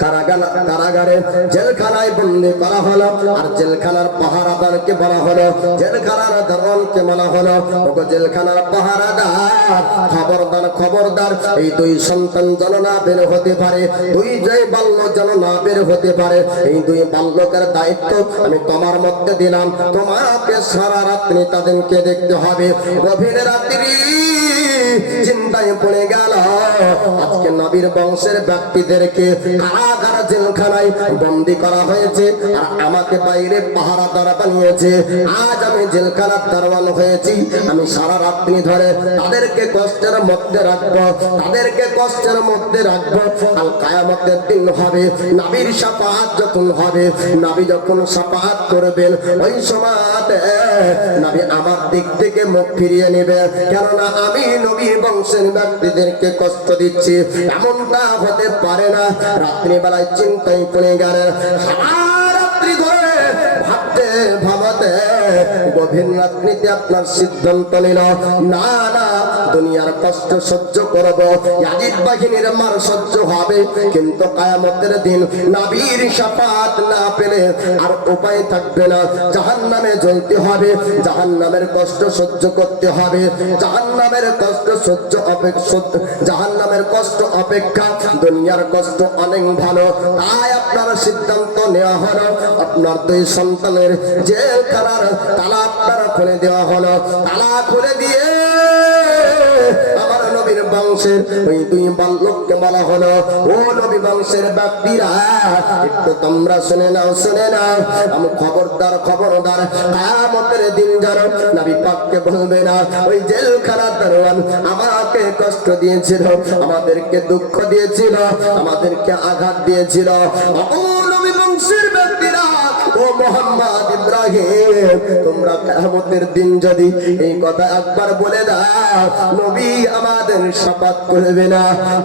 কারাগারে জেলখানায় বন্দী করা হলো। আর জেলখানার পাহারাদারকে বলা হলো, জেলখানার দারোয়ানকে বলা হলো, ওগো জেলখানার পাহারাদার, খবরদার খবরদার, এই 2 সন্তান যেন না বের হতে পারে, 2 বাল্য যেন না বের হতে পারে। এই 2 বাল্যকের দায়িত্ব আমি তোমার মধ্যে দিলাম। তোমাকে সারা রাত্রি তাদেরকে দেখতে হবে। গভীর রাত্রি চিন্তায় পড়ে গেল, আজকে নবীর বংশের ব্যক্তিদেরকে কারাগার জেলখানায় বন্দী করা হয়েছে, আর আমাকে বাইরে পাহারাদার বানিয়েছে। আজ আমি জেলখানার দারোয়ান হয়েছি, আমি সারা রাত্রি ধরে তাদেরকে কষ্টের মধ্যে রাখবো, তাদেরকে কষ্টের মধ্যে রাখবো। কাল কিয়ামতের দিন হবে, নবীর শাফাআত যখন হবে, নবী যখন শাফাআত করবেন, ওই সময়তে নবী আমার দিক থেকে মুখ ফিরিয়ে নেবে, কেননা আমি নবীর বংশের ব্যক্তিদেরকে কষ্ট দিচ্ছি। এমনটা হতে পারে না। রাত্রিবেলায় চিন্তায় পড়ে গেলেন, সারা রাত্রি ধরে ভাবতে ভাবতে গভীর রাত্রিতে আপনার সিদ্ধান্ত নিল, না না দুনিয়ার কষ্ট সহ্য করব, ইয়াজিদ বাহিনীর মার সহ্য হবে, কিন্তু কিয়ামতের দিন নবীর শাফাত না পেলে আর উপায় থাকবে না, জাহান্নামে জ্বলতে হবে, জাহান্নামের কষ্ট সহ্য করতে হবে, জাহান্নামের কষ্ট জাহান্নামের কষ্ট অপেক্ষা দুনিয়ার কষ্ট অনেক ভালো। তাই আপনার সিদ্ধান্ত নেওয়া হলো, আপনার দুই সন্তানের জেলখানার তালা আপনারা খুলে দেওয়া হলো। তালা খুলে দিয়ে আমার নবীর বংশের ওই দুই বালককে বলা হলো, ও নবী বংশের ব্যক্তিরা, একটু তোমরা শুনে নাও, শুনে নাও, আমি খবরদার খবরদার, কিয়ামতের দিন যারা নবী পাককে বলবে না ওই জেলখানার দারোয়ান আমাকে কষ্ট দিয়েছিল, আমাদেরকে দুঃখ দিয়েছিল, আমাদেরকে আঘাত দিয়েছিল। ও নবী বংশের ব্যক্তিরা, ও মোহাম্মদ ইব্রাহিম, তোমরা কিয়ামতের দিন যদি এই কথা একবার বলে দাও, নবী আমাদের শাফাত করবে না।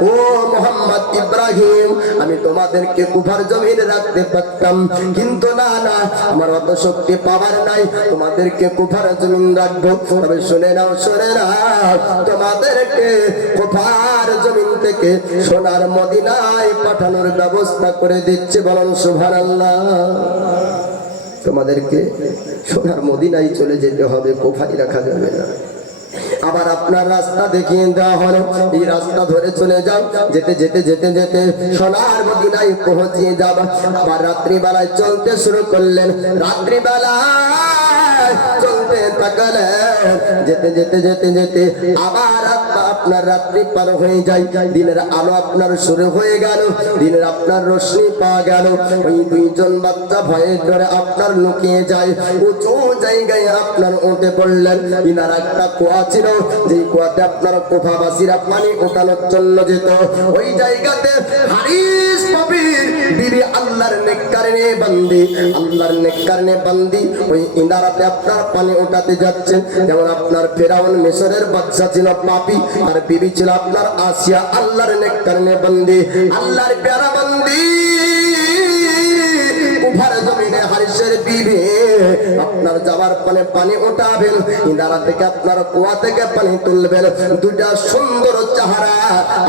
ও মোহাম্মদ ইব্রাহিম, আমি তোমাদেরকে কুফার জমিনে রাখতে পারতাম, কিন্তু না না, আমার অত শক্তি পাওয়ার নাই, তোমাদেরকে কুফার জমিন রাখবো। তবে শুনে নাও, শুনে নাও, তোমাদেরকে কুফার জমিন থেকে সোনার মদিনায় পাঠানোর ব্যবস্থা করে দিচ্ছে। বলুন সুবহানাল্লাহ। তোমাদেরকে সোনার মদিনায় চলে যেতে হবে, কোফাই রাখা যাবে না। আবার আপনার রাস্তা দেখিয়ে দেওয়া হলো, এই রাস্তা ধরে চলে যাও, যেতে যেতে যেতে যেতে সোনার মদিনায় পৌঁছিয়ে যাবা। আবার রাত্রিবেলায় চলতে শুরু করলেন, রাত্রিবেলায় চলতে থাকলেন, যেতে যেতে যেতে যেতে আবার আপনার রাত্রি পার হয়ে যায়, দিনের আলো আপনার শুরু হয়ে গেল, দিনের আপনার রশ্মি পাওয়া গেল। ওই দুইজন বাচ্চা ভয়ের ডরে আপনার লুকিয়ে যায়, উঁচু জায়গায় আপনার উঠে পড়লেন। ইনার একটা কুয়া ছিল, যেই কুয়াতে আপনার কোফাবাসীরা পানি ওঠানোর জন্য যেত। ওই জায়গাতে হারিস নবীর বিবি আল্লাহর নেককারিনে বান্দি, আল্লাহর নেককারিনে বান্দি ওই ইনারাতে আপনার পানি ওঠাতে যাচ্ছেন। যেমন আপনার ফেরাউন মিশরের বাদশা ছিল পাপী, আর বিবি ছিল আপনার আসিয়া আল্লাহর নেককারিনে বান্দি, আল্লাহর প্যারা বান্দি। কুফার জমিনে হারিসের বিবি আপনার যাওয়ার পরে পানি ওঠাবেন, ইনারা থেকে আপনার কুয়া থেকে পানি তুলবেন। দুইটা সুন্দর চেহারা,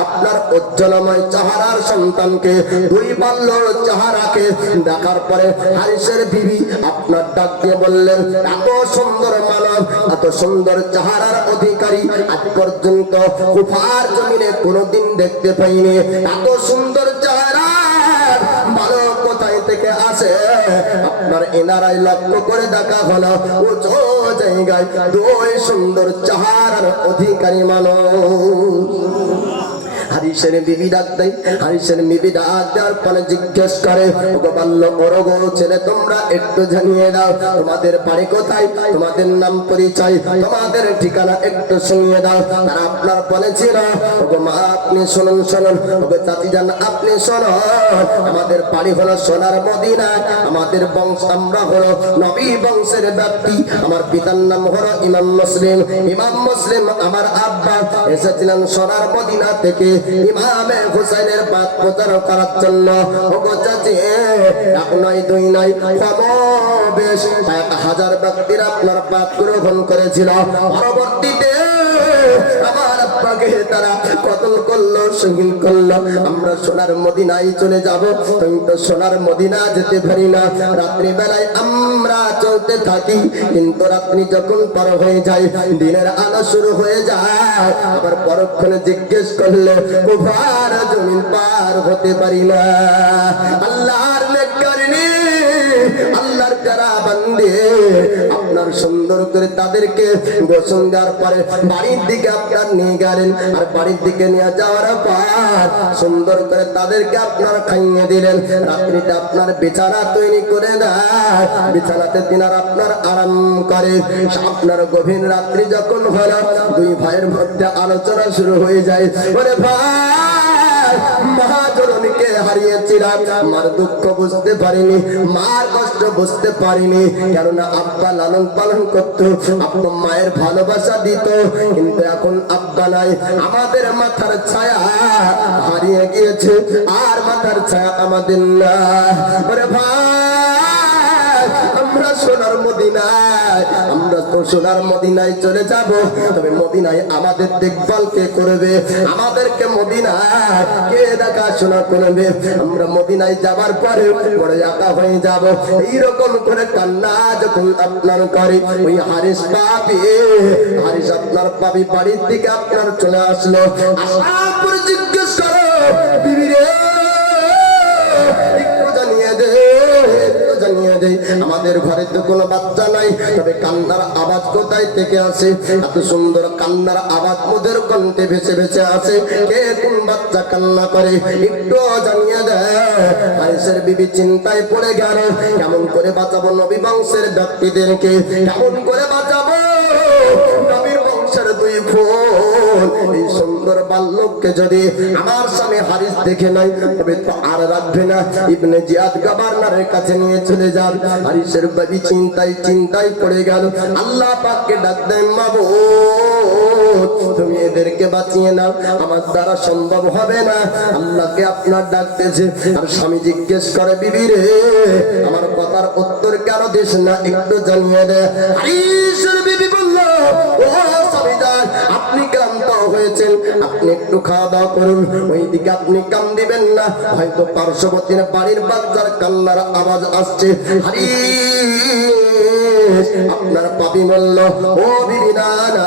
আপনার উজ্জ্বলময় চেহারার সন্তানকে, দুই বাল্য চেহারাকে দেখার পরে হারিসের বিবি আপনার ডাক দিয়ে বললেন, এত সুন্দর মানব, এত সুন্দর চেহারার অধিকারী আজ পর্যন্ত কুফার জমিনে কোনোদিন দেখতে পাইনি। এত সুন্দর চেহারা ভালো কোথায় থেকে আসে? আপনার এনারাই লক্ষ্য করে দেখা হলো, উঁচু জায়গায় দুই সুন্দর চেহারার অধিকারী মানুষ। হারিসের বিবি ডাক দেয়, হারিসের বিবি ডাক দেওয়ার পরে জিজ্ঞেস করে, ওগো বাল্য ওরগো ছেলে, তোমরা একটু জানিয়ে দাও তোমাদের বাড়ি কোথায়, তোমাদের নাম পরিচয়, তোমাদের ঠিকানা একটু শুনিয়ে দাও। তারা আপনার বলেছিল, ওগো মা আপনি শুনুন, শুনুন, ওগো চাচি জান আপনি শুনুন, আমাদের বাড়ি হলো সোনার মদিনা, আমাদের বংশ, আমরা হলো নবী বংশের ব্যক্তি, আমার পিতার নাম হলো ইমাম মুসলিম, ইমাম মুসলিম আমার আব্বা এসেছিলেন সোনার মদিনা থেকে ইমামে হুসাইনের পাক প্রচার করার জন্য। ওগো চাচি, এক নয় দুই নয়, বেশ 1000 ব্যক্তিরা আপনার পাক গ্রহণ করেছিল। পরবর্তীতে আমার আব্বাকে তারা কতল করলো, শহীদ করলো। আমরা সোনার মদিনায় চলে যাব, তুমি তো সোনার মদিনা যেতে পারি না। রাত্রি বেলায় আমরা চলতে থাকি, কিন্তু রাত্রি যখন পার হয়ে যায়, দিনের আলো শুরু হয়ে যায়। আবার পরক্ষণে জিজ্ঞেস করলে কুফার জমিন পার হতে পারি না। আল্লাহর নেককারিনী, আল্লাহর যারা বান্দে আপনার সুন্দর করে তাদেরকে গোসল দেওয়ার পরে বাড়ির দিকে আপনার নিয়ে গেলেন, আর বাড়ির দিকে নিয়ে যাওয়ার পর সুন্দর করে তাদেরকে আপনার খাইয়ে দিলেন। রাত্রিতে আপনার বিছানা তৈরি করে দেয়, বিছানাতে দিনার আপনার আরাম করে। আপনার গভীর রাত্রি যখন হলো, দুই ভাইয়ের মধ্যে আলোচনা শুরু হয়ে যায়। ওরে ভাই, মহাজননীকে হারিয়েছিলাম, মার দুঃখ বুঝতে পারিনি, মার কষ্ট বুঝতে পারিনি, কেননা আব্বা লালন পালন করত, আব্বা মায়ের ভালোবাসা দিত, কিন্তু এখন আব্বা নাই, আমাদের মাথার ছায়া হারিয়ে গিয়েছে, আর মাথার ছায়া আমাদের না। ওরে ভাই, আমরা সোনার মদিনায়, আমরা তো সোনার মদিনায় চলে যাব, তবে মদিনায় আমাদের দেখভাল কে করবে, আমাদেরকে মদিনায় কে দেখাশোনা করবে? আমরা মদিনায় যাবার পরে বড় একা হয়ে যাব। এইরকম করে কান্না যখন আপনার করে ওই হারিস পাপি, হারিস আপনার পাপি বাড়ির দিকে আপনার চলে আসলো। আসার পরে জিজ্ঞেস করো, বিবি রে একটু জানিয়ে দে, একটু জানিয়ে দে, আমাদের ঘরে তো কোনো বাচ্চা নাই, তবে কান্নার আওয়াজ কোথায় থেকে আসে? এত সুন্দর কান্নার আওয়াজ মোদের কণ্ঠে ভেসে ভেসে আসে। কে কোন বাচ্চা কান্না করে একটু জানিয়ে দে। হারিসের বিবি চিন্তায় পড়ে গেল, কেমন করে বাঁচাবো নবী বংশের ব্যক্তিদেরকে, কেমন করে বাঁচাবো নবীর বংশের দুই ফুল। এই সুন্দর বাল্যকে যদি আমার স্বামী হারিস দেখে নাই, তবে তো আর রাখবে না। ইবনে জিয়াদ গভর্নরের কাছে নিয়ে চলে যান। হারিসের বিবি চিন্তায় চিন্তায় পড়ে গেল। আল্লাহ পাককে ডাক দেন, মাবুদ তুমি এদেরকে বাঁচিয়ে নাও, আমার দ্বারা সম্ভব হবে না। আল্লাহকে আপনার ডাকতেছে। আর স্বামী জিজ্ঞেস করে, বিবি রে আমার কথার উত্তর কেন দিস না, একটু জানিয়ে দে। হারিসের বিবি বলল, ও স্বামী যান, আপনি ক্লান্ত হয়েছেন, আপনি একটু খাওয়া দাওয়া করুন, ওইদিকে আপনি কান দিবেন না, হয়তো পার্শ্ববর্তী বাড়ির বাচ্চার কান্নার আওয়াজ আসছে। হারিস আপনার পাপি বলল, ও বিবি না না,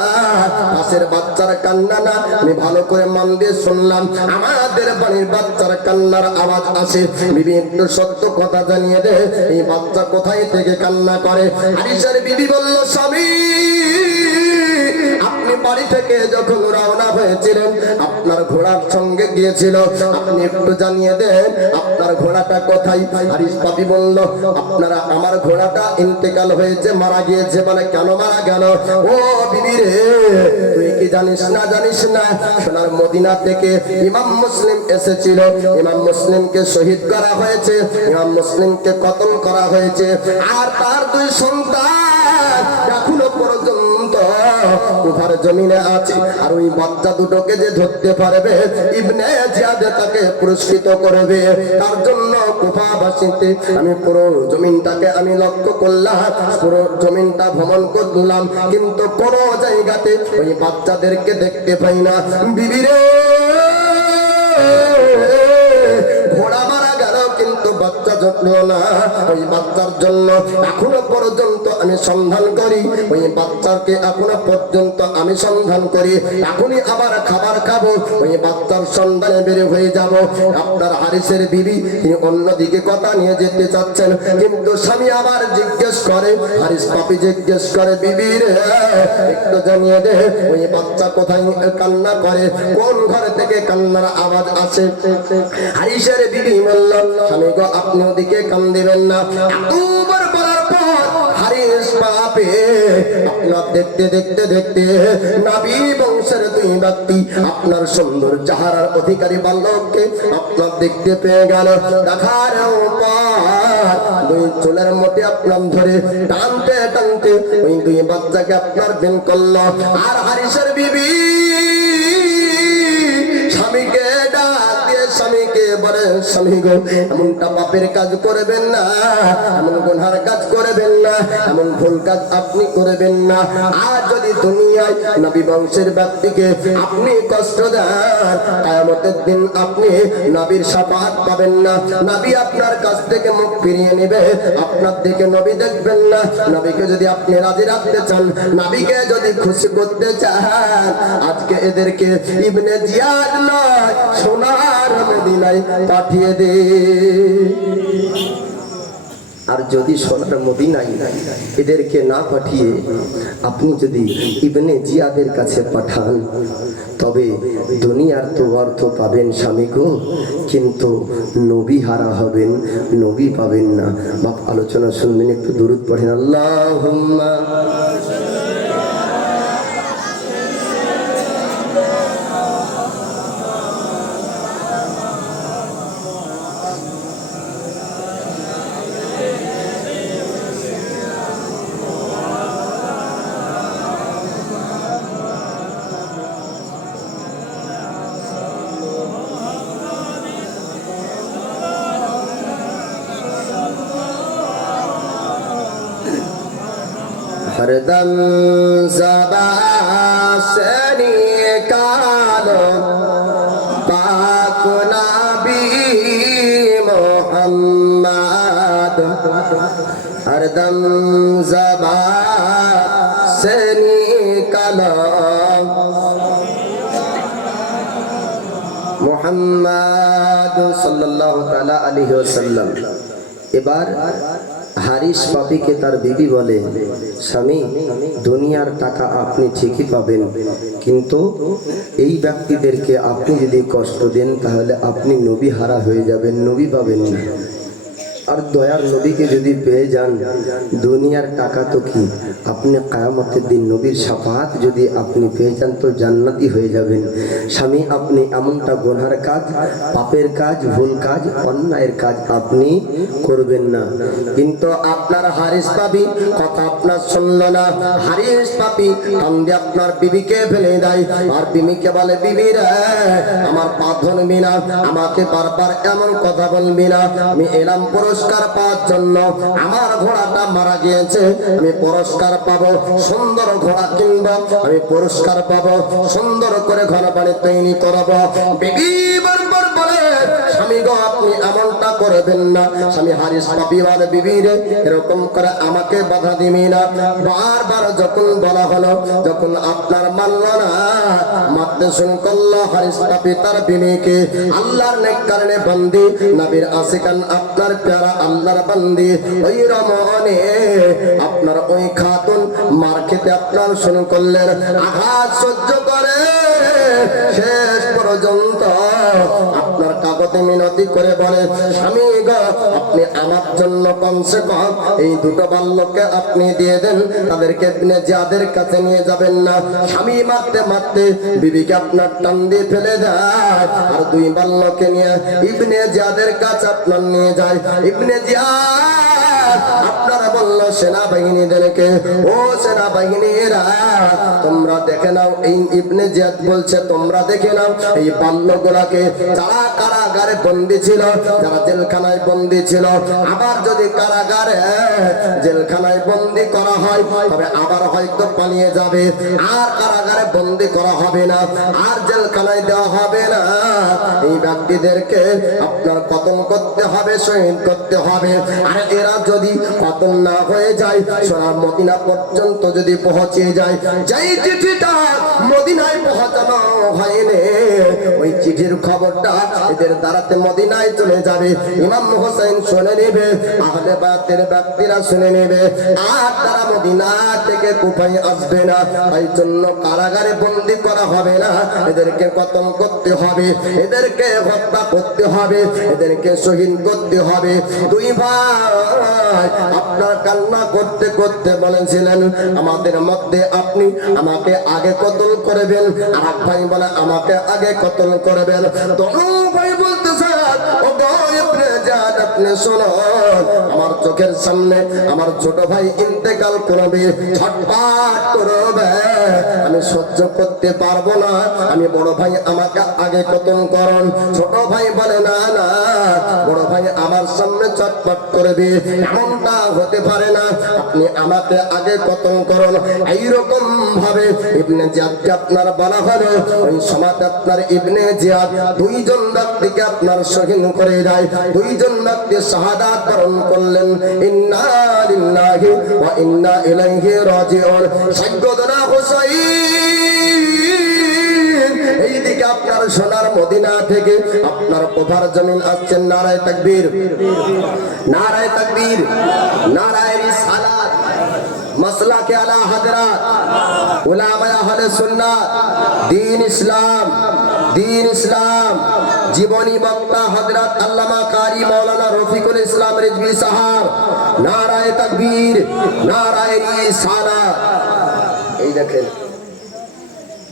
পাশের বাচ্চার কান্না না, আমি ভালো করে মন দিয়ে শুনলাম, আমাদের বাড়ির বাচ্চার কান্নার আওয়াজ আসে। বিবি একটু সত্য কথা জানিয়ে দে, এই বাচ্চা কোথায় থেকে কান্না করে? হারিসের বিবি বলল, স্বামী আপনি বাড়ি থেকে যখন রওনা হয়েছিলেন, আপনার ঘোড়ার সঙ্গে গিয়েছিল, আপনি একটু জানিয়ে দেন আপনার ঘোড়াটা কোথায়? হারিস পাপি বলল, আপনারা আমার ঘোড়াটা ইন্তেকাল হয়েছে, মারা গিয়েছে। বলে, কেন মারা গেল? ও বিবি রে তুই কি জানিস না? জানিস না, সোনার মদিনা থেকে ইমাম মুসলিম এসেছিল, ইমাম মুসলিমকে শহীদ করা হয়েছে, ইমাম মুসলিমকে কতল করা হয়েছে, আর তার দুই সন্তান এখনো পর্যন্ত কুফার জমিনে আছে। আর ওই বাচ্চা দুটোকে যে ধরতে পারবে, ইবনে জিয়াদ তাকে পুরস্কৃত করবে। তার জন্য কুফাবাসীতে আমি পুরো জমিনটাকে আমি লক্ষ্য করলাম, পুরো জমিনটা ভ্রমণ করলাম, কিন্তু কোন জায়গাতে ওই বাচ্চাদেরকে দেখতে পাই না। বিবি রে ঘোড়া মারা গেল, কিন্তু বাচ্চা জন্ম না। ওই বাচ্চার জন্য এখনো পর্যন্ত আমি সন্ধান করি, ওই বাচ্চাকে এখনো পর্যন্ত আমি সন্ধান করি। এখনই আবার খাবার খাবো, ওই বাচ্চার সন্ধানে বের হয়ে যাব। আপনার হারিসের বিবি তিনি অন্যদিকে কথা নিয়ে যেতে চাচ্ছেন, কিন্তু স্বামী আবার জিজ্ঞেস করে, হারিস পাপি জিজ্ঞেস করে, বিবি রে একটু জানিয়ে দে ওই বাচ্চা কোথায় কান্না করে, কোন ঘর থেকে কান্নার আওয়াজ আসে? হারিসের বিবি বলল, স্বামী গো আপনি ওদিকে কান দিবেন না। এতবার বলার পর হারিস পাপি আপনার দেখতে দেখতে দেখতে নবী বংশের দুই ব্যক্তি আপনার সুন্দর চেহারার অধিকারী বালককে আপনার দেখতে পেয়ে গেল। দেখার পর দুই চুলের মোটে আপনার ধরে টানতে টানতে ওই দুই বাচ্চাকে আপনার বের করলো। আর হারিসের বিবি স্বামীকে ডাক দিয়ে স্বামীকে বলে, স্বামী গো এমনটা পাপের কাজ করবেন না, এমন গুনার কাজ করবেন না, এমন ভুল কাজ আপনি করবেন না। আর যদি দুনিয়ায় নবী বংশের ব্যক্তিকে আপনি কষ্ট দেন, কিয়ামতের দিন আপনি নবীর শাফাআত পাবেন না। নবী আপনার কাছ থেকে মুখ ফিরিয়ে নেবে, আপনার দিকে নবী দেখবেন না। নবীকে যদি আপনি রাজি রাখতে চান, নবীকে যদি খুশি করতে চান, আজকে এদেরকে ইবনে জিয়াদ নয় সোনার মদিনায় পাঠিয়ে দে। আর যদি সোনার মদিনায় এদেরকে না পাঠিয়ে আপনি যদি ইবনে জিয়াদের কাছে পাঠান, তবে দুনিয়ার তো অর্থ পাবেন স্বামী গো, কিন্তু নবী হারা হবেন, নবী পাবেন না। বাপ আলোচনা শুনবেন, একটু দুরূদ পড়েন, আল্লাহুম্মা हरदम ज़बान से निकालो पाक नबी मोहम्मद हरदम ज़बान से निकालो মুহাম্মদ সাল্লাল্লাহু তাআলা আলাইহি ওয়াসাল্লাম। এবার হারিস পাপিকে তার বিবি বলে, স্বামী, দুনিয়ার টাকা আপনি ঠিকই পাবেন, কিন্তু এই ব্যক্তিদেরকে আপনি যদি কষ্ট দেন তাহলে আপনি নবী হারা হয়ে যাবেন, নবী পাবেন না। আর দয়ার নবীকে যদি পেয়ে যান, দুনিয়ার টাকা তো কি, আপনি কিয়ামতের দিন নবীর শাফাআত যদি আপনি পেয়ে যান তো জান্নাতি হয়ে যাবেন। স্বামী, আপনি এমনটা গুনার কাজ, পাপের কাজ, ভুল কাজ, অন্যায়ের কাজ আপনি করবেন না। কিন্তু আপনার হারিস পাপি কথা আপনার শুনল না। হারিস পাপি কান্দে আপনার বিবিকে ফেলে দেয়, আর বিবিকে বলে, বিবি রে, আমার পা ধরবি না, আমাকে বারবার এমন কথা বলবি না। আমি এলাম পুরস্কার পাওয়ার জন্য, আমার ঘোড়াটা মারা গিয়েছে, আমি পুরস্কার পাবো, সুন্দর ঘোড়া কিনবো, আমি পুরস্কার পাবো, সুন্দর করে ঘর বাড়ি তৈরি করবো। বিবি বারবার বলে, স্বামী গো, আপনি এমনটা করবেন না। স্বামী হারিস পাপি বলে, বিবি রে, এরকম করে আমাকে বাধা দিবি না। বারবার যখন বলা হলো, যখন আপনার মানল না, মারতে শুরু করলো হারিস পাপি তার বিবিকে। আল্লাহর নেককারনে বন্দি, নবীর আশিকান, আপনার প্যারা আল্লাহর বান্দি, ওই রমণে আপনার ওই খাতুন মার খেতে আপনার শুরু করলেন। আঘাত সহ্য করে শেষ পর্যন্ত আপনার কাগজে মিনতি করে বলে, স্বামী গো, আপনি আমার জন্য কমসে কম এই দুটো বাল্যকে আপনি দিয়ে দেন, তাদেরকে যাদের কাছে নিয়ে যাবেন না। স্বামী মারতে মারতে বিবিকে আপনার টান দিয়ে ফেলে দেয়, আর দুই বাল্যকে নিয়ে ইবনে জিয়াদের কাছে আপনার নিয়ে যায়। ইবনে জিয়াদ আপনারা বলল সেনাবাহিনীদেরকে, ও সেনাবাহিনীরা, তোমরা দেখে নাও। এই ইবনে জিয়াদ বলছে, তোমরা দেখে নাও এই বাল্যগুলাকে, যারা কারাগারে বন্দী ছিল, যারা জেলখানায় বন্দী ছিল। আবার যদি কারাগারে জেলখানায় বন্দী করা হয়, তবে আবার হয়তো পালিয়ে যাবে, আর কারাগারে বন্দী করা হবে না, আর জেলখানায় দেওয়া হবে না। এই ব্যক্তিদেরকে আপনার কতল করতে হবে, শহীদ করতে হবে। আর এরা যদি কতল না হয়ে যায়, সোনার মদিনা পর্যন্ত যদি পৌঁছে যায়, যেই চিঠিটা মদিনায় পৌঁছানো হয়নি, ওই চিঠির খবরটা এদের দ্বারাতে মদিনায় চলে যাবে। ইমাম হোসেন শুনে নেবে, আহলে বায়তের ব্যক্তিরা শুনে নেবে, আর তারা মদিনা থেকে কুফায় আসবে না। তাই জন্য কারাগারে বন্দী করা হবে না, এদেরকে কতল করতে হবে, এদেরকে হত্যা করতে হবে, এদেরকে শহীদ করতে হবে। দুই ভাই আপনার কান্না করতে করতে বলেছিলেন, আমাদের মধ্যে আপনি আমাকে আগে কতল করবেন, আর এক ভাই বলে আমাকে আগে কতল করবেন। দোনো ভাই বলতেছে, ও ইবনে জিয়াদ, আপনি শোনো, আমার চোখের সামনে আমার ছোট ভাই ইন্তেকাল করবে, ছটফট করবে, আমি সহ্য করতে পারবো না, আমি বড় ভাই আমাকে আগে কতল করুন। ছোট ভাই বলে, না না, বড় ভাই আমার সামনে ছটফট করবে, এমনটা হতে পারে না, আপনি আমাকে আগে কতল করুন। এইরকম ভাবে ইবনে জিয়াদকে আপনার বলা হলো। ওই সময় আপনার ইবনে জিয়াদ দুইজন ব্যক্তিকে আপনার শহীদ করে দেয়, দুইজন ব্যক্তি শাহাদাত বরণ করলেন। ইন্না লিল্লাহি ওয়া ইন্না ইলাইহি রাজিউন। সাইয়্যিদুনা হুসাইন এইদিকে আপনার সোনার মদিনা থেকে আপনার কোফার জমিন আসছেন। নারায়ে তাকবীর, নারায়ে তাকবীর, নারায়ে রিসালাত, মাসলাকে আলা হযরত উলামায়ে আহলে সুন্নাত, দ্বীন ইসলাম, দ্বীন ইসলাম, জীবনী বক্তা হযরত আল্লামা কারি মাওলানা রফিকুল ইসলাম রিজভী সাহেব। নারায়ে তাকবীর, নারায়ে রিসালাত। এই দেখেন,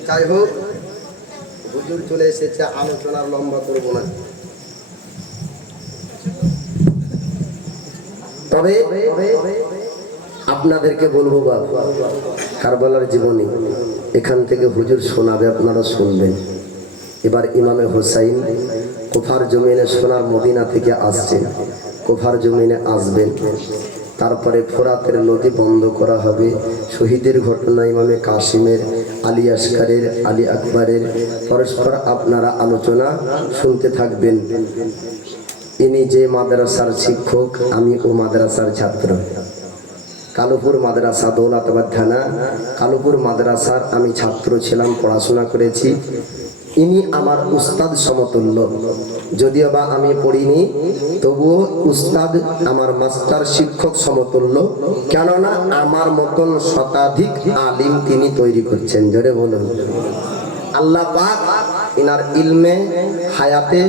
যাই হোক, হুজুর চলে এসেছে, আলোচনা লম্বা করব না। তবে আপনাদেরকে বলবো, বাবা, কারবালার জীবনী এখান থেকে হুজুর শোনাবে, আপনারা শুনবেন। এবার ইমামে হোসাইন কুফার জমিনে সোনার মদিনা থেকে আসছেন, কুফার জমিনে আসবেন। তারপরে ফোরাতের নদী বন্ধ করা হবে। শহীদের ঘটনা ইমামে কাসিমের, আলী আসকারের, আলী আকবরের পরস্পর আপনারা আলোচনা শুনতে থাকবেন। ইনি যে মাদ্রাসার শিক্ষক, আমি ও মাদ্রাসার ছাত্র। কালুপুর মাদ্রাসা, দৌলতাবাদ থানা কালুপুর মাদ্রাসার আমি ছাত্র ছিলাম, পড়াশোনা করেছি। ইনি আমার উস্তাদ সমতুল্য, যদিও বা আমি পড়িনি, তবুও উস্তাদ আমার মাস্টার শিক্ষক সমতুল্য। কেননা আমার মতন শতাধিক আলিম তিনি তৈরি করছেন। জোরে বলুন আল্লাহ পাক ইনার ইলমে হায়াতে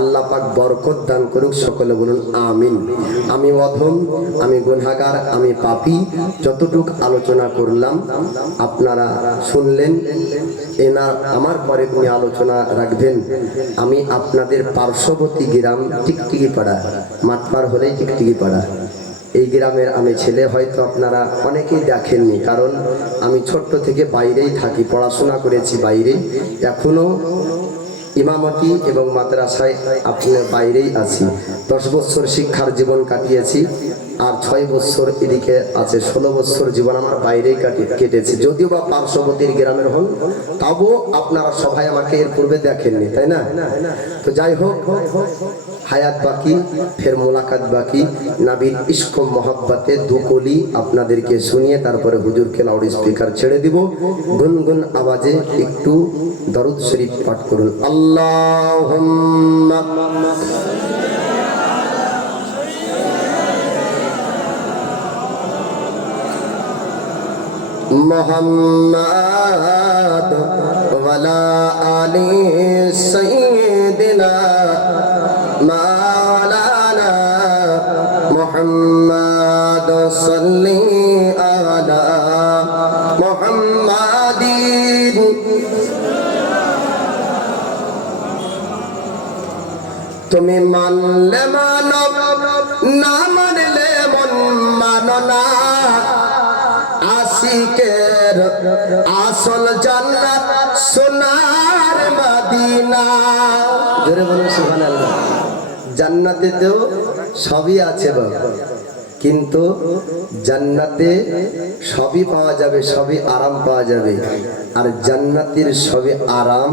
আল্লাহ পাক বরকত দান করুক, সকলে বলুন আমিন। আমি অধম, আমি গুনাহগার, আমি পাপী। যতটুক আলোচনা করলাম আপনারা শুনলেন। এনার আমার পরে উনি আলোচনা রাখবেন। আমি আপনাদের পার্শ্ববর্তী গ্রাম টিকটিকি পাড়া, মাঠপাড় হলেই টিকটিকি পাড়া, এই গ্রামের আমি ছেলে। হয়তো আপনারা অনেকেই দেখেননি, কারণ আমি ছোট্ট থেকে বাইরেই থাকি, পড়াশোনা করেছি বাইরে, এখনো ইমামতি এবং মাদ্রাসায় আপনার বাইরেই আছি। 10 বছর শিক্ষার জীবন কাটিয়েছি, আর 6 বছর এদিকে আছে, 16 বছর জীবন আমার বাইরেই কেটেছে। যদিও বা পার্শ্ববর্তী গ্রামের হন, তবুও আপনারা সবাই আমাকে এর পূর্বে দেখেননি, তাই না? তো যাই হোক, হায়াত বাকি, ফের মোলাকাত বাকি। নাবির ইশক মোহাব্বতে দুকলি আপনাদেরকে শুনিয়ে তারপরে হুজুরকে লাউড স্পিকার ছেড়ে দিব। গুনগুন আওয়াজে একটু দরুদ শরীফ পাঠ করুন। আল্লাহুম্মা মুহাম্মাদ ওয়ালা আলি সাইয়্যিদিনা মাওলানা মুহাম্মাদ সাল্লি আলা মুহাম্মাদিন। তুমি মানলে মানো, না মানলে মন মানো না। আশিকের আসল জান্নাত সোনার মদিনা। জোরে বলুন সুবহানাল্লাহ। জান্নাতেতেও সবই আছে বাবা, কিন্তু জান্নাতে সবই পাওয়া যাবে, সবই আরাম পাওয়া যাবে। আর জান্নাতের সবই আরাম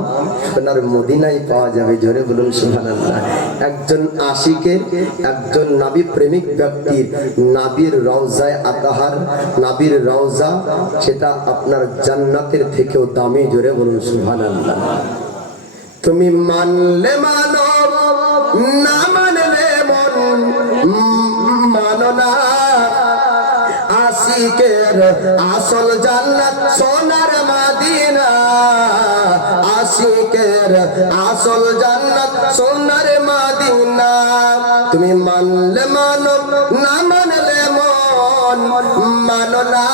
সোনার মদিনায় পাওয়া যাবে। জোরে বলুন সুবহানাল্লাহ। একজন আশিকের, একজন নাবী প্রেমিক ব্যক্তির নাবির রওজায় আতাহার, নাবির রওজা, সেটা আপনার জান্নাতের থেকেও দামি। জোরে বলুন সুবহানাল্লাহ। তুমি মানলে মানো, না মানলে মন মানো না। আশিকের আসল জান্নাত সোনার মদিনা। আশিকের আসল জান্নাত সোনার মদিনা। তুমি মানলে মানো, না মানলে মন মানো না।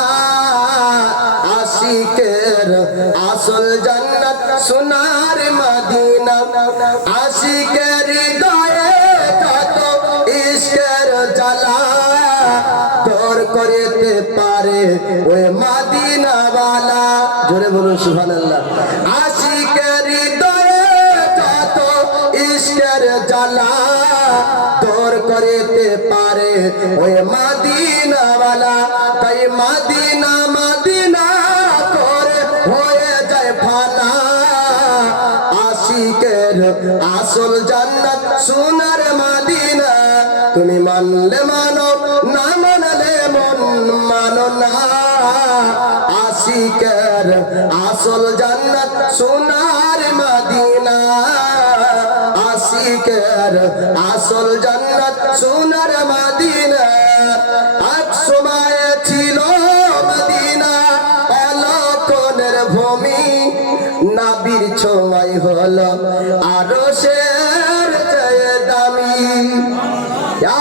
আশিকের আসল জান্নাত সোনার মদিনা। আশিকের হৃদয়ে কত ইশকের জ্বালা, দূর করতে পারে ওই মদিনাওয়ালা। জোরে বলুন সুবহানাল্লাহ। আশিকের হৃদয়ে কত ইশকের জ্বালা, দূর করতে পারে ওই মদিনাওয়ালা। তাই মদিনা মদিনা করে হয়ে যায় ফানা। আশিকের আসল জান্নাত সোনার মদিনা। তুমি মানলে মানো, না মানলে মন মানো না। আশিকের আসল জান্নাত সোনার মদিনা। আশিকের আসল জান্নাত সোনার মদিনা। এক সময় ছিল মদিনা অলকনের ভূমি। নাবির ছোঁয়ায় হলো আরশের চেয়ে দামি।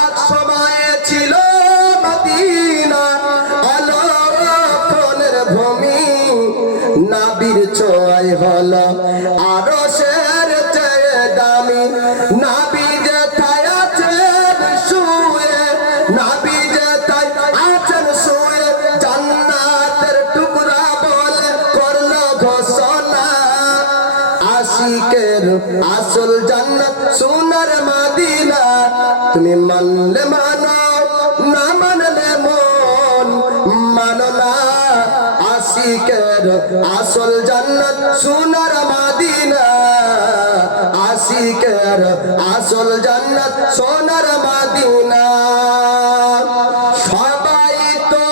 এক সময় ছিল মদিনা অলকনের ভূমি। নাবির ছোঁয়ায় হলো আরশের চেয়ে দামি। নাবি যেথায় আছেন শুয়ে, নাবি যেথায় আছেন শুয়ে, জান্নাতের টুকরা বলে করলো ঘোষণা। আশিকের আসল জান্নাত সোনার মদিনা। তুমি মানলে মানো, না মানলে আশিকের আসল জান্নাত সোনার মদিনা আশিকের আসল জান্নাত সোনার মদিনা সবাই তো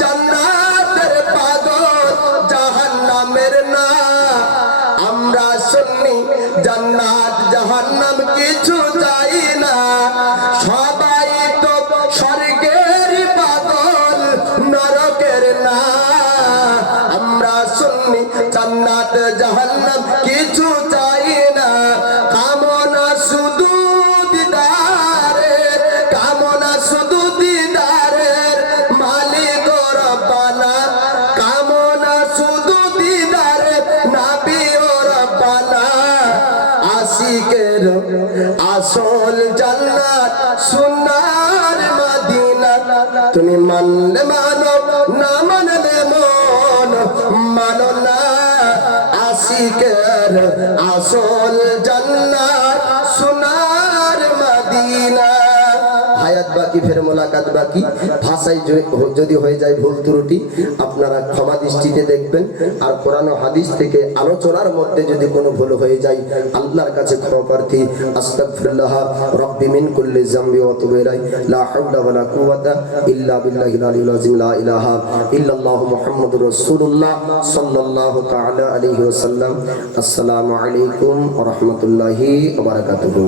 জান্নাতের পাগল জাহান্নামের না আমরা সুন্নি জান্নাত জাহান্নাম কিছু চাই না সবাই তো স্বর্গের পাগল নরকের না আমরা সুন্নি জান্নাত জাহান্নাম কিছু চাই না কামনা শুধু দিদারের কামনা শুধু দিদারের মালিক রব্বানা কামনা শুধু দিদারের নবী রব্বানা আশিকের আসল জান্নাত সোনার মদিনা তুমি মানলে মানো না মানলে মন মানো না আশিকের আসল জান্নাত সোনার মদিনা হায়াত বাকি ফের মোলাকাত বাকি ভাষায় যদি হয়ে যায় ভুল ত্রুটি আপনারা ক্ষমা দৃষ্টিতে দেখবেন আর কোরআন ও হাদিস থেকে আলোচনার মধ্যে যদি কোনো ভুল হয়ে যায় আল্লাহর কাছে ক্ষমা প্রার্থী আস্তাগফিরুল্লাহ রাব্বি মিন কুল্লি যামবি ওয়া তুবু ইলাইহি লা হাওলা ওয়া লা কুওয়াতা ইল্লা বিল্লাহিল আলিয়্যিল আযীম লা ইলাহা ইল্লাল্লাহু মুহাম্মাদুর রাসূলুল্লাহ সাল্লাল্লাহু তাআলা আলাইহি ওয়াসাল্লাম আসসালামু আলাইকুম ওয়া রাহমাতুল্লাহি ওয়া বারাকাতুহু।